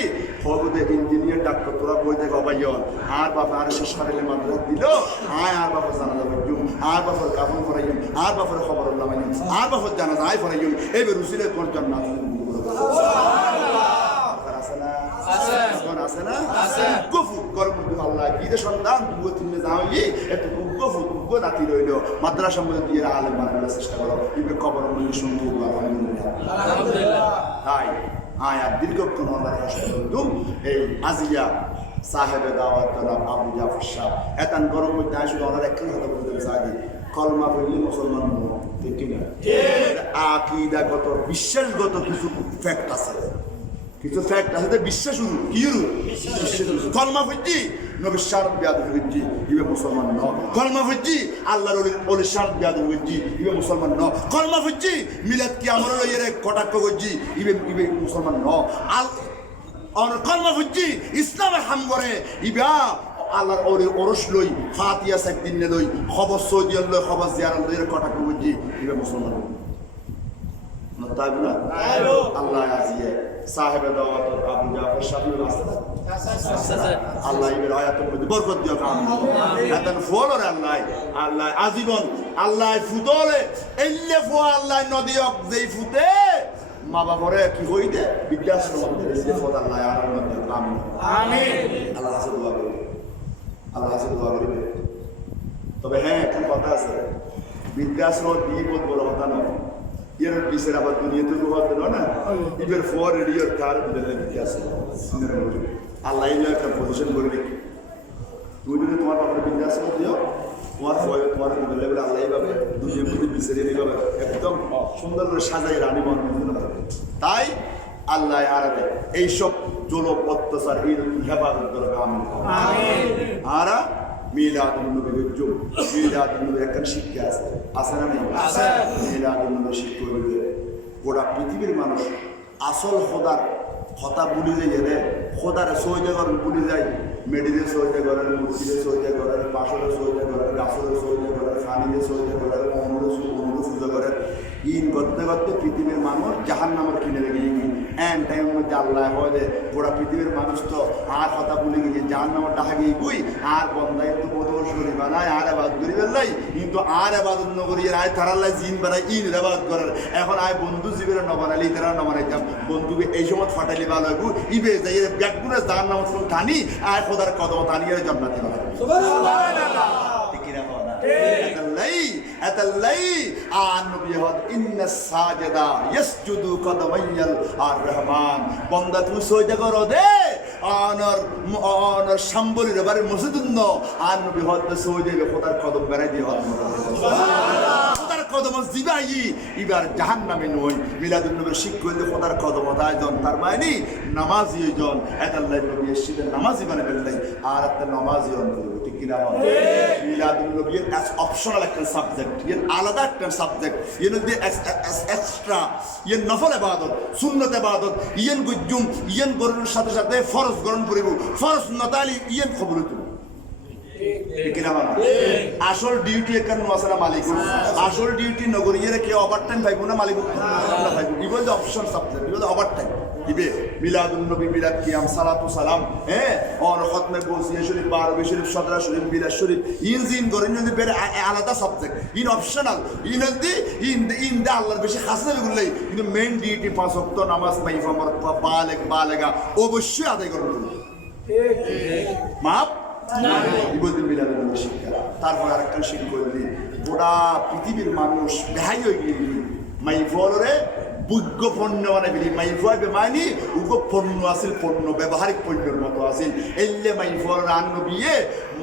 হবতে ইঞ্জিনিয়ার ডাক্তার তোরা বই থেকে অবাইয়ন আর বাবা আর শেষ কাটাইলে মাদ্রাসা দিল আর বাবা জানাজা করছুম আর বাবার কাফন ফরাইম আর বাবার খবর নামাইম আর বাবার জানাজা আয় ফরাইম এই রুসিলে তোমার জন্য আছে না গফু গরম আল্লাহ গিয়ে সন্তান দুগো তিনটে যাওয়াই একটু গফু দুগো নাতি রইল মাদ্রাসার মধ্যে দিয়ে আলেম বানানোর চেষ্টা করো ইবে কবর মধ্যে শুনতে আলহামদুলিল্লাহ তাই আর দীর্ঘক্ষণ এই আজিয়া সাহেবে দাওয়াত জনাব আবু জাফর সাহেব এতান গরম মধ্যে আসলে ওনার একই কথা বলতে চাই কলমা পড়লে মুসলমান ঠিক কিনা আকীদাগত বিশ্বাসগত কিছু ফ্যাক্ট আছে কিছু ফ্যাক্ট আছে বিশ্বাস শুরু কি কলমা ফুজি নবীর শারত বিয়াদ ফুজি ইবে মুসলমান ন কলমা ফুজি আল্লাহর ওলির শারত বিয়াদ ফুজি ইবে মুসলমান ন কলমা ফুজি মিলাদ কি আমর লইরে কটাক্ষ ফুজি ইবে মুসলমান ন আর কলমা ফুজি ইসলামের হাম করে ইবে আল্লাহর ওরস লই ফাতিহা সাকদিন লই খবর সৌদিয়ান লই খবর জিয়ারত লইরে কটাক্ষ ফুজি ইবে মুসলমান নতাবনা আল্লাহ আজিয়ে সাহেবে দাওয়াত আবু জাফর সাহেব আল্লাহ ইবের আয়াতের মধ্যে বরকত দিও আমিন এতন ফলরে আল্লাহ আজীবন আল্লাহ ফুদলে এল্লে ফো আল্লাহ নদিয়ক যেই ফুতে মা বাবারে কি হইতে বিদ্যাশ্রম মধ্যে ফদ আল্লাহ আর মধ্যে আমিন আল্লাহ হাসে দোয়া করিবে তবে হ্যাঁ একটা কথা আছে বিদ্যাশ্রম দিয়ে বহুত বড় কথা নয় এর পিছের আবার দুনিয়াতে রুহাত দিল না ইবের ফর রেডিওর কার দিলে আছে আল্লাহ একটা পজিশন করে রেখে তুমি যদি তোমার বাবার বিদ্যাশ্রম দিও তোমার ফয়ে তোমার লেভেল আল্লাহ পাবে দুনিয়ার মধ্যে পিছের পাবে একদম সুন্দর করে সাজাই রানী মন তাই আল্লাহ আরাধে এইসব জুলুম অত্যাচার এই হেফাজত করবে আমিন আরা মিলাদুন নবীর যুগ মিলাদুন নবীর একটা শিক্ষা আছে না নেই মিলাদুন নবীর শিক্ষা হইলে গোটা পৃথিবীর মানুষ আসল খোদার কথা ভুলি যাই রে খোদারে সহজে করেন ভুলি যায় মেডিরে সহজে করেন মূর্তিরে সহজে করেন পাশরে সহজে করেন গাছরে সহজে করেন খানিরে সহজে করেন অনুরে পূজা করেন ইন করতে করতে পৃথিবীর মানুষ জাহান নামের কিনে লেগে এন্ড টাইমের মধ্যে আল্লাহ হয় যে গোটা পৃথিবীর মানুষ তো আর কথা ভুলে গিয়ে জাহান নামের ডাকা গিয়ে গুই আর বন্ধাই তো প্রদোষ করি বানায় আর আবাদ করি বেলাই কিন্তু আর আবাদ নগরী আয় তারাল্লাই জিন বানায় ইন আবাদ করার এখন আয় বন্ধু জীবের ন বানাইলি তারা ন বানাইতাম বন্ধুকে এই সময় ফাটাইলি ভালো হইব ইবে যাই ব্যাগগুলো জাহান নামের টানি আর খোদার কদম টানিয়ে জান্নাতে বানাই এতাল্লাই আর নবী হদ ইন্নাস সাজিদা ইয়াসজুদু কদমাইয়াল আর রহমান বান্দা তুমি সজদা করো দে অনর সম্বলির বারে মসজিদুন্ন আর নবী হদ সজদা খোদার কদম বেড়াই দিয়ে হদ খোদার কদম জিবাই এবার জাহান্নামে নই মিলাদুন নবীর শিক্ষা হইলে খোদার কদম আয়োজন তার মানে নামাজি জন এতাল্লাই নবী এসে নামাজি মানে বেল্লাই আর একটা নামাজি অন্তর্ভুক্ত ঠিক কিনা মিলাদুন নবী as optional একটা সাবজেক্ট এর আলাদা একটা সাবজেক্ট এর মধ্যে এক্সট্রা এর নফল ইবাদত সুন্নত ইবাদত ইয়েন গুজুম ইয়েন গরুর সাথে সাথে ফরজ গ্রহণ করিব ফরজ নতালি ইয়েন খবর তো আসল ডিউটি এখান মশলা মালিক আসল ডিউটি নগরীর কে ওভার টাইম পাইব না মালিক পাইব ইবল দ্য অপশন সাবজেক্ট ইবল ওভার টাইম ইবে মিলাদুন নবী মিলাদ কিয়াম সালাতু সালাম আর খতমে বসিয়া শরীফ বারবি শরীফ সদরা শরীফ মিলাদ শরীফ ইনজিন গরেন যদি বের আলাদা সাবজেক্ট ইন অপশনাল ইন দা আল্লাহর বেশি খাস না বললেই কিন্তু মেইন ডিউটি পাঁচ ওয়াক্ত নামাজ মাইফা মারফা বালেগা অবশ্যই আদায় করতে হবে মাপ ইবুদ্দিন মিলাদুন নবী শিক্ষা তারপর আরেকটা শিক্ষা করলি গোটা পৃথিবীর মানুষ বেহাই হয়ে গেলি মাইফলরে বুজ্ঞ পণ্য মানে বলি মাইফয় বেমানি উগ পণ্য আছিল পণ্য ব্যবহারিক পণ্যের মতো আছিল এলে মাইফর রান বিয়ে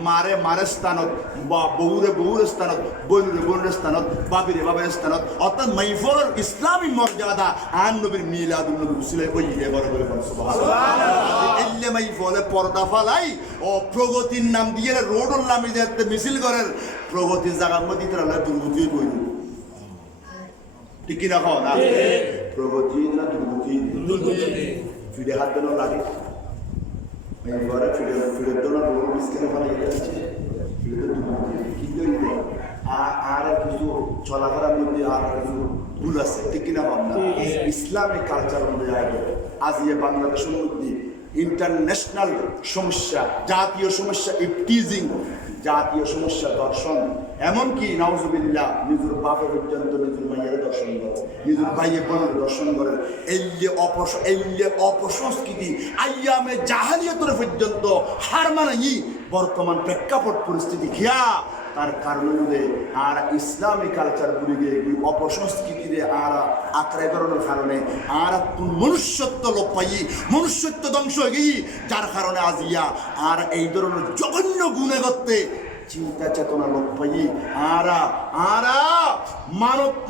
মারে স্থানত বা বহুরে স্থানত বনুরে স্থানত বাবির স্থানত অর্থাৎ মাইফর ইসলামী মর্যাদা আন নবীর মিলাদুন নবী উসিলে ওই এবার বলে সুবহানাল্লাহ এলে মাইফলে পর্দা ফালাই ও প্রগতির নাম দিয়ে রোডর নামে যে মিছিল করেন প্রগতির জায়গার মধ্যে তারা দুর্গতি বই ঠিক কিনা খাও না প্রগতি না দুর্গতি ফিরে হাত দেন লাগে ঘরে ফিরে দেন রোড মিসকেলে ফেলে যাচ্ছে ফিরে দুর্গতি কিন্তু আর কিছু চলাফেরার মধ্যে আর কিছু ভুল আছে ঠিক কিনা খাও না ইসলামিক কালচার মধ্যে আজ বাংলাদেশের মধ্যে ইন্টারন্যাশনাল সমস্যা জাতীয় সমস্যা ইফটিজিং জাতীয় সমস্যা দর্শন এমনকি নাউজুবিল্লাহ নিজের বাপে পর্যন্ত নিজের মায়ের দর্শন করে নিজের ভাইয়ের বোনের দর্শন করেন এল্লে অপসংস্কৃতি আইয়ামে জাহালিয়াতের পর্যন্ত হার মানাই বর্তমান প্রেক্ষাপট পরিস্থিতি খেয়া তার কারণে আর ইসলামী কালচার গুলি গিয়ে অপসংস্কৃতিরে আর আক্রয় করানোর কারণে আর মনুষ্যত্ব লোপ পাই মনুষ্যত্ব ধ্বংস হয়ে গিয়ে যার কারণে আজিয়া আর এই ধরনের জঘন্য গুণে করতে চিন্তা চেতনা লোপ পাই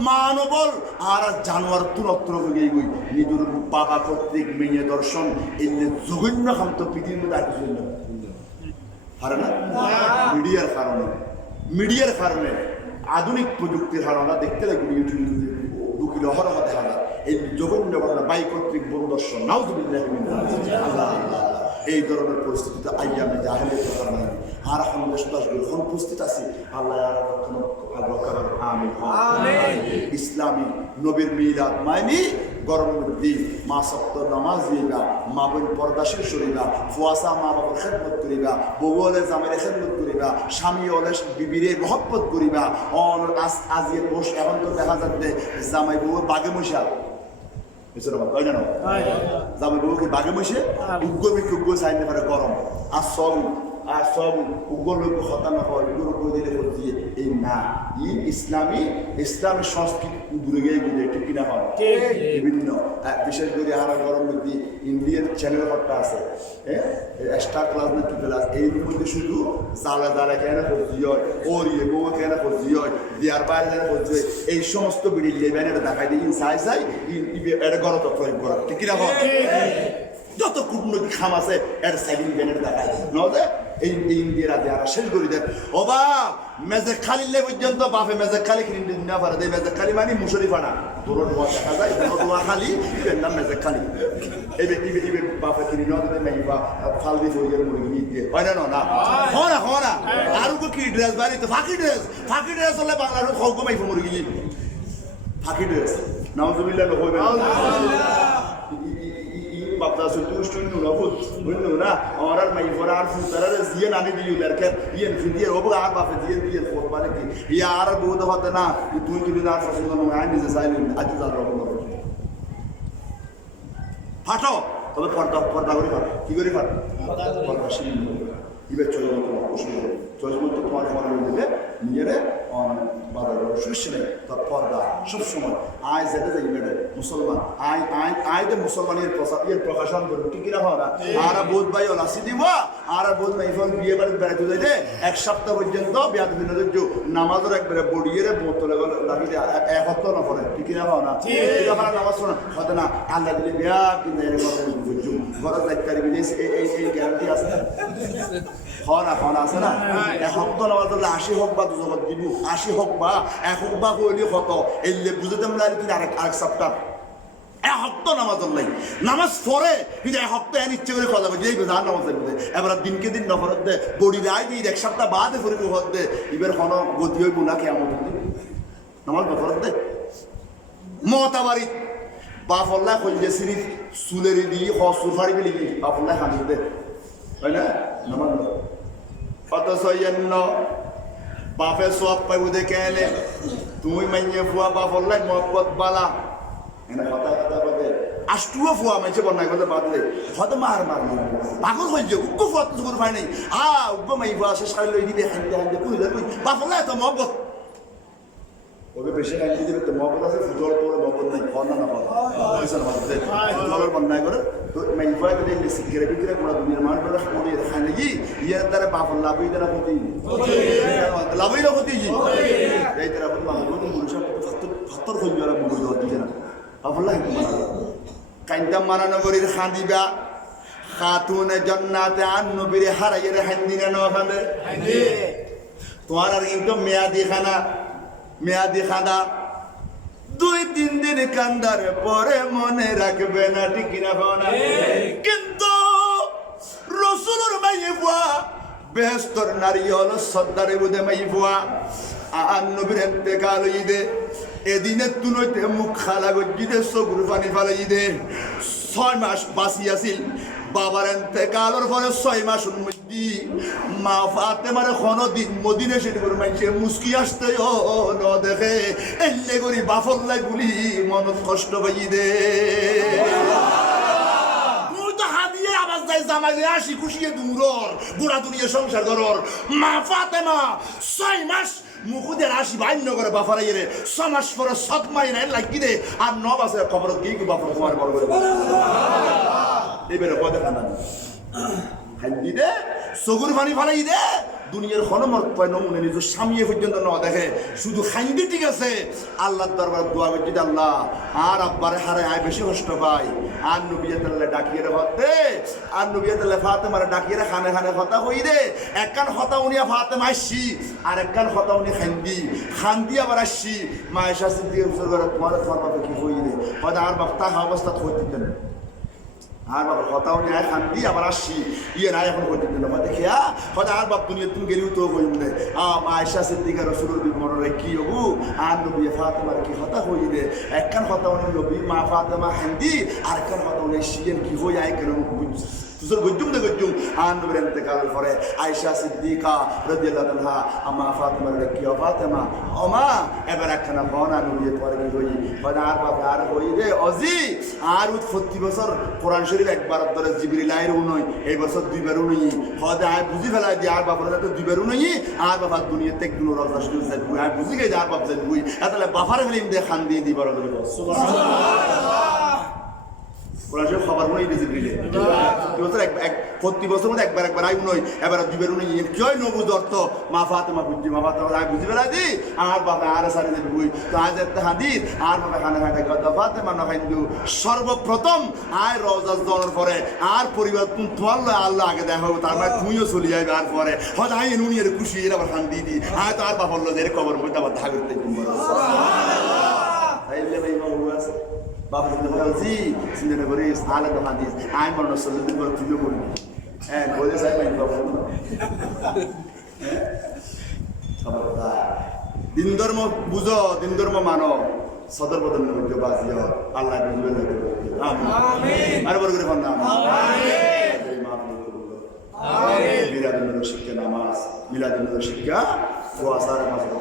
মানবল আর জানোয়ার তুরত্র হয়ে গিয়ে নিজের বাবা কর্তৃক মেয়ে দর্শন এই জঘন্য খান্ত পৃথিবীর মধ্যে আর কিছু হারে না মিডিয়ার কারণে আধুনিক প্রযুক্তির ধারণা দেখতে লাগবে ইউটিউব বুকিল হরহ দেখা যায় এই জঘন্য ঘটনা বাই কর্তৃক বড় দর্শন নাউজুবিল্লাহ এই ধরনের পরিস্থিতিতে আইয়ামে জাহেলিয়াতের কারণে আর এখন এখন উপস্থিত আছি আল্লাহ ইসলামী নবীর মিলাদ মাইনি গরমের দিন মা সপ্ত নামাজ দিবা মা বোন পর্দাশীল শরীবা ফুয়াশা মা বাবার খেদমত করিবা বউ হলে জামাইরে খেদমত করিবা স্বামী হলে বিবিরে মহব্বত করিবা আজিয়ে বস এখন তো দেখা যাচ্ছে জামাই বউ বাগে মশা জামাই বউ কি বাগে মশে উগ্র চাইতে পারে গরম আর সব উগ্র হতানো হয় উগ্র দিলে দিয়ে এই না ইসলামের সংস্কৃতি দূরে গিয়ে গেলে একটু কিনা হয় বিভিন্ন বিশেষ করে আর গরম মধ্যে ইন্ডিয়ান চ্যানেল ঘরটা আছে স্টার প্লাস না প্লাস এই মধ্যে শুধু জ্বালা কেন করছি হয় ওর বউ কেন করছি হয় দেওয়ার বাইরে কেন করছি হয় এই সমস্ত ভিডিও লেবেন এটা দেখাই দিই চাই এটা গণতন্ত্র প্রয়োগ করা ঠিক কিনা হয় যত কূটনৈতিক খাম আছে এর সাইডিং ব্যানের দেখায় নজে এই ইন্ডিয়ারা দেয়ারা শেষ করে দেন অবা মেজে খালিলে পর্যন্ত বাপে মেজে খালি কিনে না পারে দেয় মেজে খালি মানে মুশরিফানা দূর দোয়া দেখা যায় দূর দোয়া খালি এর নাম মেজে খালি এই ইবে বাপে কিনে না দেয় মাইবা ফাল দিয়ে ফইয়ের মুরগি দিয়ে হয় না না হনা আর কি ড্রেস বাড়ি তো ফাঁকি ড্রেস হলে বাংলাদেশ খগো মাইফ মুরগি ফাঁকি ড্রেস নাউজুবিল্লাহ হইবে বাপটা সুতুষ্টুন নবুত বুঝলো না আর মাই ফরার ফুতারার জিয়ান আনি দিও দরকার ইয়েন ফিদিয়ে ওব আর বাপে দিয়ে ফরবারে কি ইয়া আর বহুত হতে না তুই না ফসল না আইন যে সাইলেন আজ যা রকম ফাটো তবে পর্দা করে ফাট কি করে ফাট পর্দা শিল ইবে চলে মতো তোমার ফলে দেবে নিজেরে অন বাজার সুশীলে তার পর্দা সবসময় আয় যেতে যাই বেড়ে মুসলমান আয় যে মুসলমানের প্রকাশন করবো ঠিক কিনা হয় না আর বোধ ভাই লাসি দিব আর বোধ ভাই ফোন বিয়ে বাড়ি বেড়াতে যাইতে এক সপ্তাহ পর্যন্ত বিয়াদ বিনোদের নামাজের একবারে বড়িয়ে বোতলে রাখি এক সপ্তাহ না পড়ে ঠিক কিনা হয় না আমার নামাজ শোনা হতে না আল্লাহ দিলে বিয়া কিন্তু এরকম ঘরের দায়িত্ব এই গ্যারান্টি আছে হনা আছে না এক সপ্তাহ নামাজ ধরলে 80 হোক বা 2 জগৎ দিব 80 হোক বা 1 হোক বা হইলে কত এলে বুঝতে আমরা কিন্তু আরেক সপ্তাহ এক সপ্তাহ নামাজ নাই নামাজ পড়ে কিন্তু এক সপ্তাহ এন ইচ্ছে করে কথা বলছে এই বেজার নামাজের মধ্যে এবার দিনকে দিন নফরত দে বড়ি রায় দিয়ে এক সপ্তাহ বাদে ফরিব হত দে এবার কোন গতি হইব না কেমন নামাজ নফরত দে মতাবারি বাফল্লা কইলে সিরিফ সুলেরি দিয়ে হসুর ফাড়ি বিলি বাফল্লা হানি দে হয় না নামাজ অথচ বাপে সব পাইব দেখে এলে তুমি মাইয়ে ফুয়া বাফল্লাই মহব্বত বালা এনে কথা বলে আষ্টুও ফুয়া মাইছে বন্যায় কথা বাদলে হয়তো মার পাগল হয়ে যাও উগ্র ফুয়া তো করে পাই নাই উগ্র মাই ফুয়া শেষ খাই লই দিবে হাইতে কইলে কই বাফল্লাই তো মহব্বত ওকে বেশি হাইতে দিবে তো মহব্বত আছে ফুটবল তোর মহব্বত নাই ফর্না না ফুটবলের বন্যায় করে তো মাই ফুয়া করে সিগারে বিক্রে করে দুনিয়ার মানুষ বলে কোনে খাই নাকি ইয়ার দ্বারা বাফল লাভই দেনা হতি লাভই না হতি এই তারা বল মানুষ মানুষ ফাত্তর হই যারা মুড়ি হতি না বাফল্লাই কাইন্তা মানানগরীর খান্দিবা খাতুনে জান্নাতে আন নবীর হারাইয়ের হান্দিনা ন খান্দে তোমার আর কিন্তু মেয়াদি খানা 2-3 দিন কান্দার পরে মনে রাখবে না ঠিক না কিন্তু রসুলের মাইয়ে বুয়া বেহেস্তর নারী হল সর্দারে বুধে মাই বুয়া আন নবীর ইন্তেকাল হইদে এদিনে তুনইতে মুখ খালা গজ্জিদে চকুর পানি ফালাই দে 6 মাস বাঁচি আছিল বাবার ইন্তেকালের পরে 6 মাসের মধ্যে মা ফাতেমার দিন মদিনে সেটি করে মাইছে মুস্কি আসতে ন দেখে এলে করি বাফল্লাই গুলি মনত কষ্ট পাই দে জামাইলে আসি খুশিয়ে দুমুরর বুড়া দুনিয়া সংসার করর মা ফাতেমা 6 মাস মুখুদের আসি বাইন্য করে বাফারাই রে 6 মাস পরে সৎমাই নাই লাগি দে আর 9 মাসে খবর কি বাফর তোমার বড় করে এবারে পদে কানা হান্দি দে সগুর পানি ফালাই দে দুনিয়ার হনমর পয় নমুনে নিজের স্বামী পর্যন্ত ন দেখে শুধু খাইন্দি ঠিক আছে আল্লাহর দরবার দোয়া করছি আল্লাহ আর আব্বারে হারে আয় বেশি কষ্ট পাই আর নবিয়াতাল্লাহ ডাকিয়ে হতে আর নবিয়াতাল্লাহ ফাতেমারে ডাকিয়ে খানে কথা হই দে একখান কথা উনিয়া ফাতেমা আসছি আর একখান কথা উনি খান্দি আবার আসছি মা এসা সিদ্দিকে তোমার বাপে কি হই দে হয়তো আর বাপ তা অবস্থা হই দিতেন আর বাবা কথা উনি আয় খান্দি আবার আসছি ইয়ে নাই এখন হই দিতেন না দেখিয়া হয়তো আর বাপ দুনিয়া তুমি গেলেও তো হই দে মা এসা সিদ্দিকা রসুলের বিমরে কি হবু আর নবী ফাতেমার কি কথা হই দে একখান কথা উনি নবী মা ফাতেমা খান্দি আর একখান কথা উনি শিয়েন কি হই আয় কেন তুসর গজ্জুম আর নবীর ইন্তেকালের পরে আয়েশা সিদ্দিকা রাদিয়াল্লাহু আনহা আমা ফাতেমার কি ফাতেমা ওমা এবার একখানা বনা নবী পরে কি হই হয়তো আর বাপ আর হই দে অজি আর 40 বছর কোরআন শরীফ একবার ধরে জিবরিল আইর উনই এই বছর 2 বার উনই হয়তো আয় বুঝি ফেলাই দি আর বাপরে তো 2 বার উনই আর বাবা দুনিয়াতে গুলো রাজা শুরু যায় আর বুঝি গে আর বাপ যায় বুই এতলে বাফারে ফিল্ম দে খান দি বড় করে সুবহানাল্লাহ কোরআন শরীফ খবর মনে হয় জিবরিলে বছর এক প্রতি বছর মধ্যে একবার আই নই এবার দুইবার নই কেউ নবুজ অর্থ মা ফাতেমা আমি বুঝি বেলা দি আর বাবা আর সারি দেবি বই তো আজ একটা হাদিস আর বাবা খানা খাটা কথা ফাতেমা না খাইন্দু সর্বপ্রথম আয় রওজা জনের পরে আর পরিবার তোমার আল্লাহ আগে দেখা হবে তার মানে তুমিও চলে যাবে আর পরে হয়তো আই নুনি এর খুশি এর আবার খান দিদি আয় তো আর বাবা হলো যে খবর মধ্যে আবার ধাগ করতে তাইলে ভাই বাবু আছে বাবা যদি বলছি চিন্তা করিস আলে তো হাদিস আই মনে চল্লিশ দিন পরে তুইও করবি হ্যাঁ বলে চাই ভাই বাবু দিন ধর্ম বুঝো দিন ধর্ম মানো সদর বদল নৈক্য বাজিও আল্লাহ বুঝবে আর বড় করে বন্ধ মিলাদুন্নবীর শিক্ষা নামাজ মিলাদুন্নবীর শিক্ষা ওয়াসার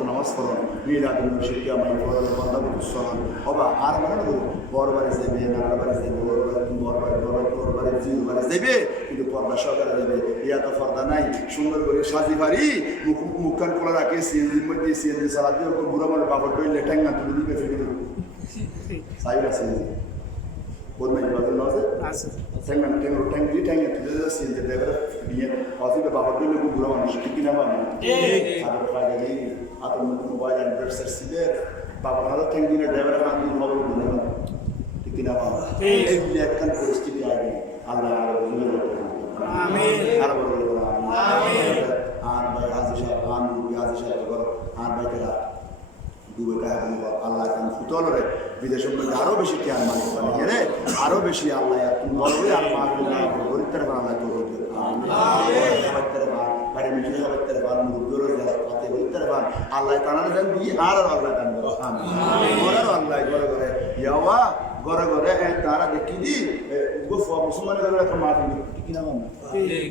নামাজ পড়ুন মিলাদুন্নবীর শিক্ষা মাই পড়ার বন্ধা বুঝছন হবা আর মানে বরবারে যাবে নানার বাড়ি যাবে বরবারে জির বাড়ি যাবে কিন্তু পর্দা সহকারে যাবে ইয়া তো পর্দা নাই সুন্দর করে সাজি পারি মুখখান খোলা রাখে সিএনজির মধ্যে সিএনজি চালা দিয়ে বুড়ো মানে বাবর ডইলে ট্যাঙ্গা তুলে দিবে ফেলে সাইরা সিএনজি বলবেন বাজার আছে ট্যাঙ্গা ট্যাঙ্গি ট্যাঙ্গা তুলে দিলে সিএনজি ড্রাইভার দিয়ে অসুবিধা বাবর ডইলে বুড়ো মানুষ ঠিক কিনা বা আর ফায়দা নেই আপনার মোবাইল অ্যান্ড্রয়েড সিলের বাবার হাতে ট্যাঙ্গি ড্রাইভারের হাত দিয়ে খবর বলে না ঠিক কিনা বা এইগুলি একখান পরিস্থিতি আগে আল্লাহ আর বলে আর ভাই হাজি সাহেব আন হাজি সাহেব আর ভাই কেরা দুবে কাহে আল্লাহ কান ফুটলরে বিদেশের মধ্যে আরো বেশি কেয়ার মালিক বানিয়ে রে আরো বেশি আল্লাহ তুমি বলবে আর মাহবুব না গরিবদের আল্লাহ তো বলবে বাড়ি মিশে সবাই বান মুরব্বীর পাতে গরিবদের বান আল্লাহ তানার দেন দিয়ে আর আল্লাহ দান আল্লাহ ঘরে ঘরে ইয়াওয়া ঘরে ঘরে তারা দেখি দি গোফা মুসলমান ঘরে একটা মাহফিল কিনা মানে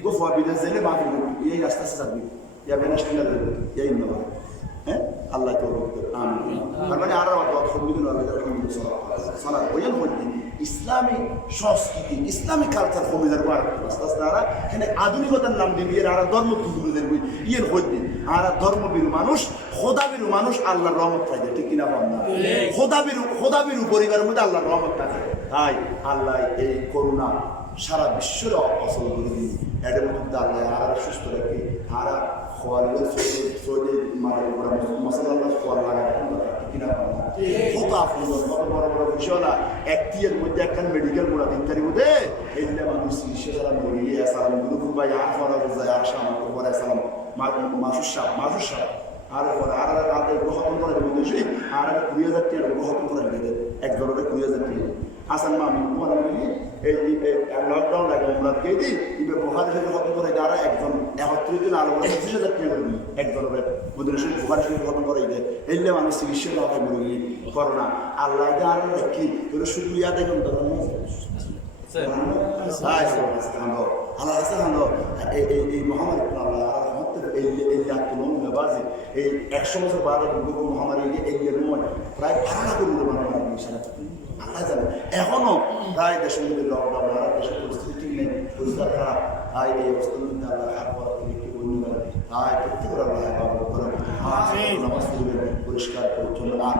গোফা বিদেশ গেলে মাহফিল এই আস্তে আস্তে যাবি ইয়া বেনাস্টিনা দেবে এই নয় হ্যাঁ আল্লাহ তো আমিন তার মানে আর সালাত বইয়ের মধ্যে ইসলামিক সংস্কৃতি ইসলামিক কালচার কমে যাবে আর আস্তে আস্তে আর এখানে আধুনিকতার নাম দিবি এর আর ধর্ম তুলে দেবে ইয়ের মধ্যে আর ধর্মবীর মানুষ খোদাবীর মানুষ আল্লাহর রহমত থাকে ঠিক কিনা বল না খোদাবীর পরিবারের মধ্যে আল্লাহর রহমত থাকে তাই আল্লাহ এই করুণা সারা বিশ্বের অসল করে দিই এর মধ্যে আল্লাহ আর সুস্থ রাখে আর খোয়ালে সৌদি মশাল্লাহ খোয়াল লাগায় কিনা কত আপনার কত বড় বড় বিষয়লা একটির মধ্যে একখান মেডিকেল গোড়া দিন তারি মধ্যে এই যে মানুষ চিকিৎসা সালাম গিয়ে সালাম গুরু ভাই আর ফরা বোঝায় আর সালাম পরে সালাম মাসুর সাহ আর পরে আর রাতে গ্রহণ করে দেবে আর 20,000 টাকা গ্রহণ করে দেবে এক ধরনের 20,000 টাকা আসান মামি তোমার এই লকডাউন লাগে আমরা কে দিই ইবে বুখারী শরীফ খতম করে যারা একজন 71 জন আর 25,000 টাকা করে দিই এক ধরনের বুখারী শরীফ খতম করে দেয় এইলে মানুষ চিকিৎসা লাভে মুরগি করোনা আল্লাহ আর কি তোর শুকরিয়া দেখুন তো আল্লাহ এই মহামারী আল্লাহ এই আত্মনমূল্য বাজে এই 100 বছর বাদে মহামারী এই প্রায় 12 লাখ মানুষ আল্লাহ জানে এখনো প্রায় দেশের মধ্যে লকডাউন আর দেশের পরিস্থিতি ঠিক নেই পরিষ্কার খারাপ তাই এই অবস্থার মধ্যে আল্লাহ হাত পড়া থেকে একটু বন্ধু করে তাই প্রত্যেকের আল্লাহ বাবু করে নামাজ পড়বেন পরিষ্কার পরিচ্ছন্ন আর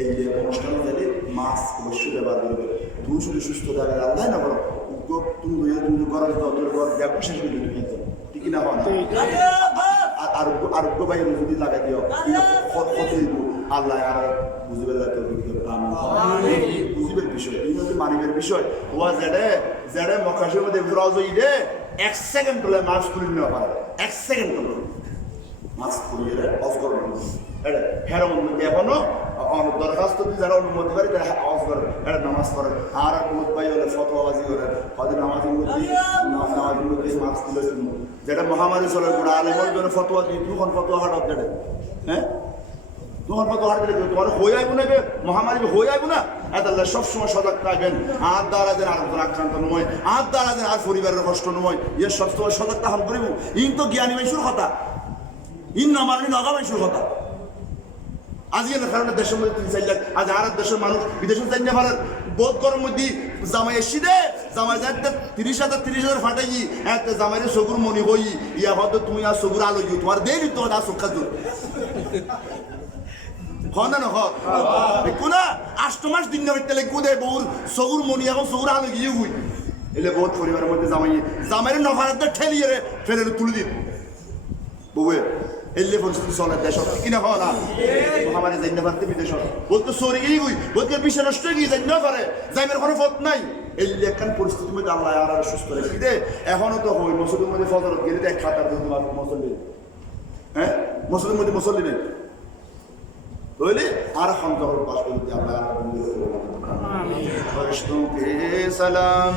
এই যে অনুষ্ঠান গেলে মাস্ক অবশ্যই ব্যবহার করবে তুমি শুধু সুস্থ থাকবে আল্লাহ না করো তুমি করার তোর ঘর ব্যাগ শেষ করে দিতে ঠিক না হয় আরোগ্য বায়ু যদি লাগাই দিও কত আল্লাহ আর বুঝবে বুঝবের বিষয় মানিবের বিষয় ও জেডে মকাশের মধ্যে ফ্রজ হইলে 1 সেকেন্ড হলে মাস্ক খুলে নেওয়া পারে 1 সেকেন্ড হলে মাস্ক খুলিয়ে অফ করবেন হের মধ্যে এখনো দরখাস্ত যারা অনুমতি করে তারা অফ করে এটা নামাজ পড়ে আর বহুত ভাই হলে ফতোয়াবাজি করে হয়তো নামাজের মধ্যে মাস্ক তুলে যেটা মহামারী চলে গোড়া আলেমের জন্য ফতোয়া দিই তখন ফতোয়া হাটাও দেবে হ্যাঁ তোমার মতো হাট দিলে তোমার হয়ে আইব না মহামারী হয়ে আইব না আল্লাহ সবসময় সজাগ থাকবেন আর দ্বারা যেন আরেকজন আক্রান্ত নয় আর দ্বারা যেন আর পরিবারের কষ্ট নয় ইয়ে সবসময় সজাগ তাহন করিব ইন তো জ্ঞানী মানুষের কথা ইন নমানি নগা মানুষের কথা আজকের কারণে দেশের মধ্যে 3-4 লাখ আজ আর দেশের মানুষ বিদেশে যাই না পারেন বোধ করার মধ্যে জামাই এসি দে জামাই যাতে 30,000 ফাটাই এত জামাইয়ের চকুর মনি হই ইয়া হয়তো তুমি আর চকুর আলো তোমার দেরি তো আর চোখা জোর হন না হন কোনা 8 মাস দিন নয় তেলে কুদে বহুর সগুর মনি এখন সগুর আলো গিয়ে হই এলে বহুত পরিবারের মধ্যে জামাইয়ের নফারাতে ঠেলিয়ে ফেলে তুলে দিন বউয়ে এলে পরিস্থিতি চলে দেশ কিনা হয় না মহামারী যাই না পারতে বিদেশ বলতো সরি গিয়ে গুই বলতে বিষয় নষ্ট গিয়ে যাই না পারে যাইমের কোনো পথ নাই এলে একখান পরিস্থিতির মধ্যে আল্লাহ আর সুস্থ রেখে দে এখনো তো হই মসজিদের মধ্যে ফজরত গেলে দেখ খাতার দুধ মুসল্লি হ্যাঁ মসজিদের মধ্যে মুসল্লি নেই তাহলে আর সন্তর পাশ করতে আমরা আর সালাম